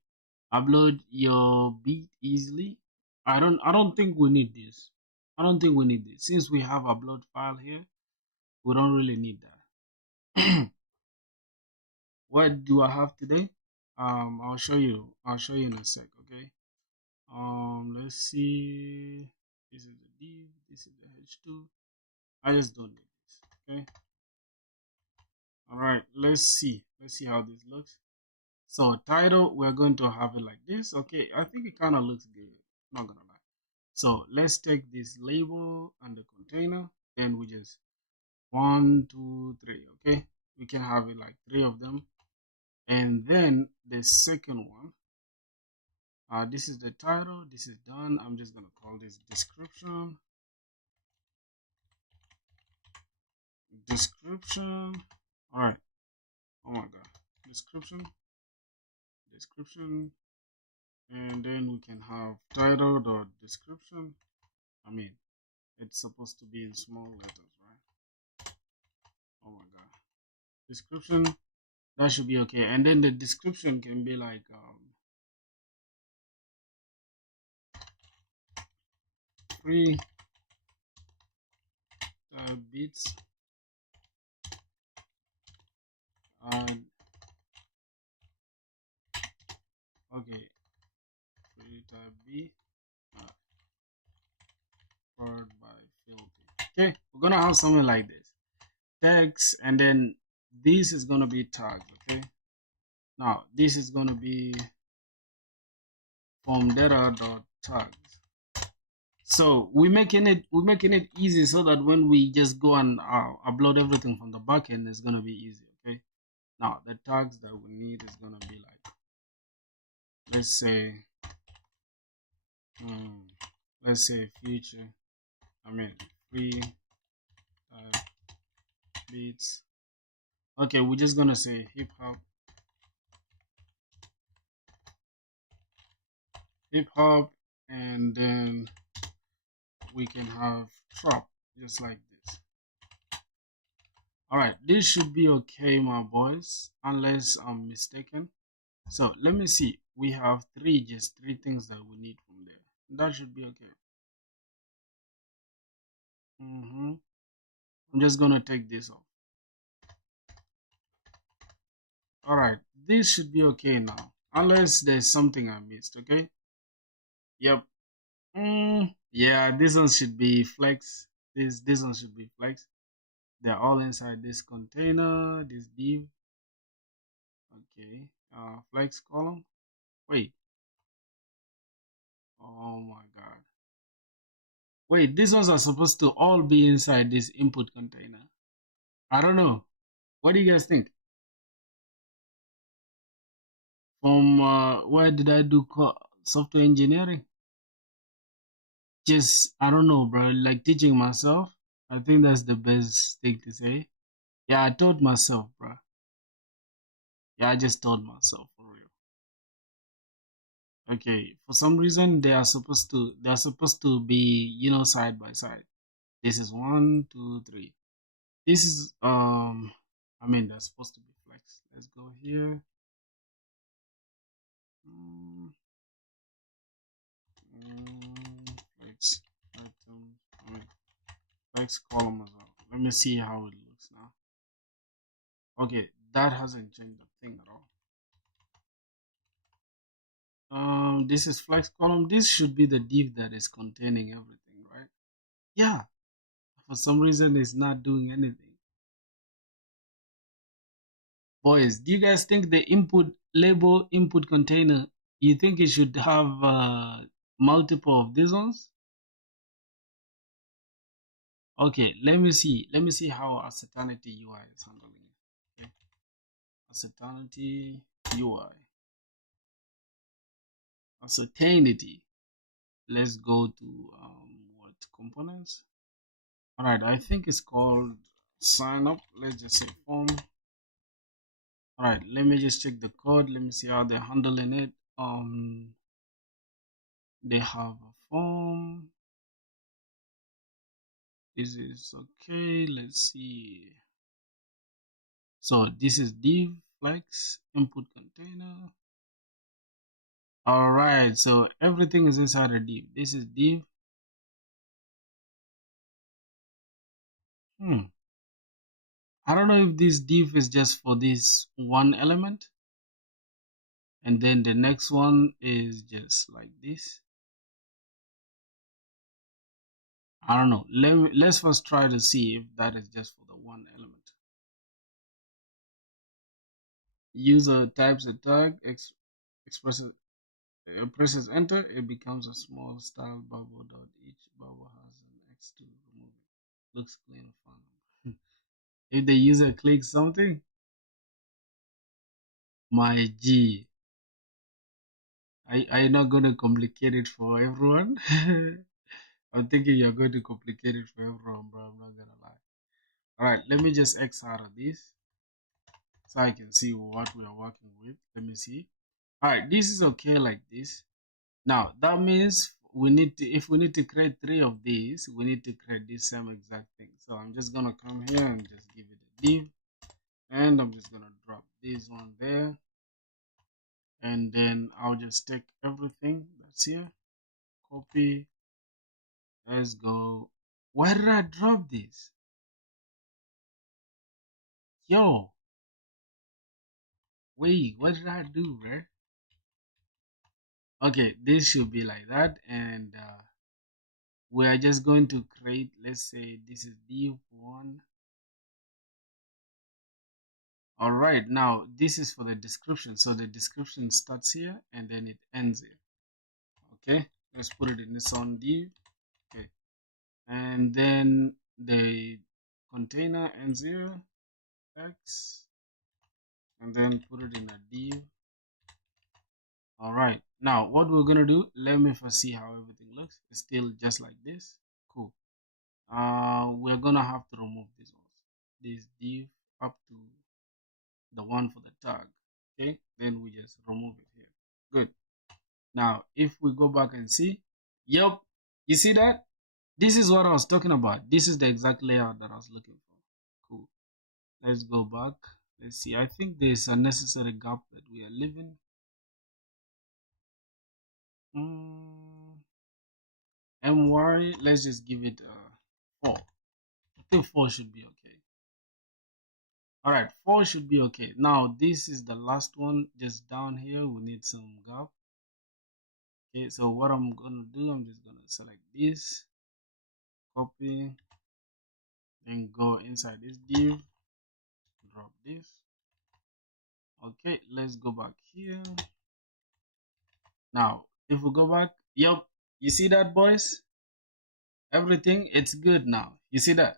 Upload your beat easily. I don't think we need this. I don't think we need this. Since we have upload file here, we don't really need that. What do I have today? I'll show you in a sec. Okay, let's see. This is the div, this is the h2. I just don't need this. Okay, all right, let's see how this looks. So title, we're going to have it like this. Okay, I think it kind of looks good, not gonna lie. So let's take this label and the container, and we just 1 2 3. Okay, we can have it like 3 of them. And then the second one, this is the title, this is done. I'm just gonna call this description. All right, oh my god, description, and then we can have title dot description. I mean, it's supposed to be in small letters, right? Oh my god, description, that should be okay. And then the description can be like free beats and okay, free type B powered by Filthy. Okay, we're gonna have something like this, text, and then this is gonna be tags. Okay, now this is gonna be from data dot tags. So we're making it easy so that when we just go and upload everything from the backend, it's gonna be easy. Okay, now the tags that we need is gonna be like let's say, um, let's say future, I mean, free beats. Okay, we're just gonna say hip hop, and then we can have trap just like this. All right, this should be okay, my boys, unless I'm mistaken. So let me see. We have just three things that we need from there. That should be okay. I'm just gonna take this off. All right, this should be okay now, unless there's something I missed. Okay. Yep. Yeah, this one should be flex. This one should be flex. They're all inside this container, this div. Okay. Flex column. Wait. Oh my god. Wait, these ones are supposed to all be inside this input container. I don't know. What do you guys think? From where did I do software engineering? Just, I don't know, bro. Like teaching myself. I think that's the best thing to say. Yeah, I taught myself, bro. Yeah, I just taught myself for real. Okay, for some reason they are supposed to be, side by side. This is 1 2 3. This is I mean they're supposed to be flex. Let's go here. Mm, flex item. I mean flex column as well. Let me see how it looks now. Okay, that hasn't changed a thing at all. This is flex column. This should be the div that is containing everything, right? Yeah. For some reason, it's not doing anything. Boys, do you guys think the input label input container, you think it should have multiple of these ones? Okay, let me see. Let me see how Aceternity UI is handling it. Okay. Aceternity UI. Aceternity. Let's go to what components? All right, I think it's called sign up. Let's just say form. All right, let me just check the code. Let me see how they're handling it. They have a form. This is okay. Let's see. So this is div flex input container. All right, so everything is inside a div. This is div. I don't know if this div is just for this one element, and then the next one is just like this. I don't know. Let's first try to see if that is just for the one element. User types a tag, expresses presses enter, it becomes a small style bubble. Dot each bubble has an X to remove it. Looks clean and fun. If the user clicks something, my G, are you not going to complicate it for everyone? I'm thinking you're going to complicate it for everyone, bro. I'm not gonna lie. All right, let me just X out of this so I can see what we are working with. Let me see. All right, this is okay like this. Now that means if we need to create three of these, we need to create this same exact thing. So I'm just gonna come here and just give it a div, and I'm just gonna drop this one there, and then I'll just take everything that's here, copy. Let's go. Where did I drop this? Yo, wait, what did I do, right? Okay, this should be like that, and we are just going to create. Let's say this is div one. All right, now this is for the description. So the description starts here and then it ends here. Okay, let's put it in this on div. Okay, and then the container ends here, X, and then put it in a div. All right. Now, what we're gonna do? Let me first see how everything looks. It's still just like this. Cool. We're gonna have to remove this also. This div up to the one for the tag. Okay. Then we just remove it here. Good. Now, if we go back and see, yep, you see that? This is what I was talking about. This is the exact layout that I was looking for. Cool. Let's go back. Let's see. I think there's a necessary gap that we are leaving. My, let's just give it 4. I think 4 should be okay. All right, 4 should be okay. Now, this is the last one just down here. We need some gap. Okay, so what I'm gonna do, I'm just gonna select this, copy, then go inside this div, drop this. Okay, let's go back here. Now, if we go back, yep, you see that, boys? Everything, it's good now. You see that?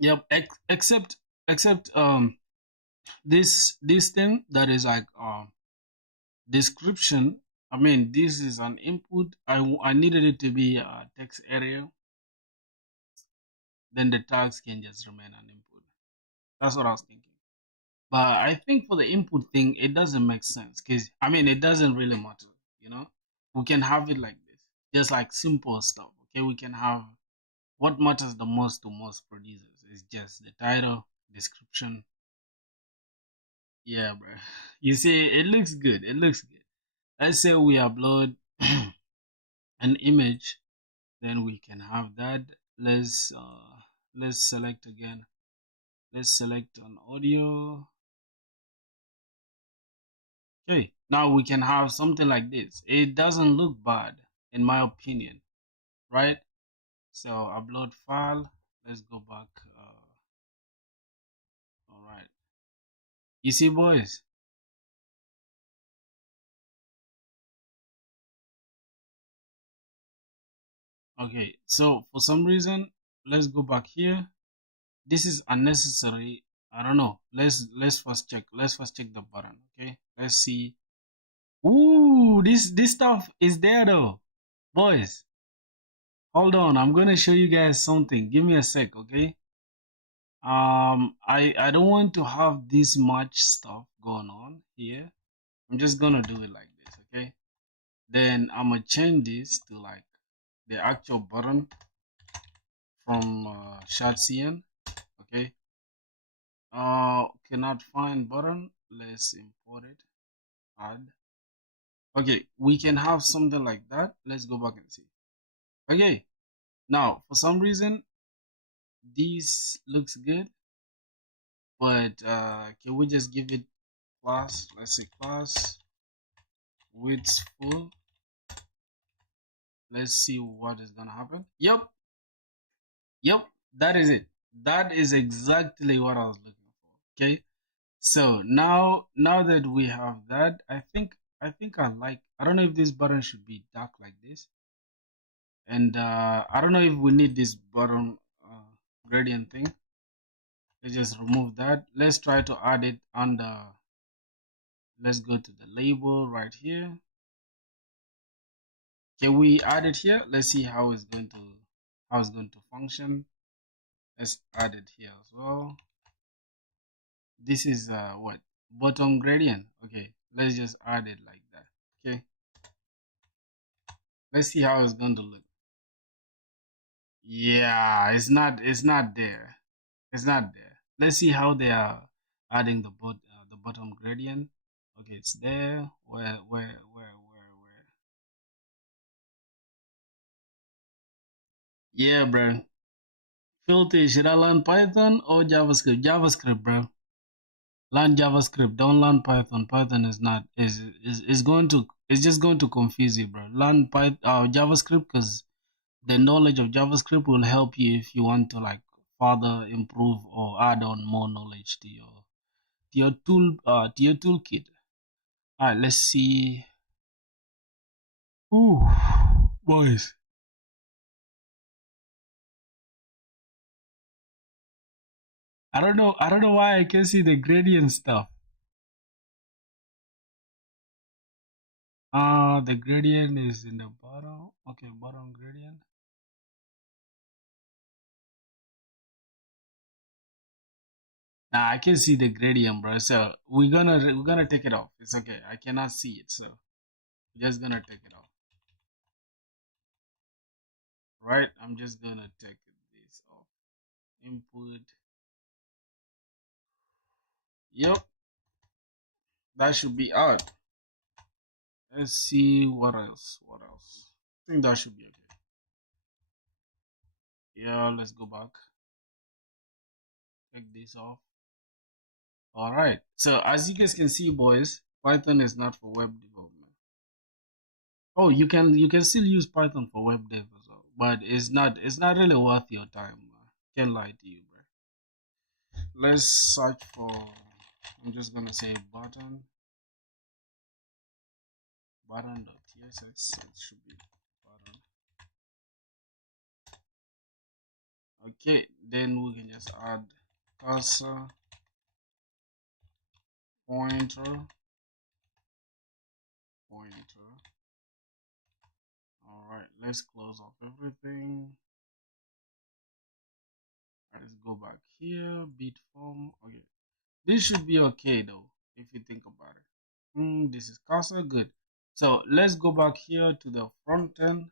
Yep, except this thing that is like description. I mean, this is an input. I needed it to be a text area. Then the tags can just remain an input. That's what I was thinking. But I think for the input thing, it doesn't make sense because I mean, it doesn't really matter. You know, we can have it like this, just like simple stuff. Okay, we can have what matters the most to most producers is just the title, description. Yeah, bro. You see, it looks good. It looks good. Let's say we upload an image, then we can have that. Let's select again. Let's select on audio. Okay, now we can have something like this. It doesn't look bad, in my opinion, right? So upload file. Let's go back. All right. You see, boys. Okay. So for some reason, let's go back here. This is unnecessary. I don't know. Let's first check. Let's first check the button. Okay. Let's see. Ooh, this stuff is there though, boys. Hold on. I'm gonna show you guys something. Give me a sec. Okay. I don't want to have this much stuff going on here. I'm just gonna do it like this, okay? Then I'm gonna change this to like the actual button from Shadcn, okay? Cannot find button. Let's import it. Add. Okay, we can have something like that. Let's go back and see. Okay, now for some reason this looks good, but can we just give it class? Let's say class width full. Let's see what is gonna happen. Yep, that is it. That is exactly what I was looking for. Okay, so now that we have that, I think I don't know if this button should be dark like this, and I don't know if we need this button gradient thing. Let's just remove that. Let's try to add it under. Let's go to the label right here. Can we add it here? Let's see how it's going to function. Let's add it here as well. This is what, bottom gradient. Okay, let's just add it like that. Okay, let's see how it's going to look. Yeah, it's not there. It's not there. Let's see how they are adding the bottom gradient. Okay, it's there. Where? Yeah, bro. Filthy, should I learn Python or JavaScript? JavaScript, bro. Learn JavaScript. Don't learn Python. Python is not is going to it's just going to confuse you, bro. Learn JavaScript because the knowledge of JavaScript will help you if you want to like further improve or add on more knowledge to your toolkit. All right, let's see. Ooh, boys. I don't know why I can see the gradient stuff. The gradient is in the bottom. Okay, bottom gradient. Nah, I can see the gradient, bro. So we're gonna take it off. It's okay. I cannot see it, so we're just gonna take it off. Right? I'm just gonna take this off. Input. Yep, that should be out. Let's see what else. What else? I think that should be okay. Yeah, let's go back. Take this off. All right. So as you guys can see, boys, Python is not for web development. Oh, you can still use Python for web dev as well, but it's not really worth your time. Can't lie to you, bro. Let's search for. I'm just gonna say button.tsx. It should be button. Okay, then we can just add cursor, pointer, pointer. All right, let's close off everything. Let's go back here, bit form. Okay, this should be okay though, if you think about it. This is cursor, good. So let's go back here to the front end.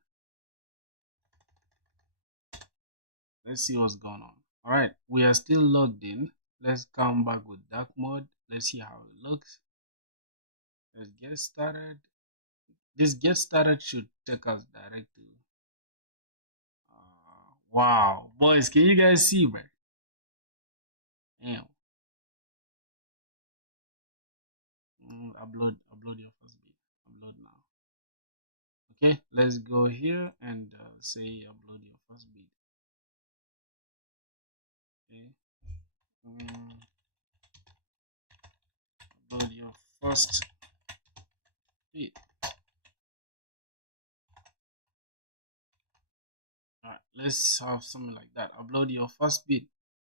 Let's see what's going on. All right, we are still logged in. Let's come back with dark mode. Let's see how it looks. Let's get started. This get started should take us direct to. Wow, boys, can you guys see, bro? Damn. Upload your first beat. Upload now. Okay, let's go here and say upload your first beat. Okay. Upload your first beat. Alright, let's have something like that. Upload your first beat.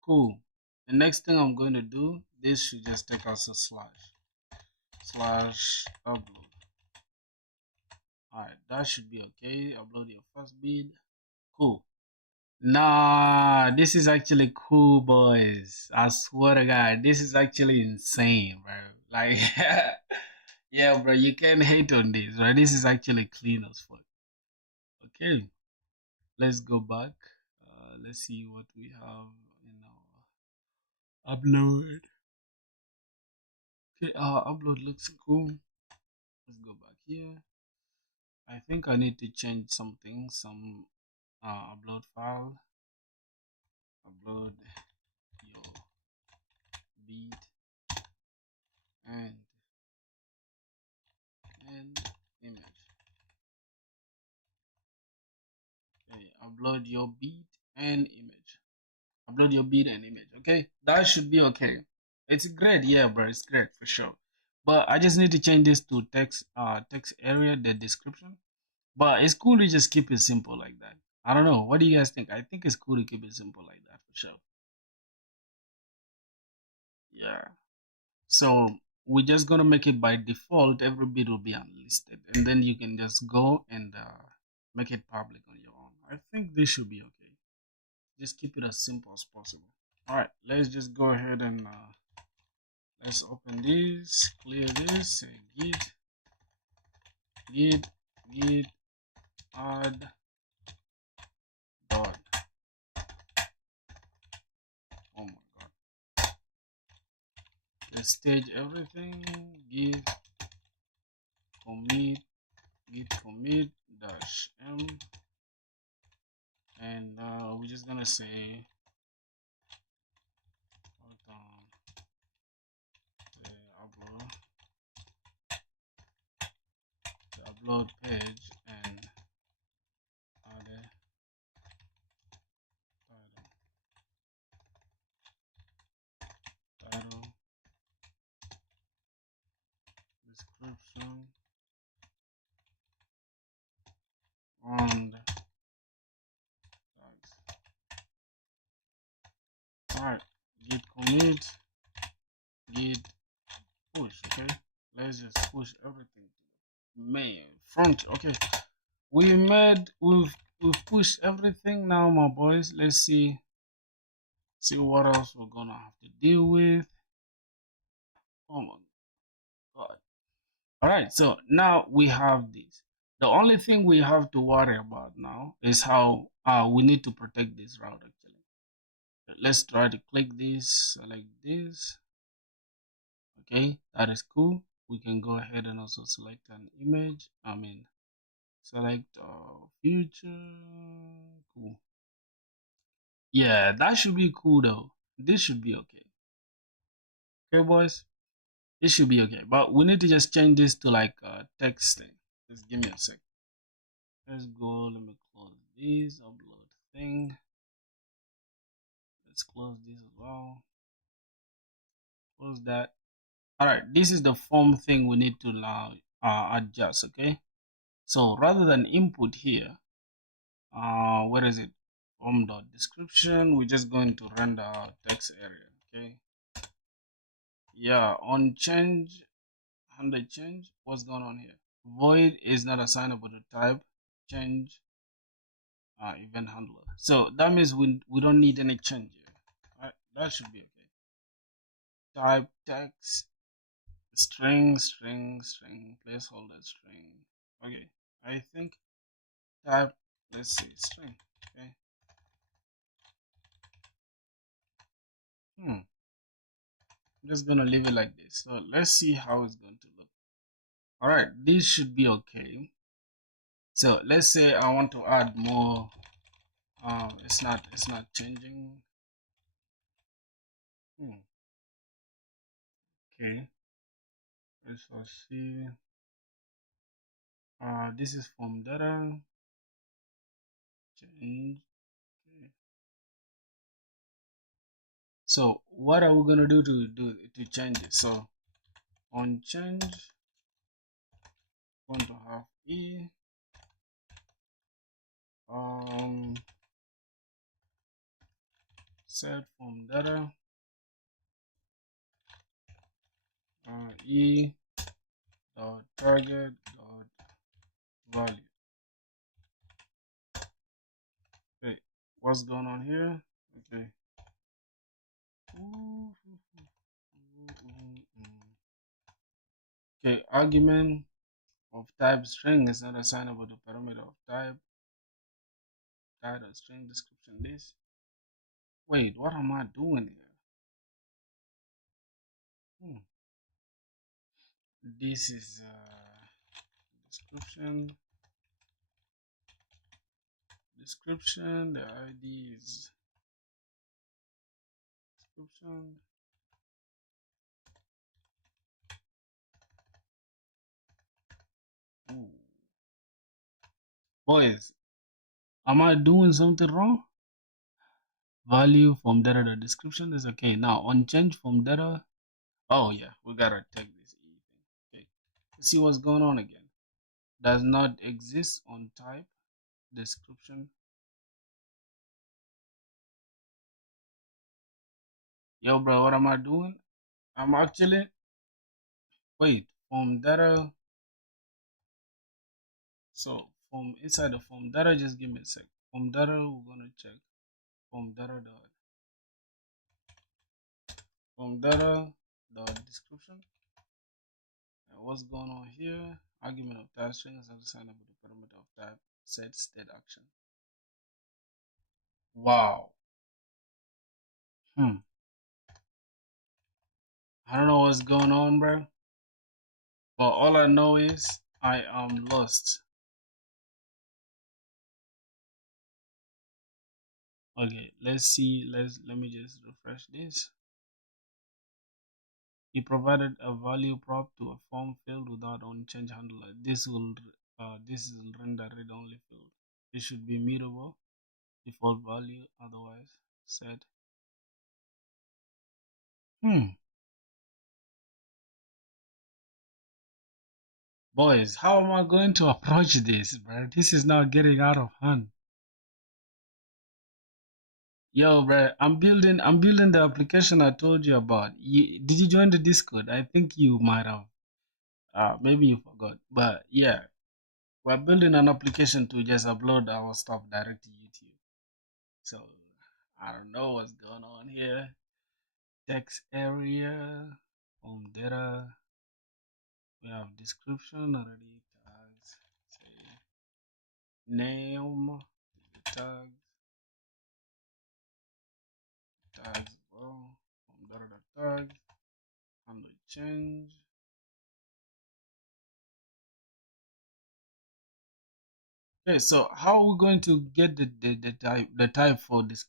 Cool. The next thing I'm going to do, this should just take us a slash upload. Alright, that should be okay. Upload your first beat. Cool. Nah, this is actually cool, boys. I swear to God, this is actually insane, bro. Like, yeah, bro, you can't hate on this, right? This is actually clean as fuck. Okay, let's go back. Let's see what we have in our upload. Okay, our upload looks cool. Let's go back here. I think I need to change something, some upload file. Upload your beat and image. Okay, upload your beat and image. Upload your beat and image. Okay, that should be okay. It's great, yeah, bro. It's great for sure. But I just need to change this to text area, the description. But it's cool to just keep it simple like that. I don't know. What do you guys think? I think it's cool to keep it simple like that for sure. Yeah. So we're just gonna make it by default. Every bit will be unlisted, and then you can just go and make it public on your own. I think this should be okay. Just keep it as simple as possible. All right, let's just go ahead and let's open this, clear this, say git add dot. Oh my god. Let's stage everything. Git commit dash m, and we're just gonna say on the upload page and add a title, description, and tags. Alright, git commit, git push. Okay, let's just push everything to main front. Okay, we've pushed everything. Now my boys, let's see what else we're gonna have to deal with. Oh my god. All right, so now we have this. The only thing we have to worry about now is how we need to protect this route actually. Let's try to click this, select this. Okay, that is cool. We can go ahead and also select an image. Select future. Cool. Yeah, that should be cool though. This should be okay. Okay, boys, this should be okay. But we need to just change this to like a text thing. Just give me a sec. Let's go. Let me close this upload thing. Let's close this as well. Close that. All right, this is the form thing we need to now adjust. Okay, so rather than input here, where is it? Form dot description. We're just going to render text area. Okay, yeah, on change, under change, what's going on here? Void is not assignable to type. Change event handler. So that means we don't need any change here. Right? That should be okay. Type text string placeholder string. Okay, I think type, let's see, string. Okay. I'm just gonna leave it like this. So let's see how it's going to look. All right, this should be okay. So let's say I want to add more. It's not changing. Okay, let's see. This is from data change. Okay. So what are we gonna do to change it? So on change, going to have e set from data e dot target dot value. Okay, what's going on here? Okay. Okay, argument of type string is not assignable to parameter of type. Title string description this. Wait, what am I doing here? This is description. The ID is description. Ooh. Boys, am I doing something wrong? Value from data, the description is okay. Now on change from data, oh yeah, we gotta take this e thing. Okay, let's see what's going on again. Does not exist on type description. Yo bro, what am I doing? I'm actually, wait, from data. So from inside the form data, just give me a sec. From data, we're gonna check from data dot description. And what's going on here? Argument of type string is assigned with the parameter of type set state action. Wow. I don't know what's going on, bro. But all I know is I am lost. Okay, let's see. Let me just refresh this. He provided a value prop to a form field without on change handler. This will render read only field. It should be mutable, default value, otherwise set. Boys, how am I going to approach this, bro? This is now getting out of hand. Yo, bro, I'm building the application I told you about. Did you join the Discord? I think you might have. Maybe you forgot. But yeah, we're building an application to just upload our stuff direct to YouTube. So I don't know what's going on here. Text area, home data. We have description already. Tags. Say name. Tags. Tags. Well, home data tag. Handle change. Okay, so how are we going to get the type for this?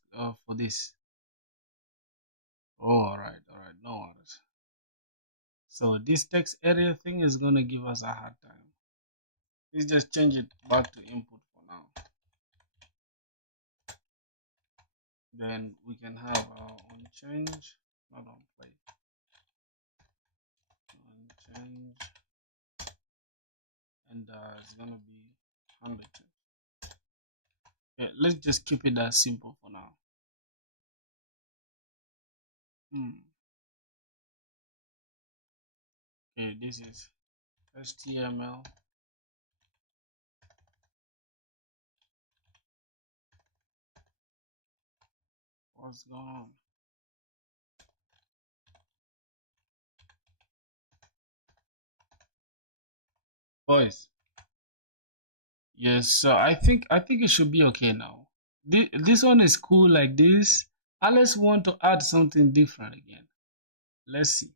Oh, all right, no worries. So this text area thing is gonna give us a hard time. Let's just change it back to input for now. Then we can have our on change, not on play. On change, and it's gonna be 100. Okay, let's just keep it as simple for now. Okay, this is HTML. What's going on? Boys. Yes, so I think it should be okay now. This one is cool like this. Unless want to add something different again. Let's see.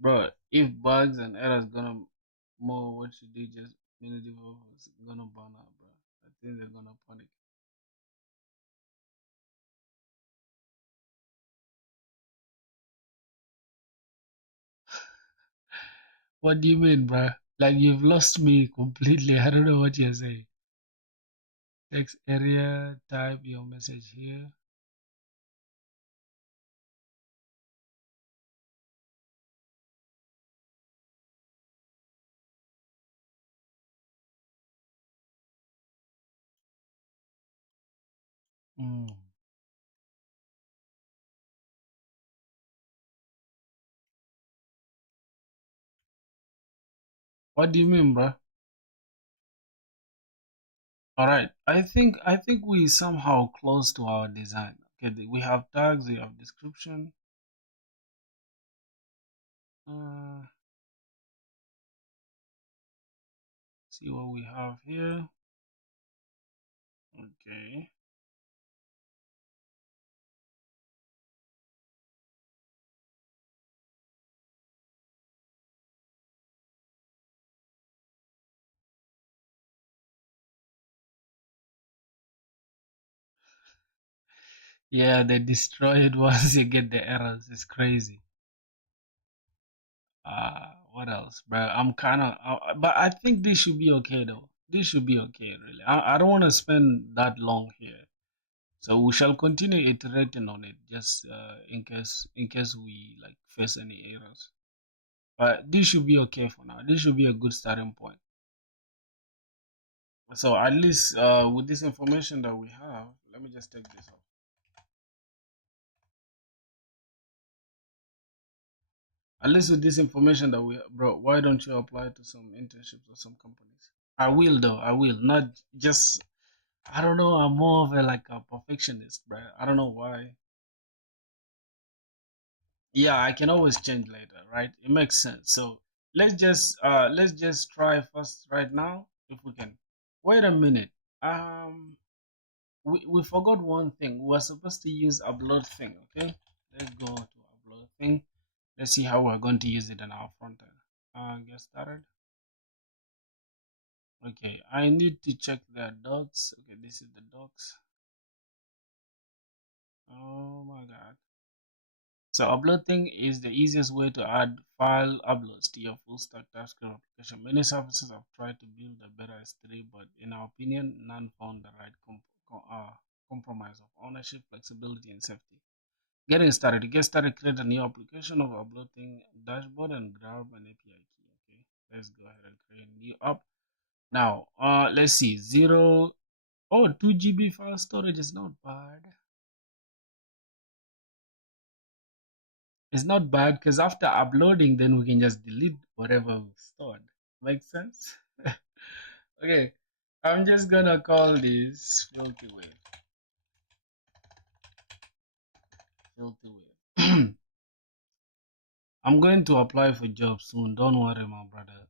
Bro, if bugs and errors gonna more what you do just minute developers gonna burn out, bro. I think they're gonna panic. What do you mean, bro? Like you've lost me completely. I don't know what you're saying. Text area, type your message here. Hmm. What do you mean, bro? All right. I think we somehow close to our design. Okay, we have tags, we have description. Uh, see what we have here. Okay. Yeah, they destroy it once you get the errors. It's crazy. What else, bro? I'm kind of, but I think this should be okay though. This should be okay, really. I don't want to spend that long here. So we shall continue iterating on it, just in case we like face any errors. But this should be okay for now. This should be a good starting point. So at least with this information that we have, let me just take this off. At least with this information that we bro, why don't you apply to some internships or some companies? I will though. I will not just. I don't know. I'm more of a like a perfectionist, bro. I don't know why. Yeah, I can always change later, right? It makes sense. So let's just try first right now if we can. Wait a minute. Um, we forgot one thing. We were supposed to use upload thing. Okay, let's go to upload thing. Let's see how we're going to use it in our front end. Get started. Okay, I need to check the docs. Okay, this is the docs. Oh my god. So uploading is the easiest way to add file uploads to your full stack TypeScript application. Many services have tried to build a better S3, but in our opinion, none found the right compromise of ownership, flexibility, and safety. Getting started. To get started, create a new application of uploading dashboard and grab an API key. Okay, let's go ahead and create a new app. Now, let's see. 2 GB file storage is not bad. It's not bad because after uploading, then we can just delete whatever we've stored. Make sense? Okay, I'm just gonna call this filthy wave. Filthy wave. I'm going to apply for jobs soon. Don't worry, my brother.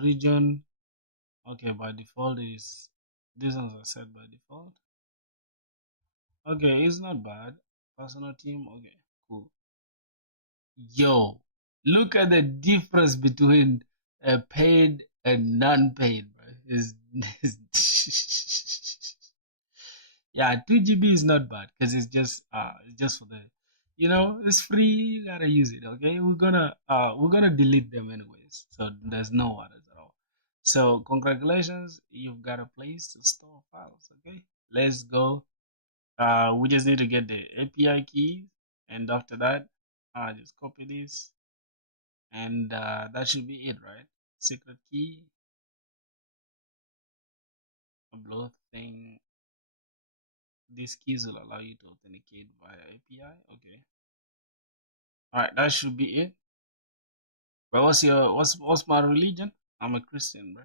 Region. Okay, by default is these ones are set by default. Okay, it's not bad. Personal team. Okay, cool. Yo, look at the difference between paid and non-paid, bro. Yeah, 2 GB is not bad because it's just for the, it's free. You gotta use it. Okay, we're gonna delete them anyways, so there's no worries at all. So congratulations, you've got a place to store files. Okay, let's go. We just need to get the API key, and after that, just copy this, and that should be it, right? Secret key, upload thing. These keys will allow you to authenticate via API. Okay. All right, that should be it. But what's my religion? I'm a Christian, bro.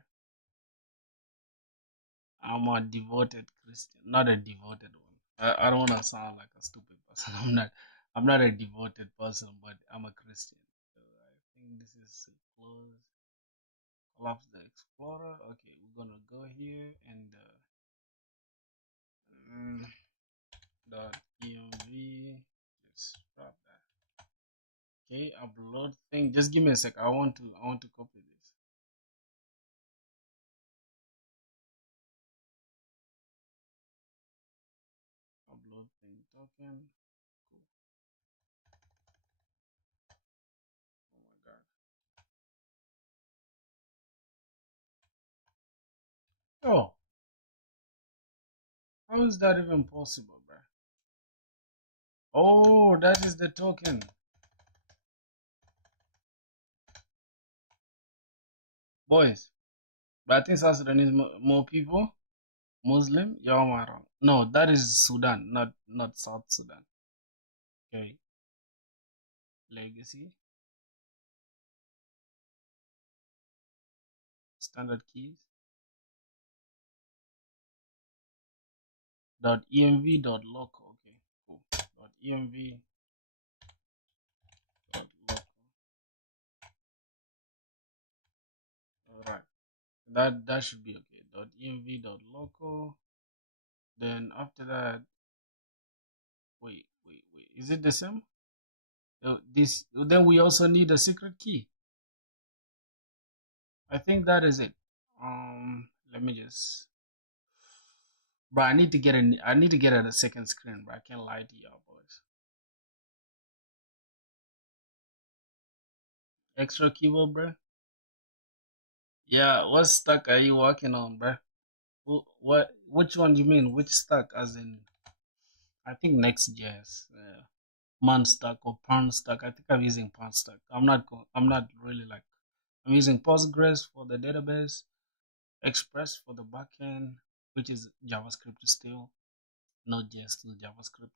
I'm a devoted Christian, not a devoted one. I don't want to sound like a stupid person. I'm not a devoted person, but I'm a Christian. So I think this is close. Collapse the Explorer. Okay, we're gonna go here and dot env. Just drop that. Okay, upload thing. Just give me a sec. I want to copy this. Upload thing token. Cool. Oh my god. Oh, how is that even possible, bro? Oh, that is the token. Boys, but I think South Sudan is more people. Muslim, you're wrong. No, that is Sudan, not South Sudan. Okay. Legacy. Standard keys. .env.local. Okay, cool. .env.local. All right. That should be okay. .env.local. Then after that, wait. Is it the same? This then we also need a secret key. I think that is it. Let me just. But I need to get a second screen, but I can't lie to y'all boys. Extra keyboard, bro. Yeah, what stack are you working on, bro? Which one do you mean? Which stack? As in, I think Next.js, Man stack or Pan stack. I think I'm using Pan stack. I'm not really like. I'm using Postgres for the database, Express for the backend, which is JavaScript still, Node.js still JavaScript.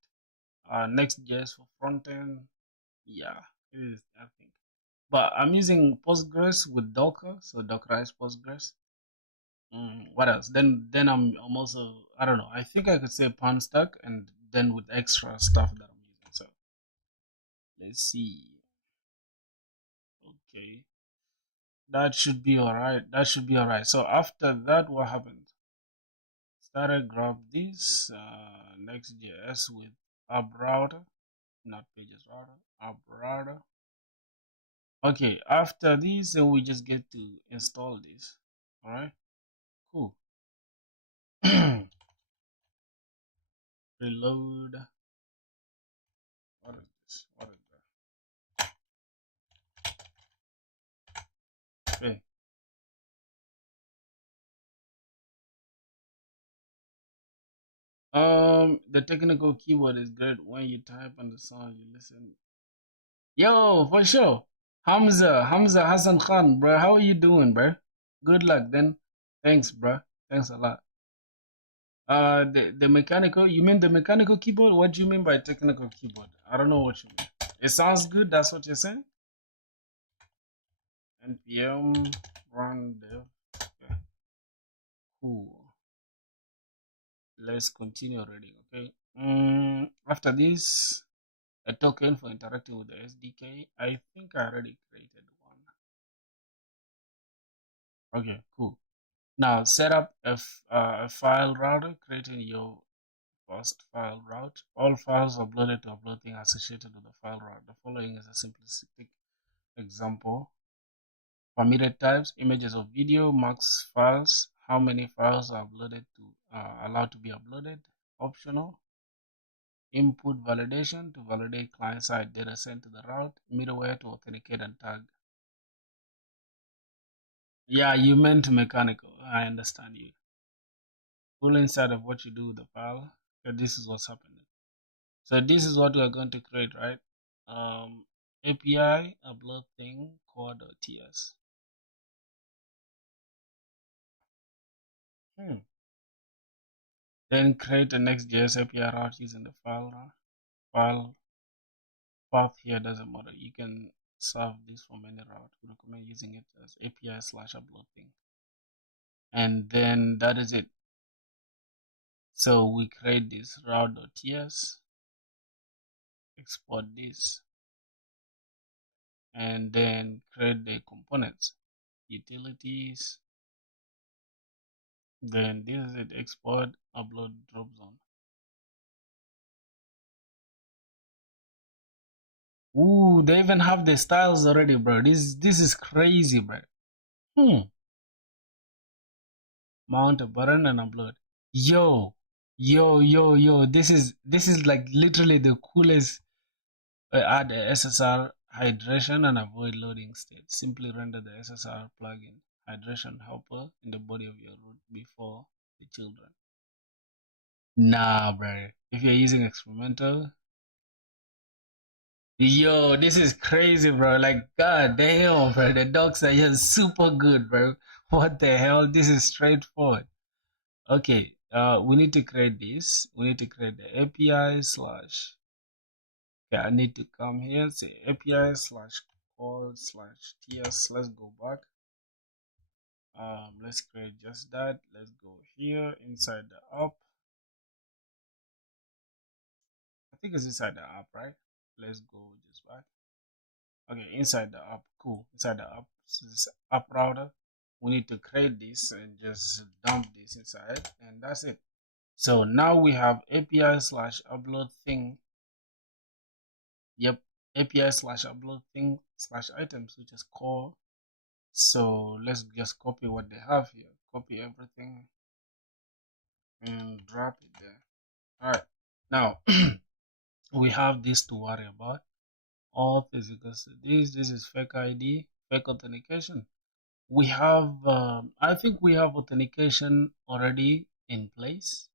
Next.js for frontend. Yeah, it is. I think. But I'm using Postgres with Docker, so Dockerize Postgres. What else? Then I'm also, I don't know. I think I could say Pan stack and then with extra stuff that I'm using. So let's see. Okay, that should be all right. That should be all right. So after that, what happened? Started grab this Next.js with app router, not pages router, app router. Okay, after this, then we just get to install this. All right, cool. Reload. What is this? What is that? Okay. The technical keyboard is great when you type on the song you listen. Yo, for sure. Hamza Hassan Khan, bro. How are you doing, bro? Good luck then. Thanks, bro. Thanks a lot. The mechanical. You mean the mechanical keyboard? What do you mean by technical keyboard? I don't know what you mean. It sounds good. That's what you're saying. npm run dev. Okay. Cool. Let's continue reading. Okay. After this, a token for interacting with the SDK. I think I already created one. Okay, cool. Now set up a file router, creating your first file route. All files uploaded to upload thing associated with the file route. The following is a simplistic example. Permitted types, images of video, max files, how many files are uploaded to allowed to be uploaded, optional. Input validation to validate client-side data sent to the route, middleware to authenticate and tag. Yeah, you meant mechanical. I understand you. Full inside of what you do with the file. So this is what's happening. So this is what we are going to create, right? API upload thing core.ts. Then create a Next.js API route using the file path here. Doesn't matter. You can serve this from any route. We recommend using it as API/upload thing. And then that is it. So we create this route.ts, export this, and then create the components, utilities. Then this is it, export, upload, drop zone. Ooh, they even have the styles already, bro. This is crazy, bro. Mount a button and upload. Yo, yo. This is like literally the coolest. Add a SSR hydration and avoid loading state. Simply render the SSR plugin hydration helper in the body of your root before the children. Nah, bro. If you're using experimental, yo, this is crazy, bro. Like, god damn, bro. The docs are just super good, bro. What the hell? This is straightforward. Okay, we need to create this. We need to create the API slash. Okay, I need to come here, say API slash call/ts. Let's go back. Let's create just that. Let's go here inside the app. I think it's inside the app, right? Let's go just back. Okay, inside the app. Cool. Inside the app, so this app router. We need to create this and just dump this inside, and that's it. So now we have API/upload thing. Yep, API/upload thing /items, which is core. So let's just copy what they have here. Copy everything and drop it there. All right. Now we have this to worry about. Auth is equals to this. This is fake ID, fake authentication. We have, I think we have authentication already in place.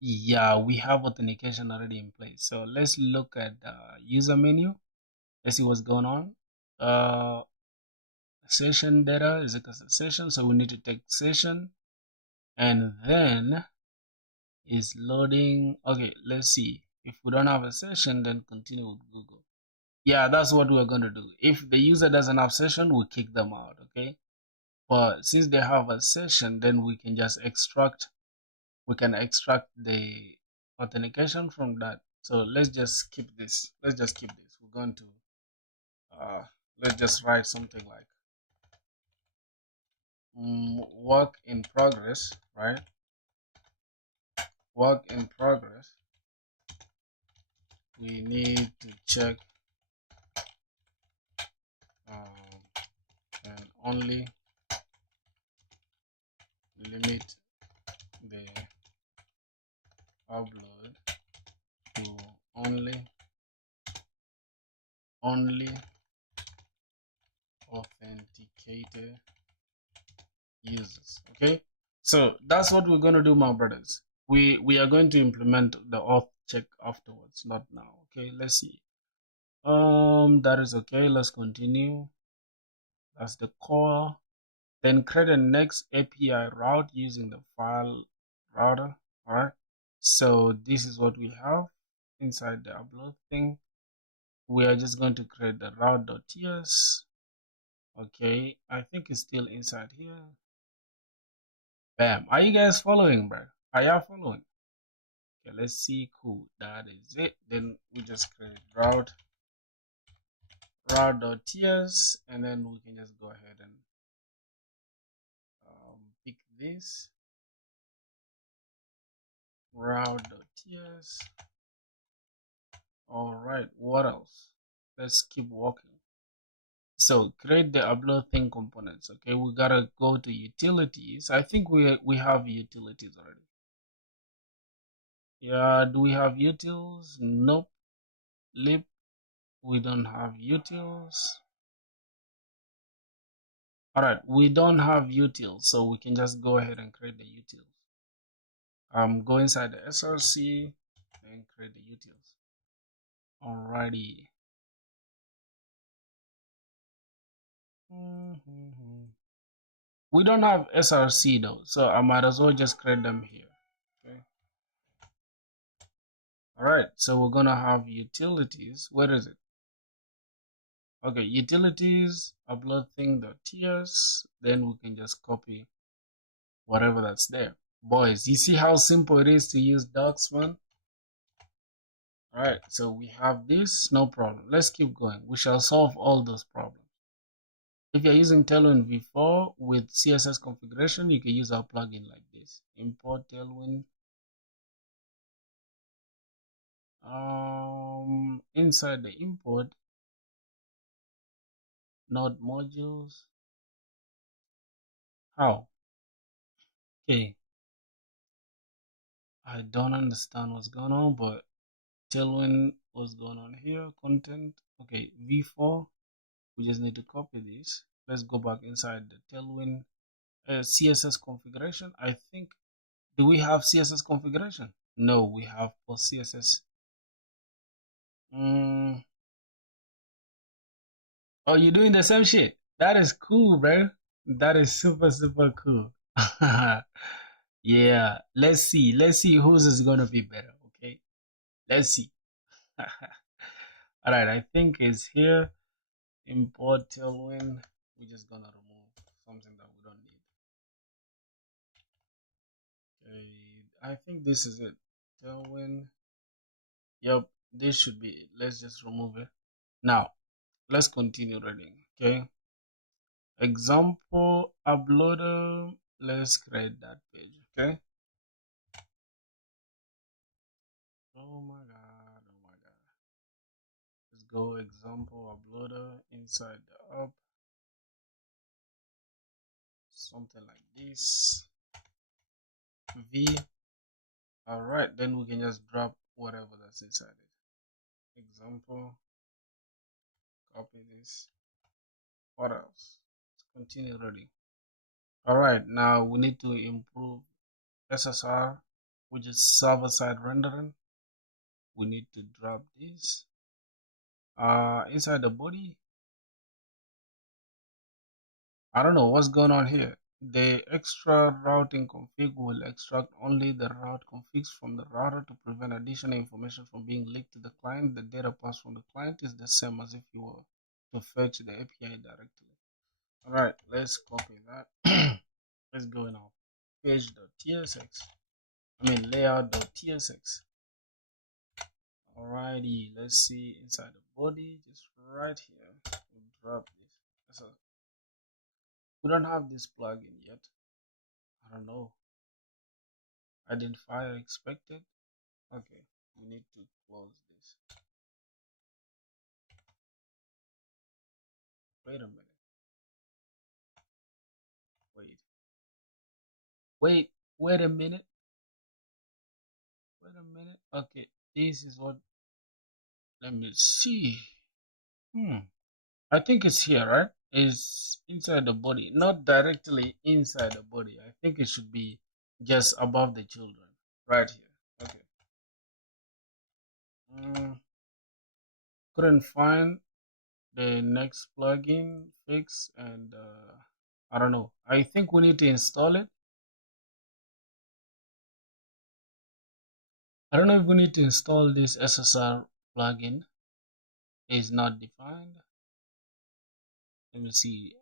Yeah, we have authentication already in place. So let's look at the user menu. Let's see what's going on. Session data is equals to session. So we need to take session, and then is loading. Okay, let's see. If we don't have a session, then continue with Google. Yeah, that's what we're going to do. If the user doesn't have session, we kick them out, okay? But since they have a session, then we can just extract the authentication from that. So let's just keep this. We're going to let's just write something like work in progress, right? Work in progress. We need to check and only limit the upload to only authenticated users. Okay, so that's what we're going to do, my brothers. We are going to implement the auth check afterwards, not now. Okay, let's see. That is okay. Let's continue. That's the core. Then create a next API route using the file router. All right, so this is what we have inside the upload thing. we are just going to create the route.ts. Okay, I think it's still inside here. Bam. Are you guys following, bro? Are y'all following? Okay, let's see. Cool. That is it. Then we just create route.ts, and then we can just go ahead and pick this route.ts. All right, what else? Let's keep walking. So create the upload thing components. Okay, we gotta go to utilities. I think we have utilities already. Yeah, do we have utils? Nope. Lib, we don't have utils. All right, we don't have utils, so we can just go ahead and create the utils. Go inside the src and create the utils. Alrighty. We don't have src though, so I might as well just create them here. Okay. All right, so we're gonna have utilities. Where is it? Okay, utilities, upload thing.ts. Then we can just copy whatever that's there. Boys, you see how simple it is to use docs, man? All right, so we have this, no problem. Let's keep going. We shall solve all those problems. If you're using Tailwind v4 with CSS configuration, you can use our plugin like this. Import Tailwind. Inside the import, node modules. How? Okay. I don't understand what's going on, but Tailwind, what's going on here? Content. Okay, v4. We just need to copy this. Let's go back inside the Tailwind CSS configuration. I think, do we have CSS configuration? No, we have post CSS. Oh, you're doing the same shit. That is cool, bro. That is super, super cool. Yeah, let's see. Let's see whose is gonna be better. Okay, let's see. All right, I think it's here. Import Tailwind. We're just gonna remove something that we don't need. Okay, I think this is it. Tailwind. Yep, this should be it. Let's just remove it. Now, let's continue reading. Okay. Example uploader. Let's create that page. Okay. Oh my god. Oh my god. Let's go example uploader inside the app. Something like this. V. All right. Then we can just drop whatever that's inside it. Example. Copy this. What else? Let's continue reading. All right. Now we need to improve SSR, which is server-side rendering. We need to drop this. Inside the body, I don't know what's going on here. The extra routing config will extract only the route configs from the router to prevent additional information from being leaked to the client. The data pass from the client is the same as if you were to fetch the API directly. All right, let's copy that. Let's go in our page.tsx. I mean layout.tsx. Alrighty, let's see inside the body, just right here. We'll drop this. So we don't have this plugin yet. I don't know. Identifier expected. Okay, we need to close this. Wait a minute. Wait a minute. Wait a minute. Okay, this is what. Let me see. I think it's here, right? It's inside the body, not directly inside the body. I think it should be just above the children, right here. Okay. Couldn't find the next plugin fix, and I don't know. I think we need to install it. I don't know if we need to install this SSR plugin. is not defined. Let me see.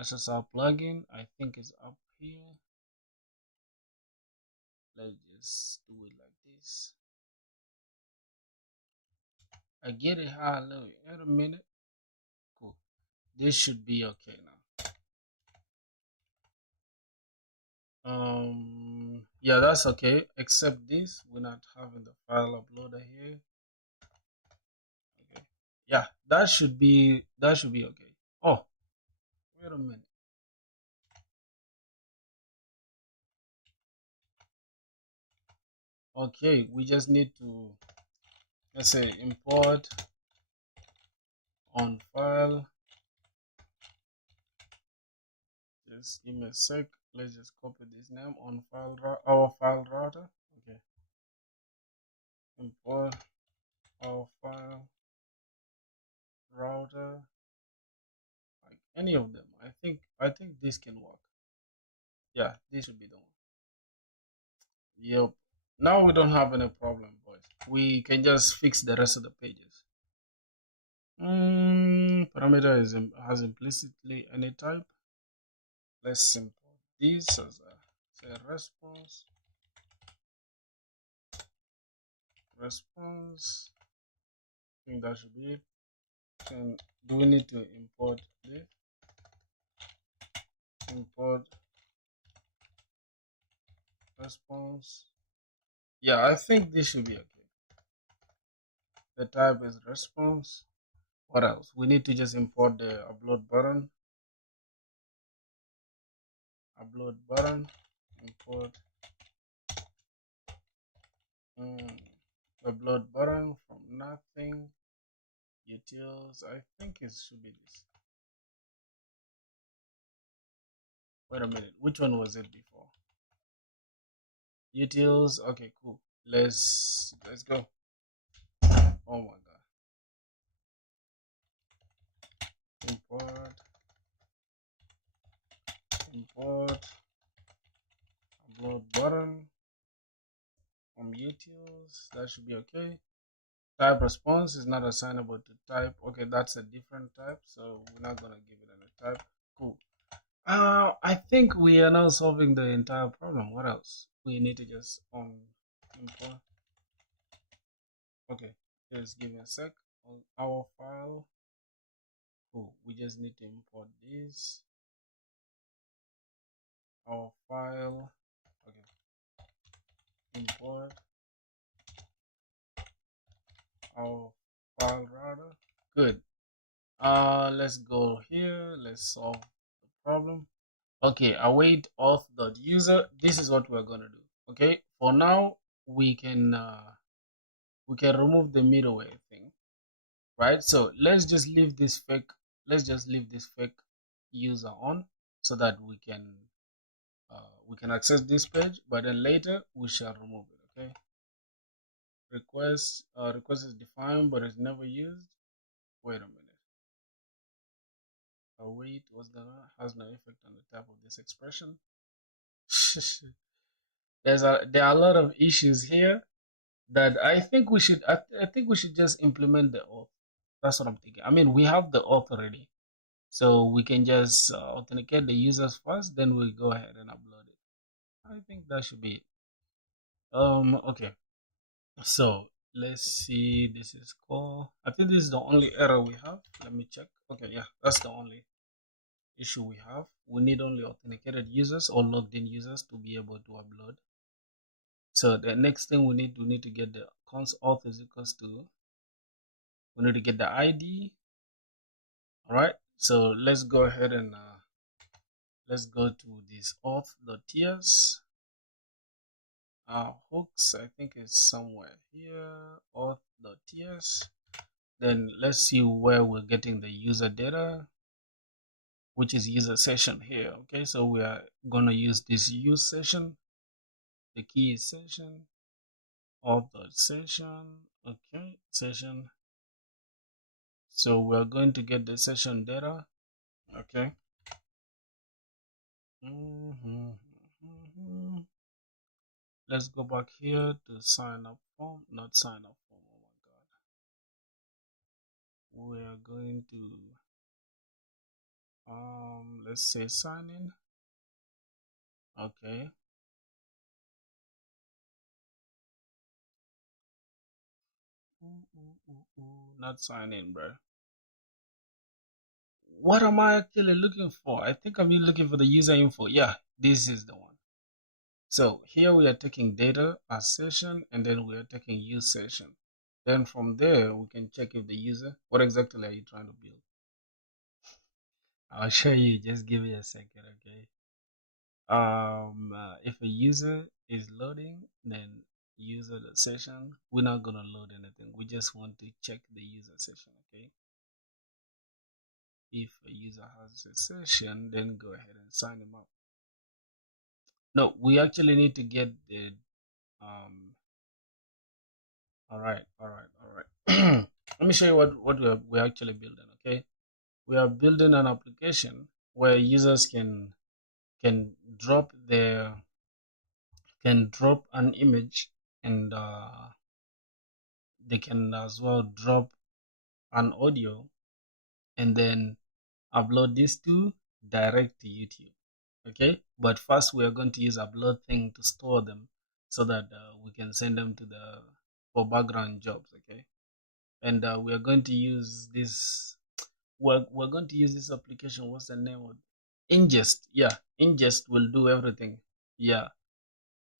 SSR plugin, I think is up here. Let's just do it like this. I get it. Hello. Wait a minute. Cool. This should be okay now. Yeah, that's okay. Except this, we're not having the file uploader here. Okay. Yeah, that should be okay. Oh, wait a minute. Okay, we just need to, let's say, import on file. Just give me a sec. Let's just copy this name on file, our file router. Okay, import our file router, like any of them. I think this can work. Yeah, this should be the one. Yep. Now we don't have any problem, boys. We can just fix the rest of the pages. Parameter has implicitly any type. Let's import this as a say response. Response. I think that should be it. Then do we need to import this? Import response. Yeah, I think this should be okay. The type is response. What else? We need to just import the upload button. Upload button. Import upload button from nothing. Utils. I think it should be this. Wait a minute. Which one was it before? Utils. Okay, cool. Let's go. Oh my god. Import upload button from utils. That should be okay. Type response is not assignable to type. Okay, that's a different type, so we're not gonna give it any type. Cool. I think we are now solving the entire problem. What else? We need to just import. Okay, just give me a sec. On our file. Cool. We just need to import this. Our file. Okay. Import our file router. Good. Let's go here. Let's solve the problem. Okay, await auth.user. This is what we're gonna do. Okay, for now we can remove the middleware thing, right? So let's just leave this fake. Let's just leave this fake user on so that we can access this page, but then later we shall remove it. Okay. Request is defined but it's never used. Wait a minute. Await has no effect on the type of this expression. There are a lot of issues here that I think we should just implement the auth. That's what I'm thinking. I mean, we have the auth already, so we can just authenticate the users first, then we go ahead and upload it. I think that should be it. Okay, so let's see. This is called. I think this is the only error we have. Let me check. Okay, yeah, that's the only issue we have. We need only authenticated users or logged in users to be able to upload. So the next thing we need to get the const auth is equals to, we need to get the ID. All right, so let's go ahead and let's go to this auth.ts. Hooks, I think it's somewhere here, auth.ts. Then let's see where we're getting the user data, which is user session here. Okay, so we are gonna use this use session. The key is session, auth.session. Okay, session. So we're going to get the session data. Okay. Let's go back here to sign up form, not sign up form. Oh my god. we are going to let's say sign in. Okay. Not sign in, bro. What am I actually looking for? I think I'm looking for the user info. Yeah, this is the one. So here we are taking data as session, and then we are taking use session. Then from there, we can check if the user, what exactly are you trying to build? I'll show you, just give me a second, okay? If a user is loading, then user the session, we're not gonna load anything. We just want to check the user session, okay? If a user has a session, then go ahead and sign them up. No, we actually need to get the all right. Let me show you what we're actually building. Okay, we are building an application where users can drop their can drop an image, and they can as well drop an audio, and then upload these two direct to YouTube. Okay, but first we are going to use upload thing to store them so that we can send them to the for background jobs. Okay, and we are going to use this we're going to use this application. What's the name of ingest? Yeah, ingest will do everything. Yeah,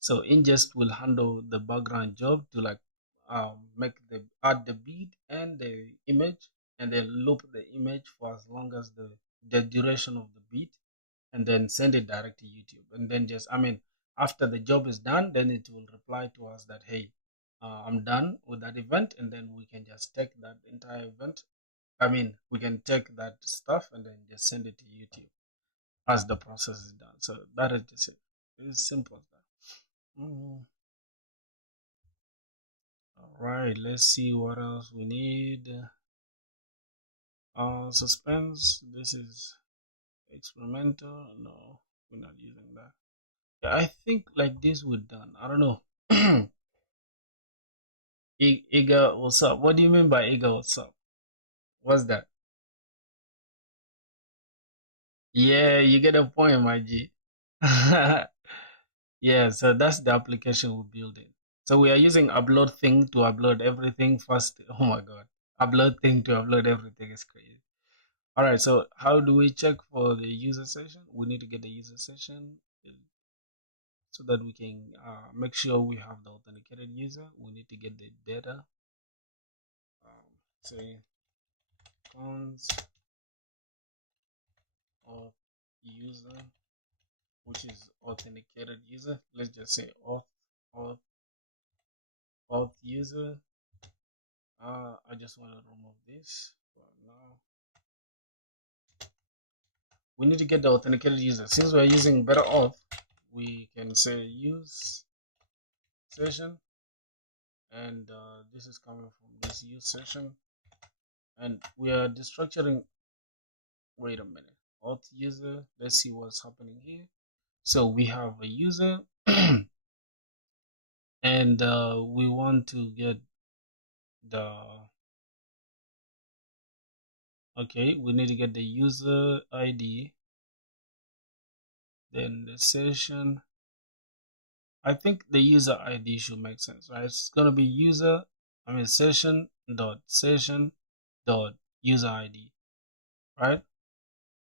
so ingest will handle the background job to like make the add the beat and the image, and then loop the image for as long as the duration of the beat, and then send it direct to YouTube. And then just, I mean, after the job is done, then it will reply to us that, hey, I'm done with that event. And then we can just take that entire event. I mean, we can take that stuff and then just send it to YouTube as the process is done. So that is just it. It's simple as that. All right, let's see what else we need. Suspense. This is experimental. No, we're not using that. Yeah, I think like this we're done. I don't know. Iga, what's up? What do you mean by Iga, what's up? What's that? Yeah, you get a point, my G. Yeah, so that's the application we're building. So we are using upload thing to upload everything first. Oh my God. Upload thing to upload everything is crazy. All right, so how do we check for the user session? We need to get the user session so that we can make sure we have the authenticated user. We need to get the data. Say cons of user, which is authenticated user. Let's just say auth, auth user. I just want to remove this for now. We need to get the authenticated user. Since we're using better auth, we can say use session, and this is coming from this use session, and we are destructuring. Wait a minute, auth user. Let's see what's happening here. So we have a user, and we want to get the okay, we need to get the user ID, then the session. I think the user ID should make sense, right? It's gonna be session dot user ID, right?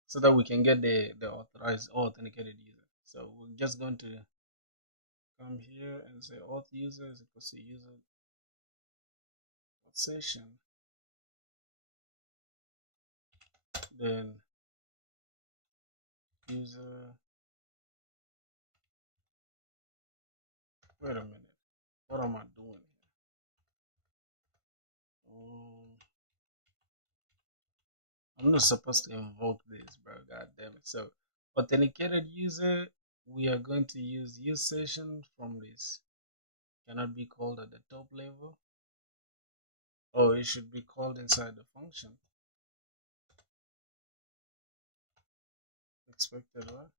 So that we can get the authorized or authenticated user. So we're just going to come here and say auth user is equal to user session, then user. Wait a minute, what am I doing here? I'm not supposed to invoke this, bro. God damn it. So, authenticated user, we are going to use session from this. Cannot be called at the top level. Oh, it should be called inside the function. Expected what?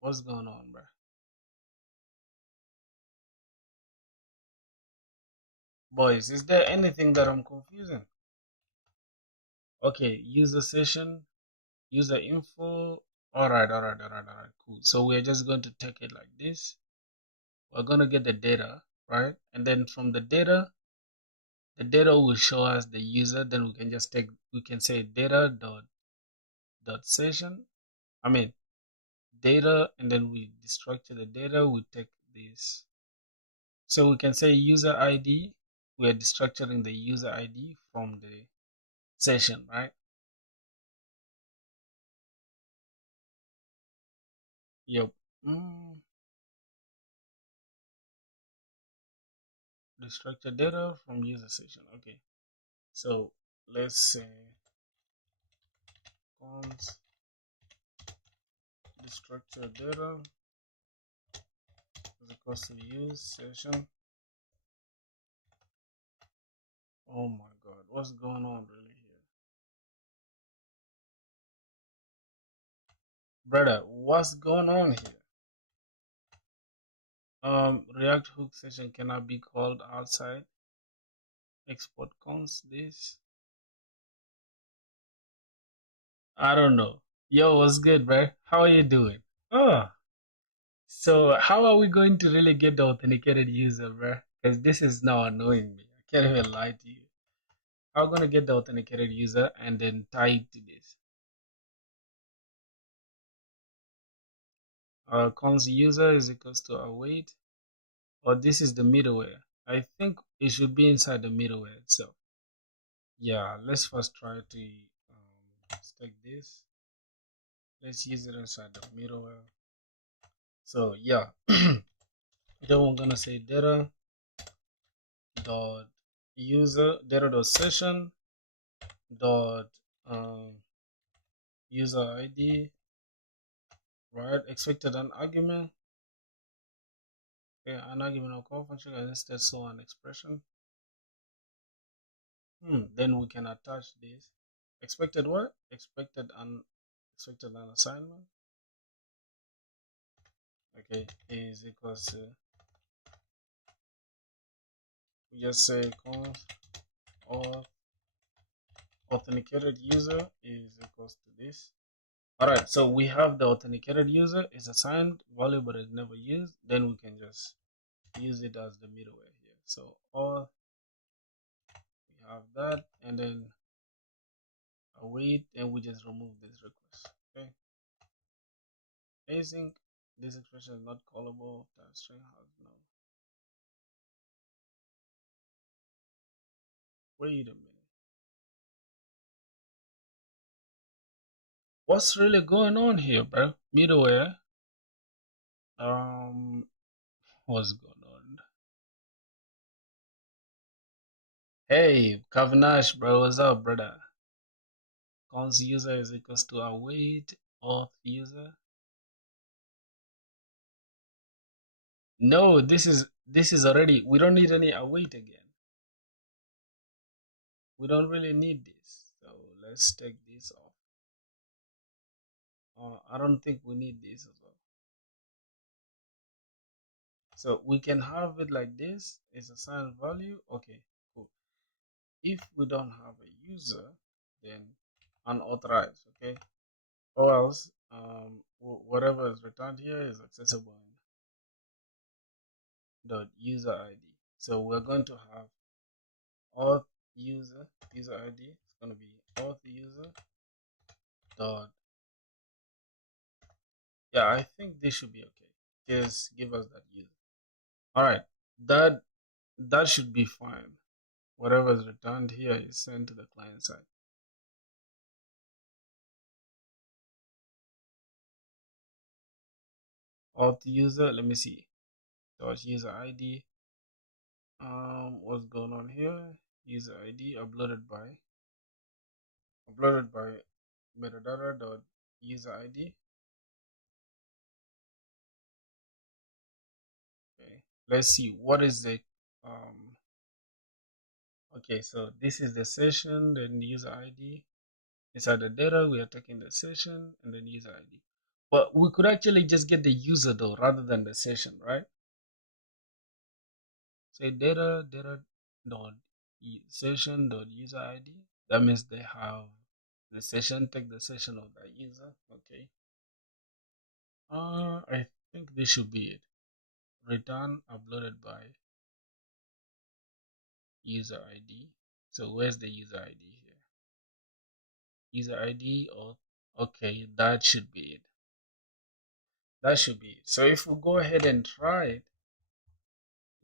What's going on, bro? Boys, is there anything that I'm confusing? Okay, user session, user info. All right, cool. So we're just going to take it like this. We're going to get the data, right? And then from the data will show us the user. Then we can just we can say data dot session. I mean, data, and then we destructure the data. We take this. So we can say user ID. We are destructuring the user ID from the session, right? Yep. Mm, destructure data from user session. Okay. So let's say cons destructure data is equals to use session. Oh my god, what's going on really here? Brother, what's going on here? React hook session cannot be called outside. Export cons this. I don't know. Yo, what's good, bro? How are you doing? Oh, so how are we going to really get the authenticated user, bro? Because this is now annoying me. I can't even lie to you. I'm gonna get the authenticated user and then tie it to this. Cons user is equals to await, or this is the middleware. I think it should be inside the middleware itself. Yeah, let's first try to stack this. Let's use it inside the middleware. So yeah, then we're gonna say data dot user data dot session dot user ID, right? Expected an argument. Okay, an argument or call function and instead so an expression. Then we can attach this. Expected what? Expected an assignment. Okay, is equals to, we just say const auth authenticated user is equals to this. Alright, so we have the authenticated user is assigned value but is never used. Then we can just use it as the middleware here. So auth, we have that, and then await, and we just remove this request. Okay. Async, this expression is not callable. That string has no. Wait a minute. What's really going on here, bro? Middleware. What's going on? Hey, Kavanash, bro. What's up, brother? Cons user is equals to await auth user. No, this is already. We don't need any await again. We don't really need this. So let's take this off. I don't think we need this as well. So we can have it like this. It's assigned value. Okay, cool. If we don't have a user, then unauthorized. Okay, or else whatever is returned here is accessible in the user ID. So we're going to have auth user ID. It's going to be auth user dot. Yeah, I think this should be okay. Just give us that user. All right, that should be fine. Whatever is returned here is sent to the client side. Auth user, let me see. Dot user ID. What's going on here? User ID uploaded by metadata dot user ID. Okay, let's see what is the okay, so this is the session, then user ID. Inside the data, we are taking the session and then user ID. But we could actually just get the user though rather than the session, right? Say data dot session dot user ID. That means they have the session, take the session of that user. Okay. I think this should be it. Return uploaded by user ID. So where's the user ID here? User ID, or okay, that should be it. That should be it. So if we go ahead and try it,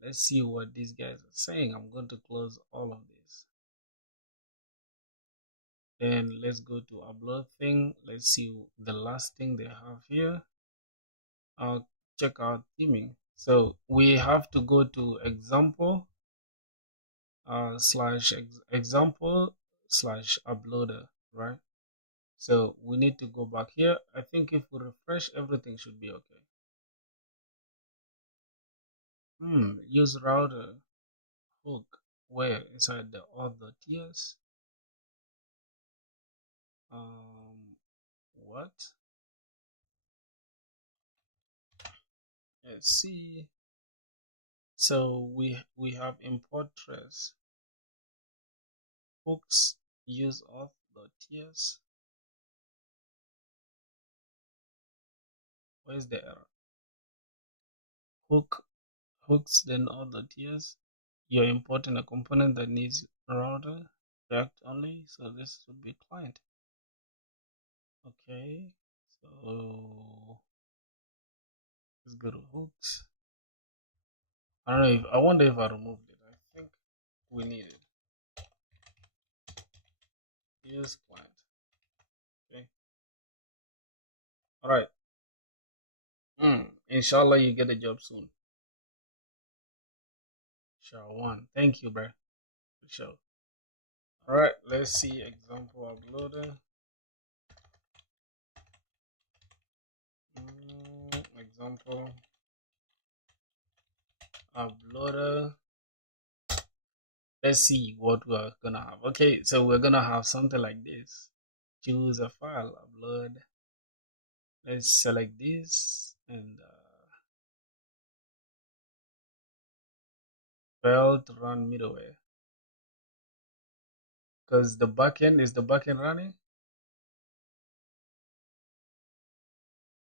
let's see what these guys are saying. I'm going to close all of this. Then let's go to upload thing. Let's see the last thing they have here. Check out theming. So we have to go to example slash example slash uploader, right? So we need to go back here. I think if we refresh, everything should be okay. Use router hook where inside the other tiers. What? Let's see. So we have import trace hooks use auth the tiers. Where's the error? Hooks then other tiers. You're importing a component that needs router React only, so this would be client. Okay, so let's go to hooks. I don't know if I wonder if I removed it. I think we need it. Use client. Okay. All right. Inshallah, you get a job soon. Sure. Thank you, bro. For sure. All right. Let's see example uploader. Example uploader. Let's see what we're gonna have. Okay, so we're gonna have something like this. Choose a file, upload. Let's select this and fail to run middleware because the backend is the backend running.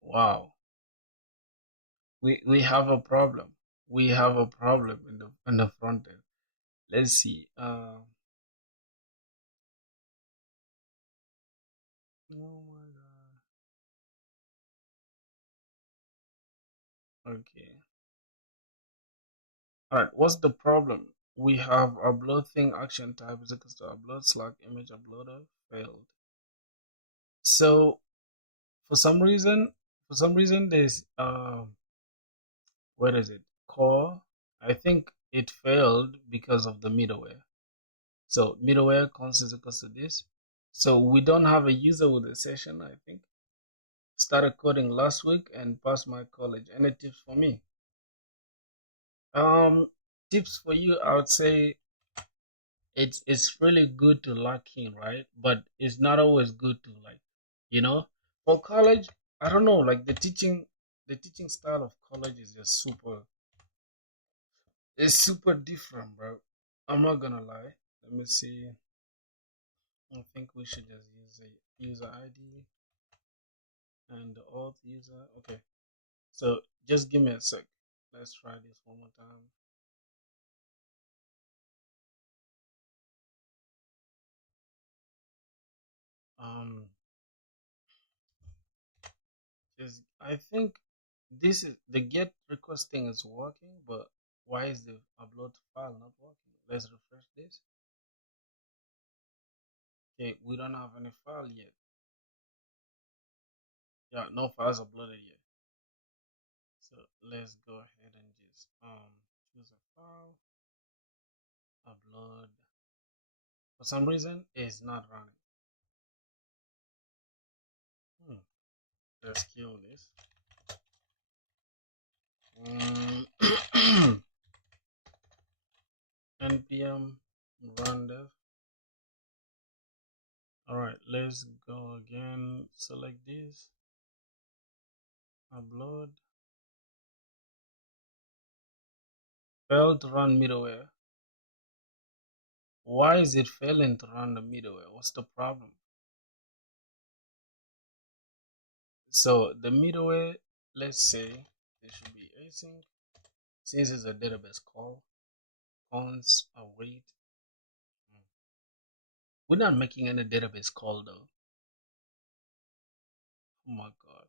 Wow, we have a problem. We have a problem in the front end. Let's see. Oh my god. Okay. All right. What's the problem? We have upload thing action type is equals to upload Slack image uploader failed. So for some reason there's where is it? Core. I think it failed because of the middleware. So middleware const equals to this. So we don't have a user with a session, I think. Started coding last week and passed my college. Any tips for me? Tips for you, I would say it's really good to lock in, right? But it's not always good to like, you know, for college, I don't know, like the teaching style of college is just it's super different, bro. I'm not gonna lie. Let me see. I think we should just use a user ID and the auth user. Okay. So just give me a sec. Let's try this one more time. Um just I think this is the get request thing is working, but why is the upload file not working? Let's refresh this. Okay, we don't have any file yet. Yeah, no files uploaded yet. So let's go ahead and just choose a file, upload. For some reason, it's not running. Let's kill this. npm run dev. All right, let's go again. Select this, upload. Failed to run middleware. Why is it failing to run the middleware? What's the problem? So the middleware, let's say it should be async. Since it's a database call, cons await. We're not making any database call though. Oh my god.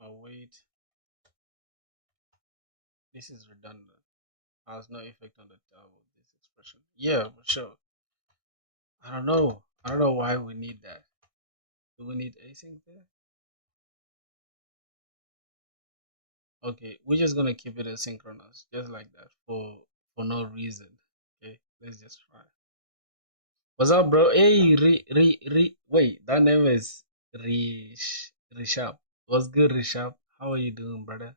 Await. This is redundant. Has no effect on the tab of this expression. Yeah, for sure. I don't know why we need that. Do we need async there? Okay, we're just gonna keep it asynchronous, just like that, for no reason. Okay, let's just try. What's up, bro? Hey, wait, that name is Rishab. What's good, Rishab? How are you doing, brother?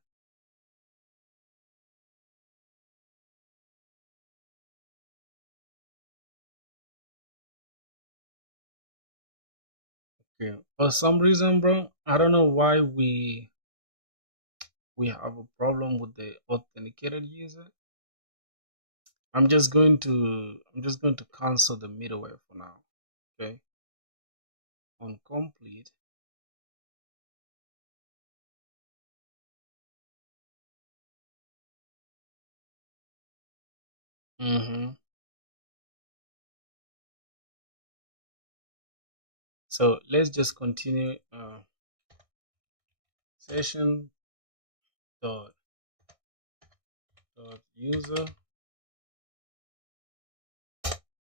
Okay. For some reason, bro, I don't know why we have a problem with the authenticated user. I'm just going to cancel the middleware for now. Okay. On complete. Mm-hmm. So let's just continue session dot user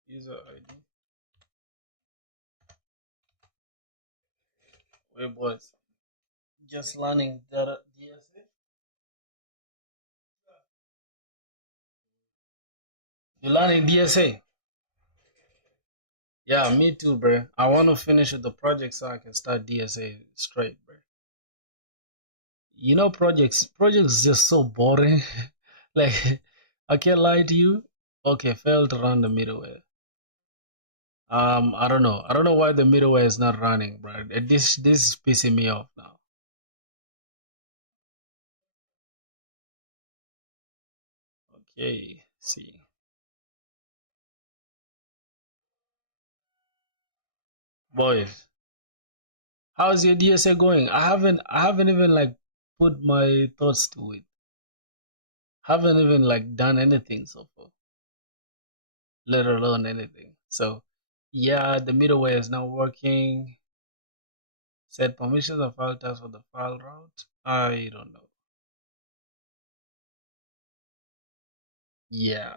ID. Wait, boys. Just learning data DSA. You learning DSA? Yeah, me too, bro. I want to finish with the project so I can start DSA straight, bro. You know, projects just so boring. Like, I can't lie to you. Okay, failed to run the middleware. I don't know why the middleware is not running, bro. This is pissing me off now. Okay, see, boys, how's your DSA going? I haven't even like put my thoughts to it. Haven't even like done anything so far, let alone anything. So, yeah, the middleware is not working. Set permissions of file types for the file route. I don't know. Yeah.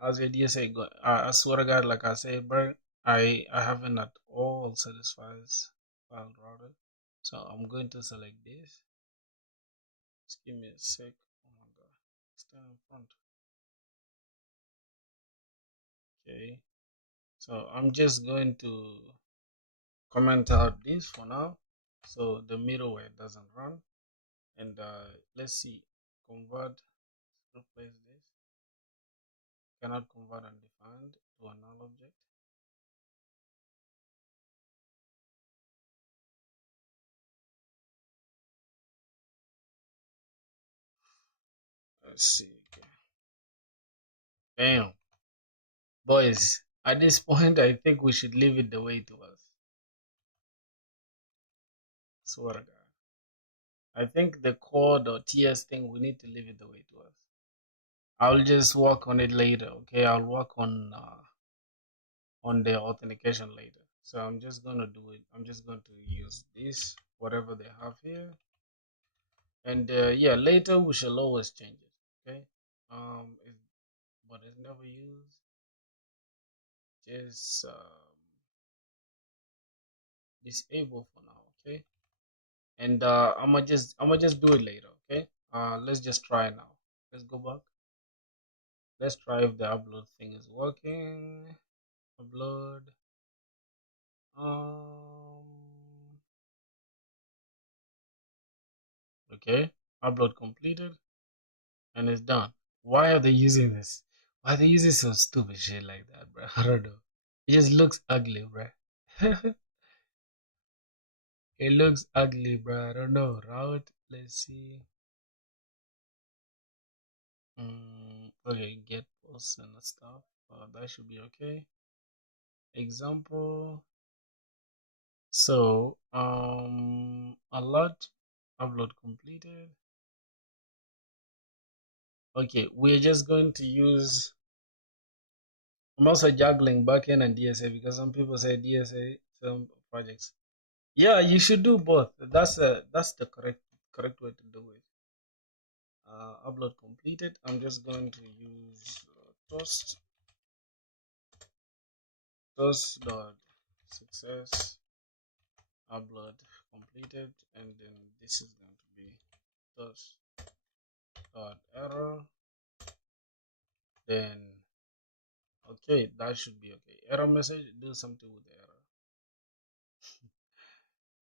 How's your DSA going? I swear to God, like I said, bro, I haven't at all satisfies file router. So I'm going to select this. Just give me a sec. Oh my God. Stand in front. Okay. So I'm just going to comment out this for now. So the middleware doesn't run. And let's see. Convert, replace this. Cannot convert undefined to a null object. Let's see. Okay. Damn. Boys, at this point, I think we should leave it the way it was. Swear to God. I think the core.ts thing, we need to leave it the way it was. I'll just work on it later, okay? I'll work on the authentication later. So I'm just gonna do it. I'm just going to use this, whatever they have here. And yeah, later we shall always change it, okay? It, but it's never used. Just disable for now, okay? And I'm gonna just do it later, okay? Let's just try now. Let's go back. Let's try if the upload thing is working. Upload. Um. Okay. Upload completed and it's done. Why are they using this? Why are they using some stupid shit like that, bro? I don't know. It just looks ugly, bro. It looks ugly, bro. I don't know. Route. Let's see. Okay, get posts and stuff. That should be okay. Example. So, a lot upload completed. Okay, we're just going to use. I'm also juggling backend and DSA because some people say DSA, some projects. Yeah, you should do both. That's the correct way to do it. Upload completed. I'm just going to use toast dot success upload completed, and then this is going to be toast dot error. Then okay, that should be okay. Error message. Do something with the error.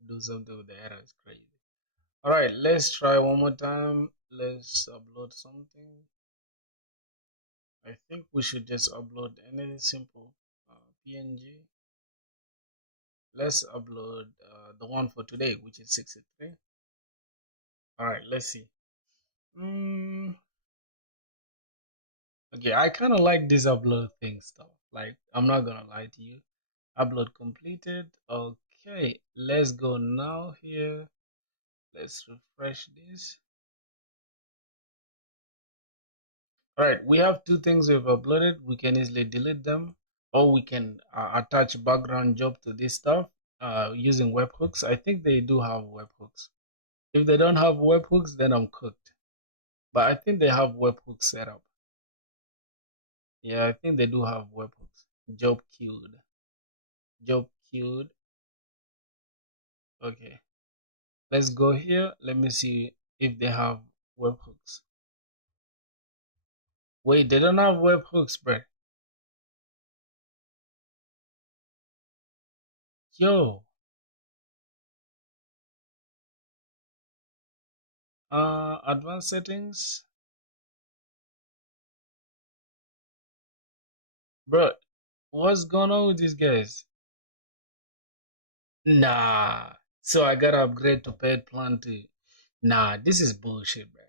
Do something with the error. It's crazy. All right, let's try one more time. Let's upload something. I think we should just upload any simple PNG. Let's upload the one for today, which is 63. All right, let's see. Okay, I kind of like this upload thing stuff. Like, I'm not gonna lie to you. Upload completed. Okay, let's go now here. Let's refresh this. All right, we have two things we've uploaded. We can easily delete them, or we can attach background job to this stuff using webhooks. I think they do have webhooks. If they don't have webhooks, then I'm cooked. But I think they have webhooks set up. Yeah, I think they do have webhooks. Job queued. Job queued. Okay, let's go here. Let me see if they have webhooks. Wait, they don't have webhooks, bro. Yo, advanced settings, bro. What's going on with these guys? Nah. So I gotta upgrade to paid plan to. Nah, this is bullshit, bro.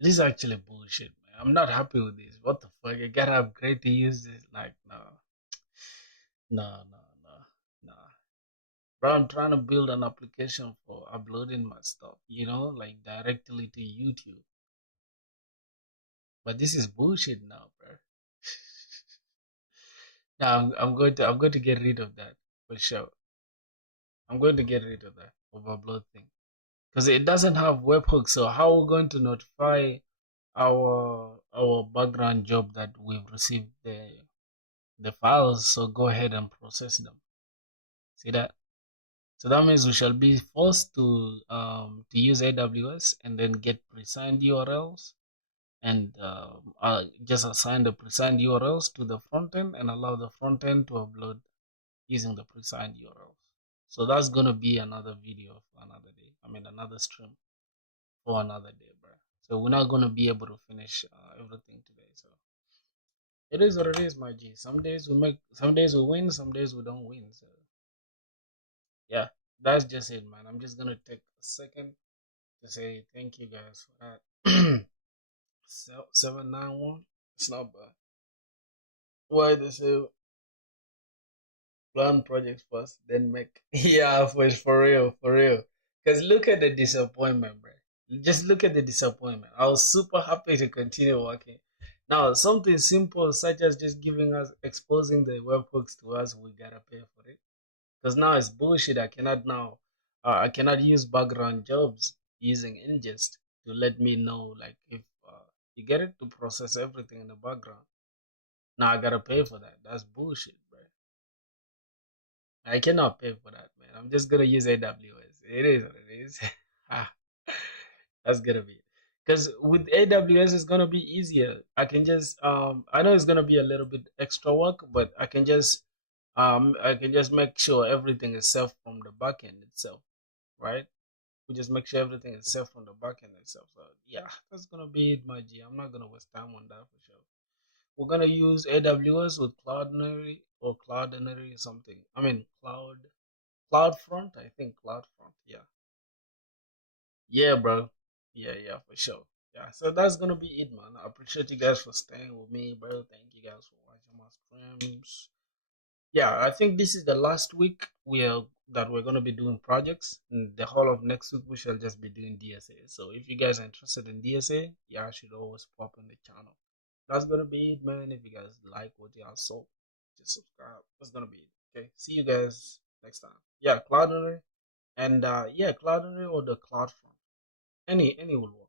This is actually bullshit, man. I'm not happy with this. What the fuck? I gotta upgrade to use this. Like, no, no, no, no, no. Bro, I'm trying to build an application for uploading my stuff, like directly to YouTube. But this is bullshit now, bro. Now I'm going to get rid of that for sure. I'm going to get rid of that upload thing because it doesn't have webhooks. So how are we going to notify our background job that we've received the files? So go ahead and process them. See that? So that means we shall be forced to use AWS and then get pre-signed URLs and just assign the pre-signed URLs to the front end and allow the front end to upload using the pre-signed URLs. So that's gonna be another video for another day. I mean another stream for another day, bro. So we're not gonna be able to finish everything today. So it is what it is, my G. Some days we win, some days we don't win. So yeah, that's just it, man. I'm just gonna take a second to say thank you guys for that. 791. It's not bad. Why they say plan projects first, then make. Yeah, for real, for real. Because look at the disappointment, bro. Just look at the disappointment. I was super happy to continue working. Now, something simple such as just giving us, exposing the webhooks to us, we gotta pay for it. Because now it's bullshit. I cannot use background jobs using ingest to let me know, like, if you get it to process everything in the background. Now I gotta pay for that. That's bullshit, bro. I cannot pay for that, man. I'm just gonna use AWS. It is what it is. That's gonna be it. Because with AWS, it's gonna be easier. I know it's gonna be a little bit extra work, but I can just make sure everything is safe from the backend itself, right? We just make sure everything is safe from the backend itself. So yeah, that's gonna be it, my G. I'm not gonna waste time on that for sure. We're gonna use AWS with Cloudinary or Cloudinary something. I mean CloudFront. I think CloudFront. Yeah, yeah, bro. Yeah, yeah, for sure. Yeah, so that's gonna be it, man. I appreciate you guys for staying with me, bro. Thank you guys for watching my streams. Yeah, I think this is the last week we're gonna be doing projects. And the whole of next week we shall just be doing DSA. So if you guys are interested in DSA, yeah, I should always pop in the channel. That's gonna be it, man. If you guys like what you all saw, just subscribe. That's gonna be it. Okay. See you guys next time. Yeah, Cloudinary and yeah, Cloudinary or the Cloud Front. Any will work.